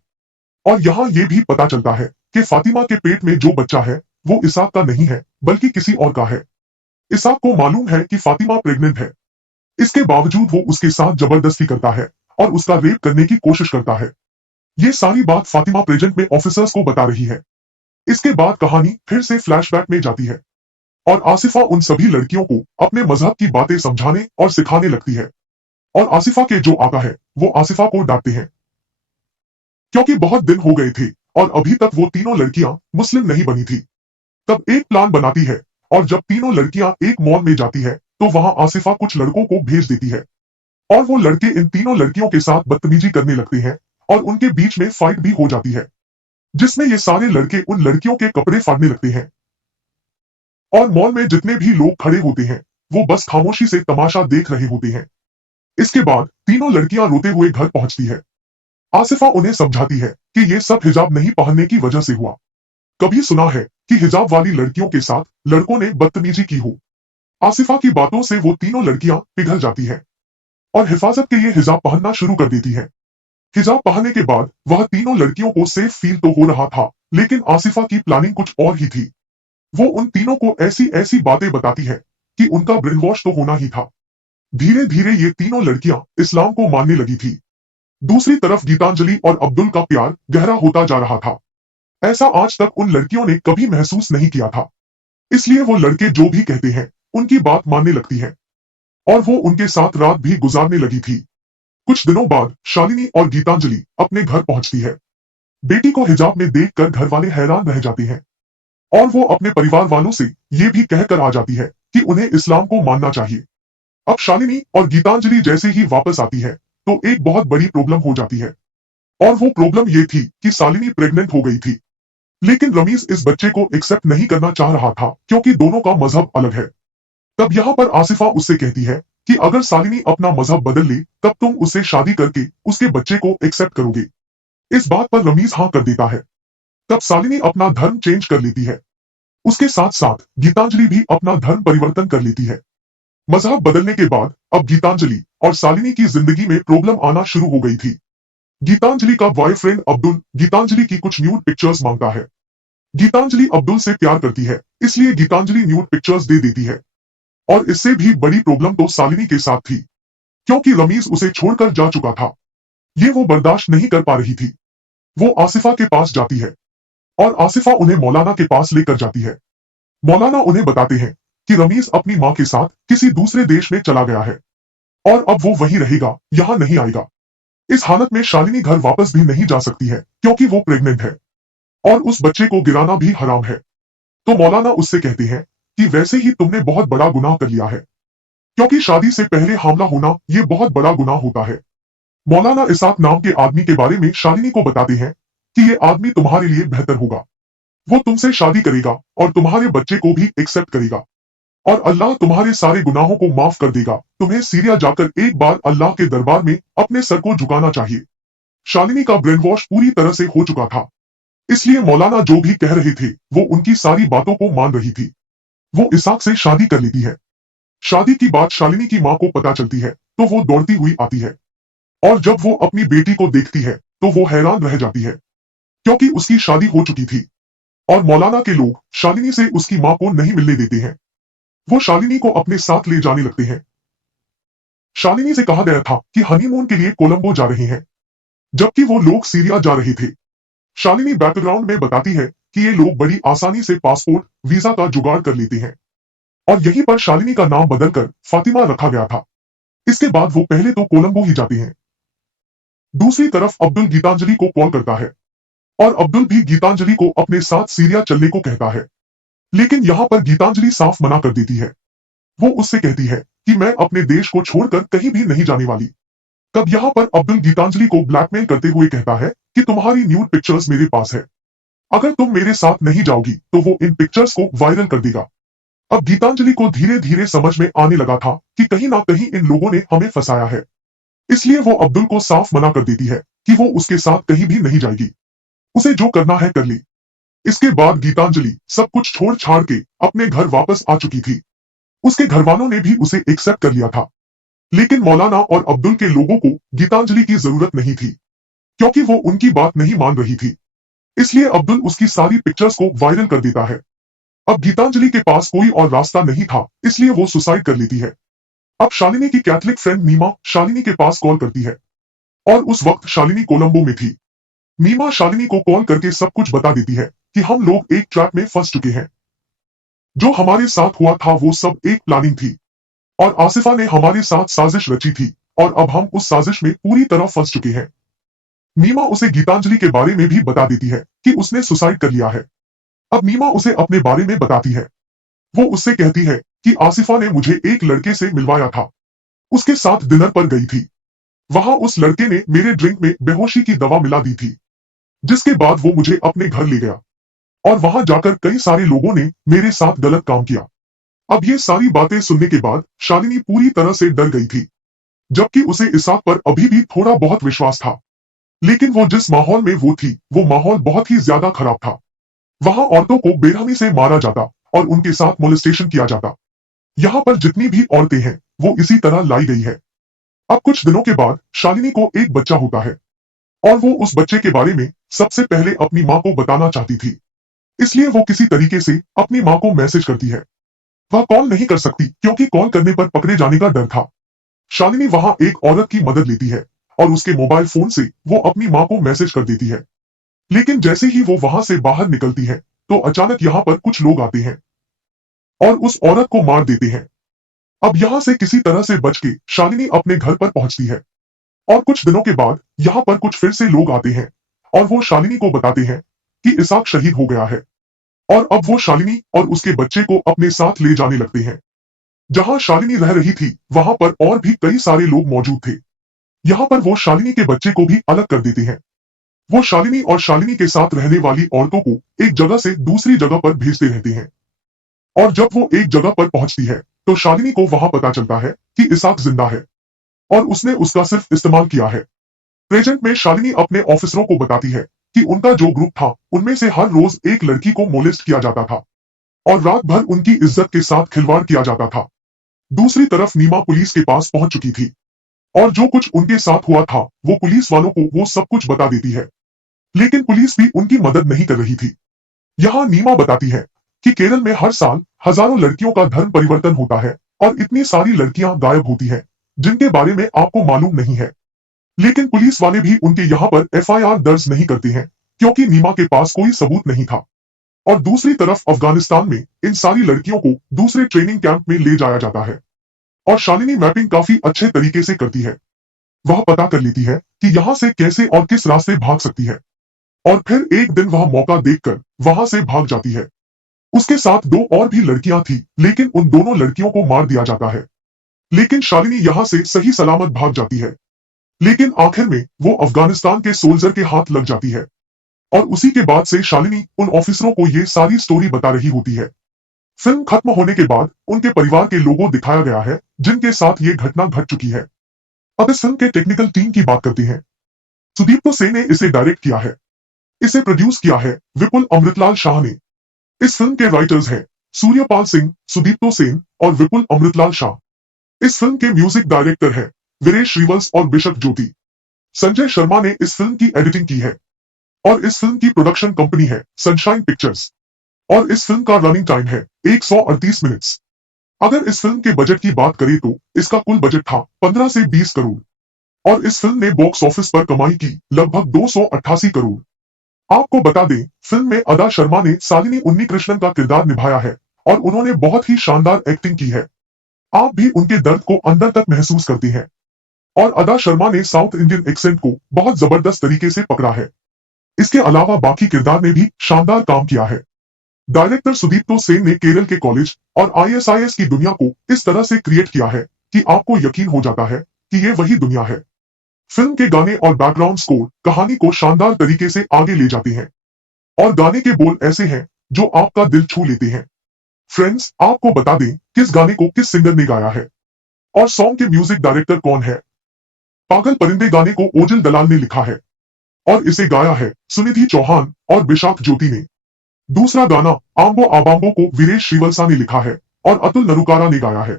और यहाँ ये भी पता चलता है कि फातिमा के पेट में जो बच्चा है वो इसाक का नहीं है बल्कि किसी और का है। इसाक को मालूम है कि फातिमा प्रेग्नेंट है, इसके बावजूद वो उसके साथ जबरदस्ती करता है और उसका रेप करने की कोशिश करता है। ये सारी बात फातिमा प्रेजेंट में ऑफिसर्स को बता रही है। इसके बाद कहानी फिर से फ्लैशबैक में जाती है और आसिफा उन सभी लड़कियों को अपने मजहब की बातें समझाने और सिखाने लगती है और आसिफा के जो आका है वो आसिफा को डांटते हैं क्योंकि बहुत दिन हो गए थे और अभी तक वो तीनों लड़कियां मुस्लिम नहीं बनी थी। तब एक प्लान बनाती है और जब तीनों लड़कियां एक मॉल में जाती है तो वहां आसिफा कुछ लड़कों को भेज देती है और वो लड़के इन तीनों लड़कियों के साथ बदतमीजी करने लगते हैं और उनके बीच में फाइट भी हो जाती है, जिसमें ये सारे लड़के उन लड़कियों के कपड़े फाड़ने लगते हैं और मॉल में जितने भी लोग खड़े होते हैं वो बस खामोशी से तमाशा देख रहे होते हैं। इसके बाद तीनों लड़कियां रोते हुए घर पहुंचती है। आसिफा उन्हें समझाती है कि ये सब हिजाब नहीं पहनने की वजह से हुआ। कभी सुना है कि हिजाब वाली लड़कियों के साथ लड़कों ने बदतमीजी की हो। आसिफा की बातों से वो तीनों लड़कियां पिघल जाती है और हिफाजत के लिए हिजाब पहनना शुरू कर देती है। हिजाब पहनने के बाद वह तीनों लड़कियों को सेफ फील तो हो रहा था, लेकिन आसिफा की प्लानिंग कुछ और ही थी। वो उन तीनों को ऐसी ऐसी बातें बताती है कि उनका ब्रेन वॉश तो होना ही था। धीरे धीरे ये तीनों लड़कियां इस्लाम को मानने लगी थी। दूसरी तरफ गीतांजलि और अब्दुल का प्यार गहरा होता जा रहा था। ऐसा आज तक उन लड़कियों ने कभी महसूस नहीं किया था। इसलिए वो लड़के जो भी कहते हैं उनकी बात मानने लगती है और वो उनके साथ रात भी गुजारने लगी थी। कुछ दिनों बाद शालिनी और गीतांजलि अपने घर पहुंचती है। बेटी को हिजाब में देखकर घर वाले हैरान रह जाते हैं और वो अपने परिवार वालों से ये भी कहकर आ जाती है कि उन्हें इस्लाम को मानना चाहिए। अब शालिनी और गीतांजलि जैसे ही वापस आती है तो एक बहुत बड़ी प्रॉब्लम हो जाती है और वो प्रॉब्लम ये थी कि शालिनी प्रेग्नेंट हो गई थी, लेकिन रमीज इस बच्चे को एक्सेप्ट नहीं करना चाह रहा था क्योंकि दोनों का मजहब अलग है। तब यहाँ पर आसिफा उससे कहती है कि अगर शालिनी अपना मजहब बदल ले तब तुम उससे शादी करके उसके बच्चे को एक्सेप्ट करोगे। इस बात पर रमीज हाँ कर देता है। तब शालिनी अपना धर्म चेंज कर लेती है। उसके साथ साथ गीतांजलि भी अपना धर्म परिवर्तन कर लेती है। मजहब बदलने के बाद अब गीतांजलि और शालिनी की जिंदगी में प्रॉब्लम आना शुरू हो गई थी। गीतांजलि का बॉयफ्रेंड अब्दुल गीतांजलि की कुछ न्यूड पिक्चर्स मांगता है। गीतांजलि अब्दुल से प्यार करती है, इसलिए गीतांजलि न्यूड पिक्चर्स दे देती है। और इससे भी बड़ी प्रॉब्लम तो शालिनी के साथ थी, क्योंकि रमीज उसे छोड़कर जा चुका था। ये वो बर्दाश्त नहीं कर पा रही थी। वो आसिफा के पास जाती है और आसिफा उन्हें मौलाना के पास लेकर जाती है। मौलाना उन्हें बताते हैं कि रमीज अपनी माँ के साथ किसी दूसरे देश में चला गया है और अब वो वहीं रहेगा, यहाँ नहीं आएगा। इस हालत में शालिनी घर वापस भी नहीं जा सकती है, क्योंकि वो प्रेग्नेंट है और उस बच्चे को गिराना भी हराम है। तो मौलाना उससे कहते हैं कि वैसे ही तुमने बहुत बड़ा गुनाह कर लिया है, क्योंकि शादी से पहले हमला होना ये बहुत बड़ा गुनाह होता है। मौलाना इसाक नाम के आदमी के बारे में शालिनी को बताते हैं कि ये आदमी तुम्हारे लिए बेहतर होगा। वो तुमसे शादी करेगा और तुम्हारे बच्चे को भी एक्सेप्ट करेगा और अल्लाह तुम्हारे सारे गुनाहों को माफ कर देगा। तुम्हें सीरिया जाकर एक बार अल्लाह के दरबार में अपने सर को झुकाना चाहिए। शालिनी का ब्रेन वॉश पूरी तरह से हो चुका था, इसलिए मौलाना जो भी कह रहे थे वो उनकी सारी बातों को मान रही थी। वो इसाक से शादी कर लेती है। शादी की बात शालिनी की माँ को पता चलती है तो वो दौड़ती हुई आती है और जब वो अपनी बेटी को देखती है तो वो हैरान रह जाती है, क्योंकि उसकी शादी हो चुकी थी और मौलाना के लोग शालिनी से उसकी माँ को नहीं मिलने देते हैं। वो शालिनी को अपने साथ ले जाने लगते हैं। शालिनी से कहा गया था कि हनीमून के लिए कोलंबो जा रहे हैं, जबकि वो लोग सीरिया जा रहे थे। शालिनी बैकग्राउंड में बताती है कि ये लोग बड़ी आसानी से पासपोर्ट वीजा का जुगाड़ कर लेते हैं और यहीं पर शालिनी का नाम बदलकर फातिमा रखा गया था। इसके बाद वो पहले तो कोलंबो ही जाते हैं। दूसरी तरफ अब्दुल गीतांजलि को कॉल करता है और अब्दुल भी गीतांजलि को अपने साथ सीरिया चलने को कहता है, लेकिन यहाँ पर गीतांजलि साफ मना कर देती है। वो उससे कहती है कि मैं अपने देश को छोड़कर कहीं भी नहीं जाने वाली। तब यहाँ पर अब्दुल गीतांजलि को ब्लैकमेल करते हुए कहता है कि तुम्हारी न्यूड पिक्चर्स मेरे पास है, अगर तुम मेरे साथ नहीं जाओगी तो वो इन पिक्चर्स को वायरल कर देगा। अब गीतांजलि को धीरे धीरे समझ में आने लगा था कि कहीं ना कहीं इन लोगों ने हमें फंसाया है, इसलिए वो अब्दुल को साफ मना कर देती है कि वो उसके साथ कहीं भी नहीं जाएगी। उसे जो करना है कर ले। इसके बाद गीतांजलि सब कुछ छोड़ छाड़ के अपने घर वापस आ चुकी थी। उसके घर वालों ने भी उसे एक्सेप्ट कर लिया था, लेकिन मौलाना और अब्दुल के लोगों को गीतांजलि की जरूरत नहीं थी, क्योंकि वो उनकी बात नहीं मान रही थी। इसलिए अब्दुल उसकी सारी पिक्चर्स को वायरल कर देता है। अब गीतांजलि के पास कोई और रास्ता नहीं था, इसलिए वो सुसाइड कर लेती है। अब शालिनी की कैथलिक फ्रेंड नीमा शालिनी के पास कॉल करती है और उस वक्त शालिनी कोलंबो में थी। नीमा शालिनी को कॉल करके सब कुछ बता देती है कि हम लोग एक ट्रैप में फंस चुके हैं। जो हमारे साथ हुआ था वो सब एक प्लानिंग थी और आसिफा ने हमारे साथ साजिश रची थी और अब हम उस साजिश में पूरी तरह फंस चुके हैं। मीमा उसे गीतांजलि के बारे में भी बता देती है कि उसने सुसाइड कर लिया है। अब मीमा उसे अपने बारे में बताती है। वो उससे कहती है कि आसिफा ने मुझे एक लड़के से मिलवाया था, उसके साथ डिनर पर गई थी। वहां उस लड़के ने मेरे ड्रिंक में बेहोशी की दवा मिला दी थी, जिसके बाद वो मुझे अपने घर ले गया और वहां जाकर कई सारे लोगों ने मेरे साथ गलत काम किया। अब ये सारी बातें सुनने के बाद शालिनी पूरी तरह से डर गई थी, जबकि उसे इसाक पर अभी भी थोड़ा बहुत विश्वास था। लेकिन वो जिस माहौल में वो थी वो माहौल बहुत ही ज्यादा खराब था। वहां औरतों को बेरहमी से मारा जाता और उनके साथ मोलेस्टेशन किया जाता। यहाँ पर जितनी भी औरतें हैं वो इसी तरह लाई गई है। अब कुछ दिनों के बाद शालिनी को एक बच्चा होता है और वो उस बच्चे के बारे में सबसे पहले अपनी माँ को बताना चाहती थी, इसलिए वो किसी तरीके से अपनी माँ को मैसेज करती है। वह कॉल नहीं कर सकती क्योंकि कॉल करने पर पकड़े जाने का डर था। शालिनी वहां एक औरत की मदद लेती है और उसके मोबाइल फोन से वो अपनी माँ को मैसेज कर देती है। लेकिन जैसे ही वो वहां से बाहर निकलती है तो अचानक यहाँ पर कुछ लोग आते हैं और उस औरत को मार देते हैं। अब यहाँ से किसी तरह से बच के शालिनी अपने घर पर पहुंचती है और कुछ दिनों के बाद यहाँ पर कुछ फिर से लोग आते हैं और वो शालिनी को बताते हैं कि इसाक शहीद हो गया है और अब वो शालिनी और उसके बच्चे को अपने साथ ले जाने लगते हैं। जहां शालिनी रह रही थी वहां पर और भी कई सारे लोग मौजूद थे। यहाँ पर वो शालिनी के बच्चे को भी अलग कर देते हैं। वो शालिनी और शालिनी के साथ रहने वाली औरतों को एक जगह से दूसरी जगह पर भेजते रहते हैं और जब वो एक जगह पर पहुंचती है तो शालिनी को वहां पता चलता है कि इसाक जिंदा है और उसने उसका सिर्फ इस्तेमाल किया है। प्रेजेंट में शालिनी अपने ऑफिसरों को बताती है कि उनका जो ग्रुप था उनमें से हर रोज एक लड़की को मोलेस्ट किया जाता था और रात भर उनकी इज्जत के साथ खिलवाड़ किया जाता था। दूसरी तरफ नीमा पुलिस के पास पहुंच चुकी थी और जो कुछ उनके साथ हुआ था वो पुलिस वालों को वो सब कुछ बता देती है, लेकिन पुलिस भी उनकी मदद नहीं कर रही थी। यहाँ नीमा बताती है कि केरल में हर साल हजारों लड़कियों का धर्म परिवर्तन होता है और इतनी सारी लड़कियां गायब होती हैं जिनके बारे में आपको मालूम नहीं है, लेकिन पुलिस वाले भी उनके यहाँ पर एफआईआर दर्ज नहीं करते हैं क्योंकि नीमा के पास कोई सबूत नहीं था। और दूसरी तरफ अफगानिस्तान में इन सारी लड़कियों को दूसरे ट्रेनिंग कैंप में ले जाया जाता है और शालिनी मैपिंग काफी अच्छे तरीके से करती है। वह पता कर लेती है कि यहाँ से कैसे और किस रास्ते भाग सकती है और फिर एक दिन वह मौका देखकर वहां से भाग जाती है। उसके साथ दो और भी लड़कियां थी लेकिन उन दोनों लड़कियों को मार दिया जाता है, लेकिन शालिनी यहाँ से सही सलामत भाग जाती है। लेकिन आखिर में वो अफगानिस्तान के सोल्जर के हाथ लग जाती है और उसी के बाद से शालिनी उन ऑफिसरों को ये सारी स्टोरी बता रही होती है। फिल्म खत्म होने के बाद उनके परिवार के लोगों दिखाया गया है जिनके साथ ये घटना घट चुकी है। अब इस फिल्म के टेक्निकल टीम की बात करते हैं। सुदीप्तो सेन ने इसे डायरेक्ट किया है। इसे प्रोड्यूस किया है विपुल अमृतलाल शाह ने। इस फिल्म के राइटर्स हैं सूर्यपाल सिंह, सुदीप्तो सेन और विपुल अमृतलाल शाह। इस फिल्म के म्यूजिक डायरेक्टर है वीरेश श्रीवंश और बिशप ज्योति। संजय शर्मा ने इस फिल्म की एडिटिंग की है और इस फिल्म की प्रोडक्शन कंपनी है सनशाइन पिक्चर्स और इस फिल्म का रनिंग टाइम है 138 मिनट्स। अगर इस फिल्म के बजट की बात करें तो इसका कुल बजट था 15 से 20 करोड़ और इस फिल्म ने बॉक्स ऑफिस पर कमाई की लगभग 288 करोड़। आपको बता दें फिल्म में अदा शर्मा ने शालिनी उन्नीकृष्णन का किरदार निभाया है और उन्होंने बहुत ही शानदार एक्टिंग की है। आप भी उनके दर्द को अंदर तक महसूस करते हैं और अदा शर्मा ने साउथ इंडियन एक्सेंट को बहुत जबरदस्त तरीके से पकड़ा है। इसके अलावा बाकी किरदार ने भी शानदार काम किया है। डायरेक्टर सुदीप्तो सेन ने केरल के कॉलेज और आईएसआईएस की दुनिया को इस तरह से क्रिएट किया है कि आपको यकीन हो जाता है कि ये वही दुनिया है। फिल्म के गाने और बैकग्राउंड स्कोर कहानी को शानदार तरीके से आगे ले जाते हैं और गाने के बोल ऐसे हैं जो आपका दिल छू लेते हैं। फ्रेंड्स, आपको बता दें किस गाने को किस सिंगर ने गाया है और सॉन्ग के म्यूजिक डायरेक्टर कौन है। पागल परिंदे गाने को ओजल दलाल ने लिखा है और इसे गाया है सुनिधि चौहान और बिशाख ज्योति ने। दूसरा गाना आम्बो आबाम्बो को वीरेश श्रीवंशा ने लिखा है और अतुल नरुकारा ने गाया है।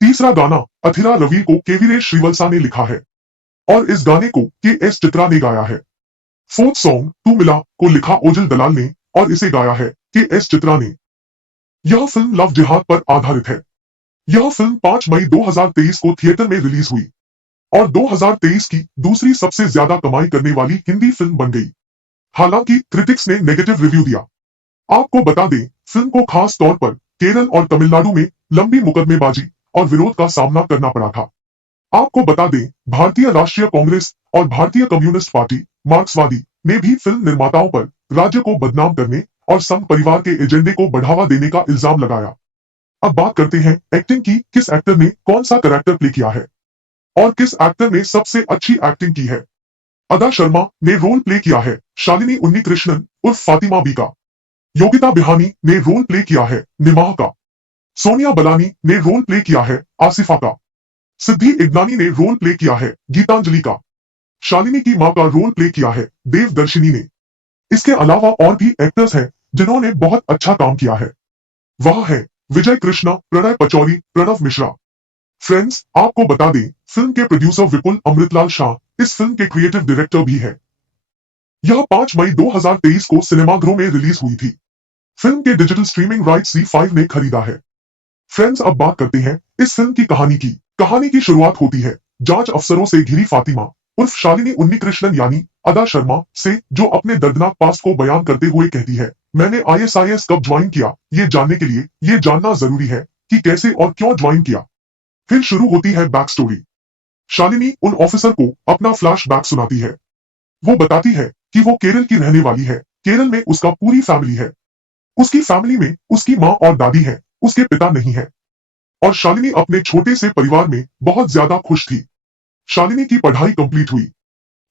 तीसरा गाना अथिरा रवि को के वीरेश श्रीवंशा ने लिखा है और इस गाने को के एस चित्रा ने गाया है। फोर्थ सॉन्ग तू मिला को लिखा ओजल दलाल ने और इसे गाया है के एस चित्रा ने। यह फिल्म लव जिहाद पर आधारित है। यह फिल्म 5 मई 2023 को थिएटर में रिलीज हुई और 2023 की दूसरी सबसे ज्यादा कमाई करने वाली हिंदी फिल्म बन गई। हालांकि क्रिटिक्स ने नेगेटिव रिव्यू दिया। आपको बता दें फिल्म को खास तौर पर केरल और तमिलनाडु में लंबी मुकदमेबाजी और विरोध का सामना करना पड़ा था। आपको बता दें भारतीय राष्ट्रीय कांग्रेस और भारतीय कम्युनिस्ट पार्टी मार्क्सवादी ने भी फिल्म निर्माताओं पर राज्य को बदनाम करने और संघ परिवार के एजेंडे को बढ़ावा देने का इल्जाम लगाया। अब बात करते हैं एक्टिंग की, किस एक्टर ने कौन सा कैरेक्टर प्ले किया है और किस एक्टर ने सबसे अच्छी एक्टिंग की है। अदा शर्मा ने रोल प्ले किया है शालिनी उन्नीकृष्णन उर्फ फातिमा बी का। योगिता बिहानी ने रोल प्ले किया है निमाह का। सोनिया बलानी ने रोल प्ले किया है आसिफा का। सिद्धि इग्नानी ने रोल प्ले किया है गीतांजलि का। शालिनी की मां का रोल प्ले किया है देवदर्शिनी ने। इसके अलावा और भी एक्टर्स हैं जिन्होंने बहुत अच्छा काम किया है। वह है विजय कृष्णा, प्रणय पचौरी, प्रणव मिश्रा। फ्रेंड्स, आपको बता दें फिल्म के प्रोड्यूसर विपुल अमृतलाल शाह इस फिल्म के क्रिएटिव डायरेक्टर भी है। यह 5 मई 2023 को सिनेमाघरों में रिलीज हुई थी। फिल्म के डिजिटल स्ट्रीमिंग राइट्स Z5 ने खरीदा है। फ्रेंड्स, अब बात करते हैं इस फिल्म की कहानी की। कहानी की शुरुआत होती है जांच अफसरों से घिरी फातिमा उर्फ शालिनी उन्नीकृष्णन यानी अदा शर्मा से, जो अपने दर्दनाक पास्ट को बयान करते हुए कहती है, मैंने आईएसआईएस कब ज्वाइन किया ये जानने के लिए ये जानना जरूरी है कि कैसे और क्यों ज्वाइन किया। फिर शुरू होती है बैक स्टोरी। शालिनी उन ऑफिसर को अपना फ्लैशबैक सुनाती है। वो बताती है कि वो केरल की रहने वाली है। केरल में उसका पूरी फैमिली है। उसकी फैमिली में उसकी माँ और दादी है, उसके पिता नहीं है और शालिनी अपने छोटे से परिवार में बहुत ज्यादा खुश थी। शालिनी की पढ़ाई कंप्लीट हुई।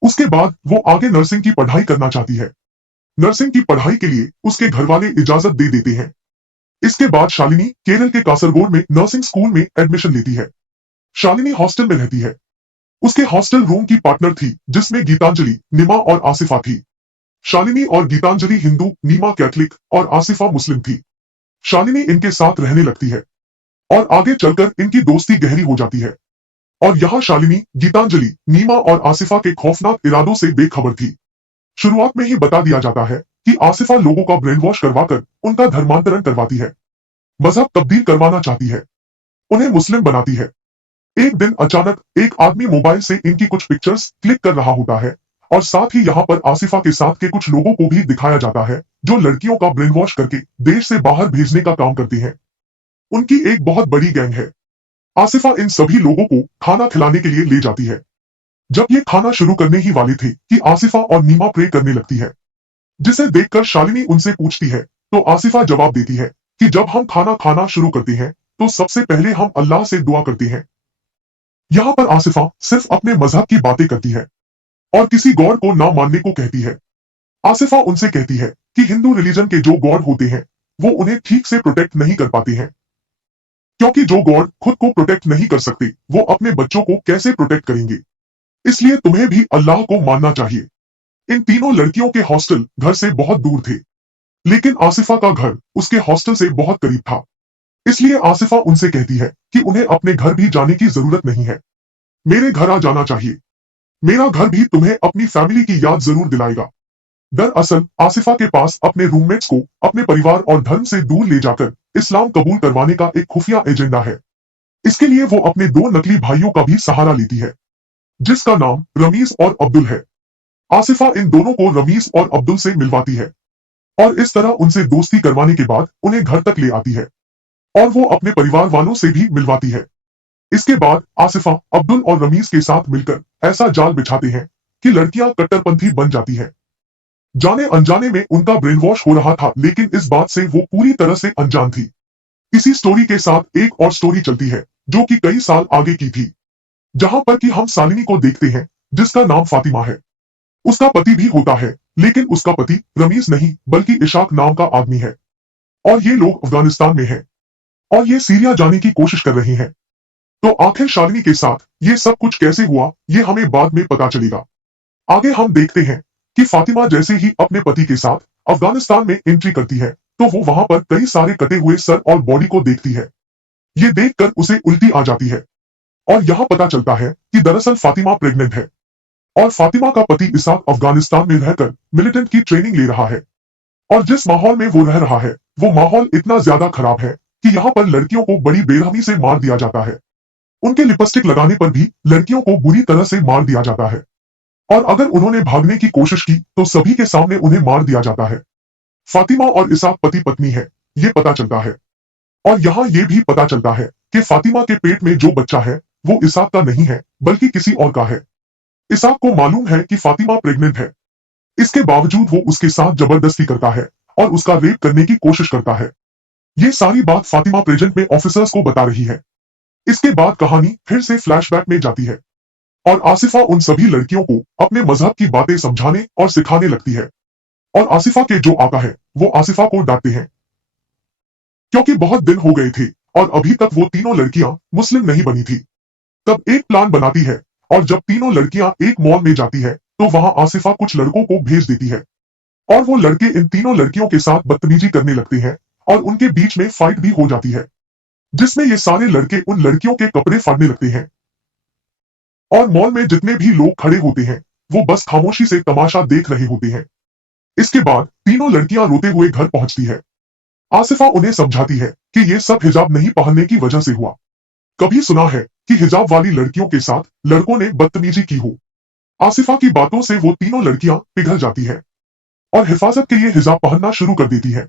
उसके बाद वो आगे नर्सिंग की पढ़ाई करना चाहती है। नर्सिंग की पढ़ाई के लिए उसके घर वाले इजाजत दे देते हैं। इसके बाद शालिनी केरल के कासरगोड में नर्सिंग स्कूल में एडमिशन लेती है। शालिनी हॉस्टल में रहती है। उसके हॉस्टल रूम की पार्टनर थी जिसमें गीतांजलि, निमा और आसिफा थी। शालिनी और गीतांजलि हिंदू, नीमा कैथलिक और आसिफा मुस्लिम थी। शालिनी इनके साथ रहने लगती है और आगे चलकर इनकी दोस्ती गहरी हो जाती है। और यहाँ शालिनी, गीतांजलि, नीमा और आसिफा के खौफनाक इरादों से बेखबर थी। शुरुआत में ही बता दिया जाता है कि आसिफा लोगों का ब्रेन वॉश करवाकर उनका धर्मांतरण करवाती है, मजहब तब्दील करवाना चाहती है, उन्हें मुस्लिम बनाती है। एक दिन अचानक एक आदमी मोबाइल से इनकी कुछ पिक्चर्स क्लिक कर रहा होता है और साथ ही यहाँ पर आसिफा के साथ के कुछ लोगों को भी दिखाया जाता है जो लड़कियों का ब्रेन वॉश करके देश से बाहर भेजने का काम करते हैं। उनकी एक बहुत बड़ी गैंग है। आसिफा इन सभी लोगों को खाना खिलाने के लिए ले जाती है। जब ये खाना शुरू करने ही वाले थे कि आसिफा और नीमा प्रे करने लगती है, जिसे देखकर शालिनी उनसे पूछती है तो आसिफा जवाब देती है कि जब हम खाना खाना शुरू करते हैं तो सबसे पहले हम अल्लाह से दुआ करते हैं। यहाँ पर आसिफा सिर्फ अपने मजहब की बातें करती है और किसी गॉड को ना मानने को कहती है। आसिफा उनसे कहती है कि हिंदू रिलीजन के जो गॉड होते हैं वो उन्हें ठीक से प्रोटेक्ट नहीं कर पाते हैं, क्योंकि जो गॉड खुद को प्रोटेक्ट नहीं कर सकते वो अपने बच्चों को कैसे प्रोटेक्ट करेंगे। इसलिए तुम्हें भी अल्लाह को मानना चाहिए। इन तीनों लड़कियों के हॉस्टल घर से बहुत दूर थे, लेकिन आसिफा का घर उसके हॉस्टल से बहुत करीब था। इसलिए आसिफा उनसे कहती है कि उन्हें अपने घर भी जाने की जरूरत नहीं है, मेरे घर आ जाना चाहिए। मेरा घर भी तुम्हें अपनी फैमिली की याद जरूर दिलाएगा। दरअसल आसिफा के पास अपने रूममेट्स को अपने परिवार और धर्म से दूर ले जाकर इस्लाम कबूल करवाने का एक खुफिया एजेंडा है। इसके लिए वो अपने दो नकली भाइयों का भी सहारा लेती है, जिसका नाम रमीज और अब्दुल है। आसिफा इन दोनों को रमीज और अब्दुल से मिलवाती है और इस तरह उनसे दोस्ती करवाने के बाद उन्हें घर तक ले आती है और वो अपने परिवार वालों से भी मिलवाती है। इसके बाद आसिफा अब्दुल और रमीज के साथ मिलकर ऐसा जाल बिछाते हैं कि लड़कियां कट्टरपंथी बन जाती है। जाने अनजाने में उनका ब्रेन वॉश हो रहा था, लेकिन इस बात से वो पूरी तरह से अनजान थी। इसी स्टोरी के साथ एक और स्टोरी चलती है जो कि कई साल आगे की थी, जहां पर कि हम शालिनी को देखते हैं जिसका नाम फातिमा है। उसका पति भी होता है, लेकिन उसका पति रमीज नहीं बल्कि इशाक नाम का आदमी है और ये लोग अफगानिस्तान में हैं और ये सीरिया जाने की कोशिश कर रहे हैं। तो आखिर शालिनी के साथ ये सब कुछ कैसे हुआ ये हमें बाद में पता चलेगा। आगे हम देखते हैं कि फातिमा जैसे ही अपने पति के साथ अफगानिस्तान में एंट्री करती है तो वो वहां पर कई सारे कटे हुए सर और बॉडी को देखती है। ये देखकर उसे उल्टी आ जाती है और यहाँ पता चलता है कि दरअसल फातिमा प्रेग्नेंट है और फातिमा का पति इसाक अफगानिस्तान में रहकर मिलिटेंट की ट्रेनिंग ले रहा है और जिस माहौल में वो रह रहा है वो माहौल इतना ज्यादा खराब है कि यहाँ पर लड़कियों को बड़ी बेरहमी से मार दिया जाता है। उनके लिपस्टिक लगाने पर भी लड़कियों को बुरी तरह से मार दिया जाता है और अगर उन्होंने भागने की कोशिश की तो सभी के सामने उन्हें मार दिया जाता है। फातिमा और इसाक पति पत्नी है, ये पता चलता है और यहाँ ये भी पता चलता है कि फातिमा के पेट में जो बच्चा है वो इसाक का नहीं है बल्कि किसी और का है। इसाक को मालूम है कि फातिमा प्रेग्नेंट है, इसके बावजूद वो उसके साथ जबरदस्ती करता है और उसका रेप करने की कोशिश करता है। ये सारी बात फातिमा प्रेजेंट में ऑफिसर्स को बता रही है। इसके बाद कहानी फिर से फ्लैशबैक में जाती है और आसिफा उन सभी लड़कियों को अपने मजहब की बातें समझाने और सिखाने लगती है और आसिफा के जो आका है वो आसिफा को डांटते हैं क्योंकि बहुत दिन हो गए थे और अभी तक वो तीनों लड़कियां मुस्लिम नहीं बनी थी। तब एक प्लान बनाती है और जब तीनों लड़कियां एक मॉल में जाती है तो वहां आसिफा कुछ लड़कों को भेज देती है और वो लड़के इन तीनों लड़कियों के साथ बदतमीजी करने लगते हैं और उनके बीच में फाइट भी हो जाती है, जिसमें ये सारे लड़के उन लड़कियों के कपड़े फाड़ने लगते हैं और मॉल में जितने भी लोग खड़े होते हैं वो बस खामोशी से तमाशा देख रहे होते हैं। इसके बाद तीनों लड़कियां रोते हुए घर पहुंचती है। आसिफा उन्हें समझाती है कि ये सब हिजाब नहीं पहनने की वजह से हुआ। कभी सुना है कि हिजाब वाली लड़कियों के साथ लड़कों ने बदतमीजी की हो। आसिफा की बातों से वो तीनों लड़कियां पिघल जाती है और हिफाजत के लिए हिजाब पहनना शुरू कर देती है।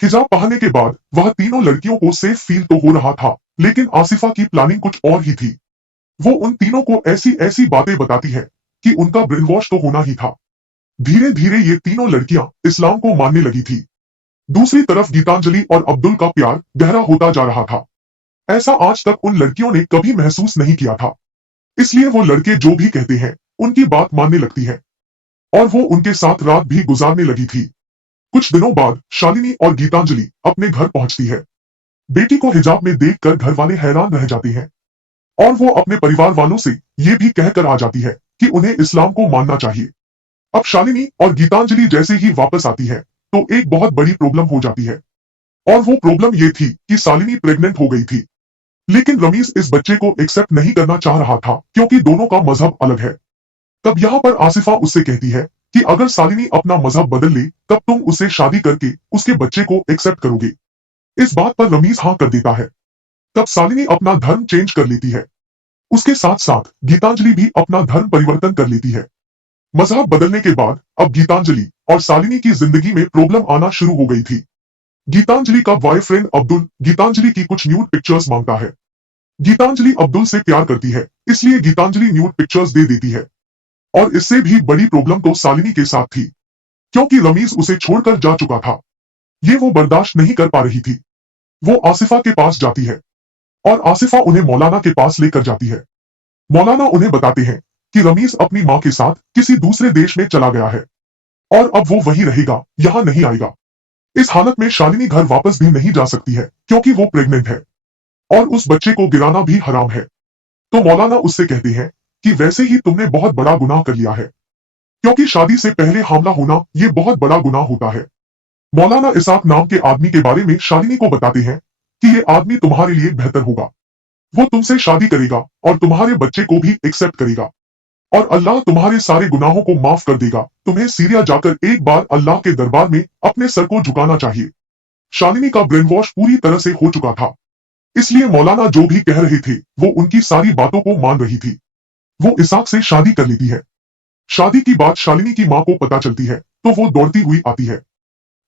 हिजाब पहनने के बाद वह तीनों लड़कियों को सेफ फील तो हो रहा था, लेकिन आसिफा की प्लानिंग कुछ और ही थी। वो उन तीनों को ऐसी ऐसी बातें बताती है कि उनका ब्रेन वॉश तो होना ही था। धीरे धीरे ये तीनों लड़कियां इस्लाम को मानने लगी थी। दूसरी तरफ गीतांजलि और अब्दुल का प्यार गहरा होता जा रहा था। ऐसा आज तक उन लड़कियों ने कभी महसूस नहीं किया था। इसलिए वो लड़के जो भी कहते हैं उनकी बात मानने लगती है और वो उनके साथ रात भी गुजारने लगी थी। कुछ दिनों बाद शालिनी और गीतांजलि अपने घर पहुंचती है। बेटी को हिजाब में देखकर घर वाले हैरान रह जाते हैं और वो अपने परिवार वालों से ये भी कहकर आ जाती है कि उन्हें इस्लाम को मानना चाहिए। अब शालिनी और गीतांजलि जैसे ही वापस आती है तो एक बहुत बड़ी प्रॉब्लम हो जाती है और वो प्रॉब्लम ये थी कि शालिनी प्रेग्नेंट हो गई थी। लेकिन रमीज इस बच्चे को एक्सेप्ट नहीं करना चाह रहा था क्योंकि दोनों का मजहब अलग है। तब यहाँ पर आसिफा उससे कहती है कि अगर शालिनी अपना मजहब बदल ले तब तुम उससे शादी करके उसके बच्चे को एक्सेप्ट करोगे। इस बात पर रमीज हाँ कर देता है। तब शालिनी अपना धर्म चेंज कर लेती है। उसके साथ साथ गीतांजलि भी अपना धर्म परिवर्तन कर लेती है। मजहब बदलने के बाद अब गीतांजलि और शालिनी की जिंदगी में प्रॉब्लम आना शुरू हो गई थी। गीतांजलि का बॉयफ्रेंड अब्दुल गीतांजलि की कुछ न्यूड पिक्चर्स मांगता है। गीतांजलि अब्दुल से प्यार करती है, इसलिए गीतांजलि न्यूड पिक्चर्स दे देती है। और इससे भी बड़ी प्रॉब्लम तो शालिनी के साथ थी, क्योंकि रमीज उसे छोड़कर जा चुका था। ये वो बर्दाश्त नहीं कर पा रही थी। वो आसिफा के पास जाती है और आसिफा उन्हें मौलाना के पास लेकर जाती है। मौलाना उन्हें बताते हैं कि रमीज अपनी माँ के साथ किसी दूसरे देश में चला गया है और अब वो वहीं रहेगा, यहाँ नहीं आएगा। इस हालत में शालिनी घर वापस भी नहीं जा सकती है क्योंकि वो प्रेग्नेंट है और उस बच्चे को गिराना भी हराम है। तो मौलाना उससे कहते हैं कि वैसे ही तुमने बहुत बड़ा गुनाह कर लिया है, क्योंकि शादी से पहले हमला होना ये बहुत बड़ा गुनाह होता है। मौलाना इसाक नाम के आदमी के बारे में शालिनी को बताते हैं कि ये आदमी तुम्हारे लिए बेहतर होगा। वो तुमसे शादी करेगा और तुम्हारे बच्चे को भी एक्सेप्ट करेगा और अल्लाह तुम्हारे सारे गुनाहों को माफ कर देगा। तुम्हें सीरिया जाकर एक बार अल्लाह के दरबार में अपने सर को झुकाना चाहिए। शालिनी का ब्रेन वॉश पूरी तरह से हो चुका था, इसलिए मौलाना जो भी कह रहे थे वो उनकी सारी बातों को मान रही थी। वो इसाक से शादी कर लेती है। शादी की बात शालिनी की माँ को पता चलती है तो वो दौड़ती हुई आती है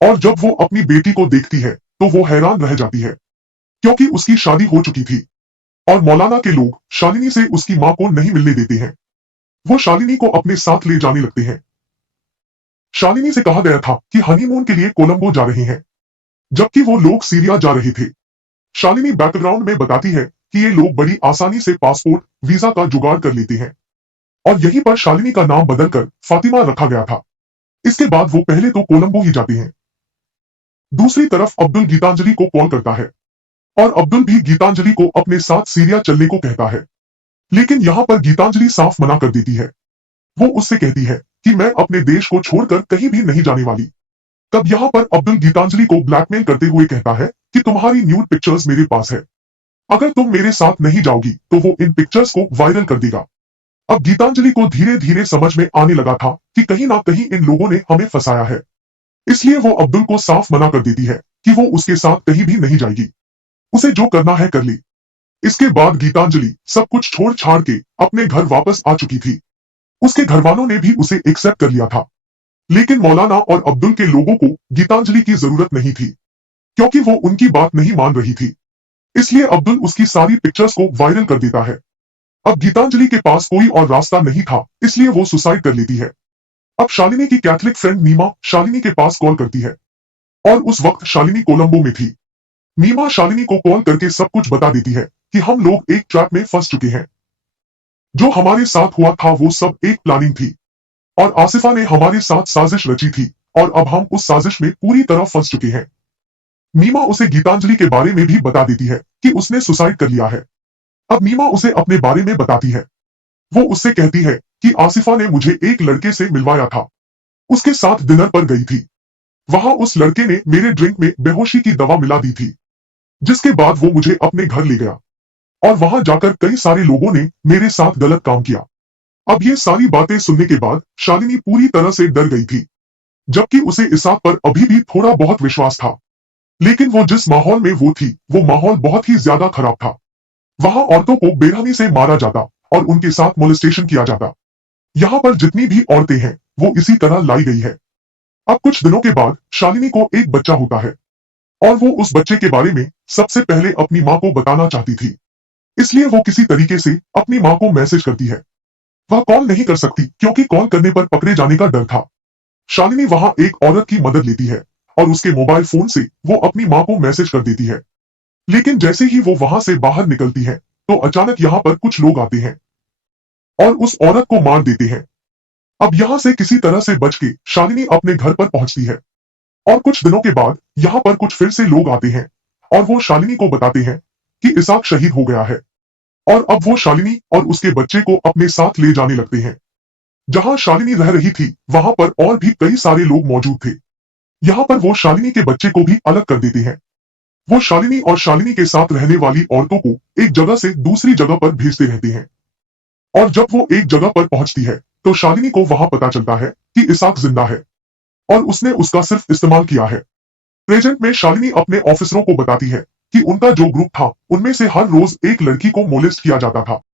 और जब वो अपनी बेटी को देखती है तो वो हैरान रह जाती है, क्योंकि उसकी शादी हो चुकी थी और मौलाना के लोग शालिनी से उसकी माँ को नहीं मिलने देते हैं। वो शालिनी को अपने साथ ले जाने लगते हैं। शालिनी से कहा गया था कि हनीमून के लिए कोलंबो जा रहे हैं, जबकि वो लोग सीरिया जा रहे थे। शालिनी बैकग्राउंड में बताती है कि ये लोग बड़ी आसानी से पासपोर्ट वीजा का जुगाड़ कर लेते हैं और यहीं पर शालिनी का नाम बदलकर फातिमा रखा गया था। इसके बाद वो पहले तो कोलंबो ही जाते हैं। दूसरी तरफ अब्दुल गीतांजलि को कॉल करता है और अब्दुल भी गीतांजलि को अपने साथ सीरिया चलने को कहता है, लेकिन यहाँ पर गीतांजलि साफ मना कर देती है। वो उससे कहती है कि मैं अपने देश को छोड़कर कहीं भी नहीं जाने वाली। तब यहाँ पर अब्दुल गीतांजलि को ब्लैकमेल करते हुए कहता है कि तुम्हारी न्यूड पिक्चर्स मेरे पास है, अगर तुम मेरे साथ नहीं जाओगी तो वो इन पिक्चर्स को वायरल कर देगा। अब गीतांजलि को धीरे धीरे समझ में आने लगा था कि कहीं ना कहीं इन लोगों ने हमें फंसाया है, इसलिए वो अब्दुल को साफ मना कर देती है कि वो उसके साथ कहीं भी नहीं जाएगी। उसे जो करना है कर ले। इसके बाद गीतांजलि सब कुछ छोड़ छाड़ के अपने घर वापस आ चुकी थी। उसके घर वालों ने भी उसे एक्सेप्ट कर लिया था, लेकिन मौलाना और अब्दुल के लोगों को गीतांजलि की जरूरत नहीं थी, क्योंकि वो उनकी बात नहीं मान रही थी। इसलिए अब्दुल उसकी सारी पिक्चर्स को वायरल कर देता है। अब गीतांजलि के पास कोई और रास्ता नहीं था, इसलिए वो सुसाइड कर लेती है। अब शालिनी की कैथलिक फ्रेंड नीमा शालिनी के पास कॉल करती है और उस वक्त शालिनी कोलंबो में थी। नीमा शालिनी को कॉल करके सब कुछ बता देती है कि हम लोग एक ट्रैप में फंस चुके हैं। जो हमारे साथ हुआ था वो सब एक प्लानिंग थी और आसिफा ने हमारे साथ साजिश रची थी और अब हम उस साजिश में पूरी तरह फंस चुके हैं। मीमा उसे गीतांजलि के बारे में भी बता देती है कि उसने सुसाइड कर लिया है। अब मीमा उसे अपने बारे में बताती है। वो उससे कहती है कि आसिफा ने मुझे एक लड़के से मिलवाया था, उसके साथ डिनर पर गई थी। वहां उस लड़के ने मेरे ड्रिंक में बेहोशी की दवा मिला दी थी, जिसके बाद वो मुझे अपने घर ले गया और वहां जाकर कई सारे लोगों ने मेरे साथ गलत काम किया। अब ये सारी बातें सुनने के बाद शालिनी पूरी तरह से डर गई थी, जबकि उसे इसाक पर अभी भी थोड़ा बहुत विश्वास था। लेकिन वो जिस माहौल में वो थी वो माहौल बहुत ही ज्यादा खराब था। वहां औरतों को बेरहमी से मारा जाता और उनके साथ मोलेस्टेशन किया जाता। यहाँ पर जितनी भी औरतें हैं वो इसी तरह लाई गई है। अब कुछ दिनों के बाद शालिनी को एक बच्चा होता है और वो उस बच्चे के बारे में सबसे पहले अपनी माँ को बताना चाहती थी, इसलिए वो किसी तरीके से अपनी माँ को मैसेज करती है। वह कॉल नहीं कर सकती क्योंकि कॉल करने पर पकड़े जाने का डर था। शालिनी वहां एक औरत की मदद लेती है और उसके मोबाइल फोन से वो अपनी माँ को मैसेज कर देती है। लेकिन जैसे ही वो वहां से बाहर निकलती है तो अचानक यहाँ पर कुछ लोग आते हैं और उस औरत को मार देते हैं। अब यहाँ से किसी तरह से बच के शालिनी अपने घर पर पहुंचती है। और कुछ दिनों के बाद यहाँ पर कुछ फिर से लोग आते हैं और वो शालिनी को बताते हैं कि इसाक शहीद हो गया है। और अब वो शालिनी और उसके बच्चे को अपने साथ ले जाने लगते हैं। जहां शालिनी रह रही थी वहां पर और भी कई सारे लोग मौजूद थे। यहाँ पर वो शालिनी के बच्चे को भी अलग कर देते हैं। वो शालिनी और शालिनी के साथ रहने वाली औरतों को एक जगह से दूसरी जगह पर भेजते रहते हैं। और जब वो एक जगह पर पहुंचती है तो शालिनी को वहां पता चलता है कि इसाक जिंदा है और उसने उसका सिर्फ इस्तेमाल किया है। प्रेजेंट में शालिनी अपने ऑफिसरों को बताती है कि उनका जो ग्रुप था उनमें से हर रोज एक लड़की को मोलेस्ट किया जाता था।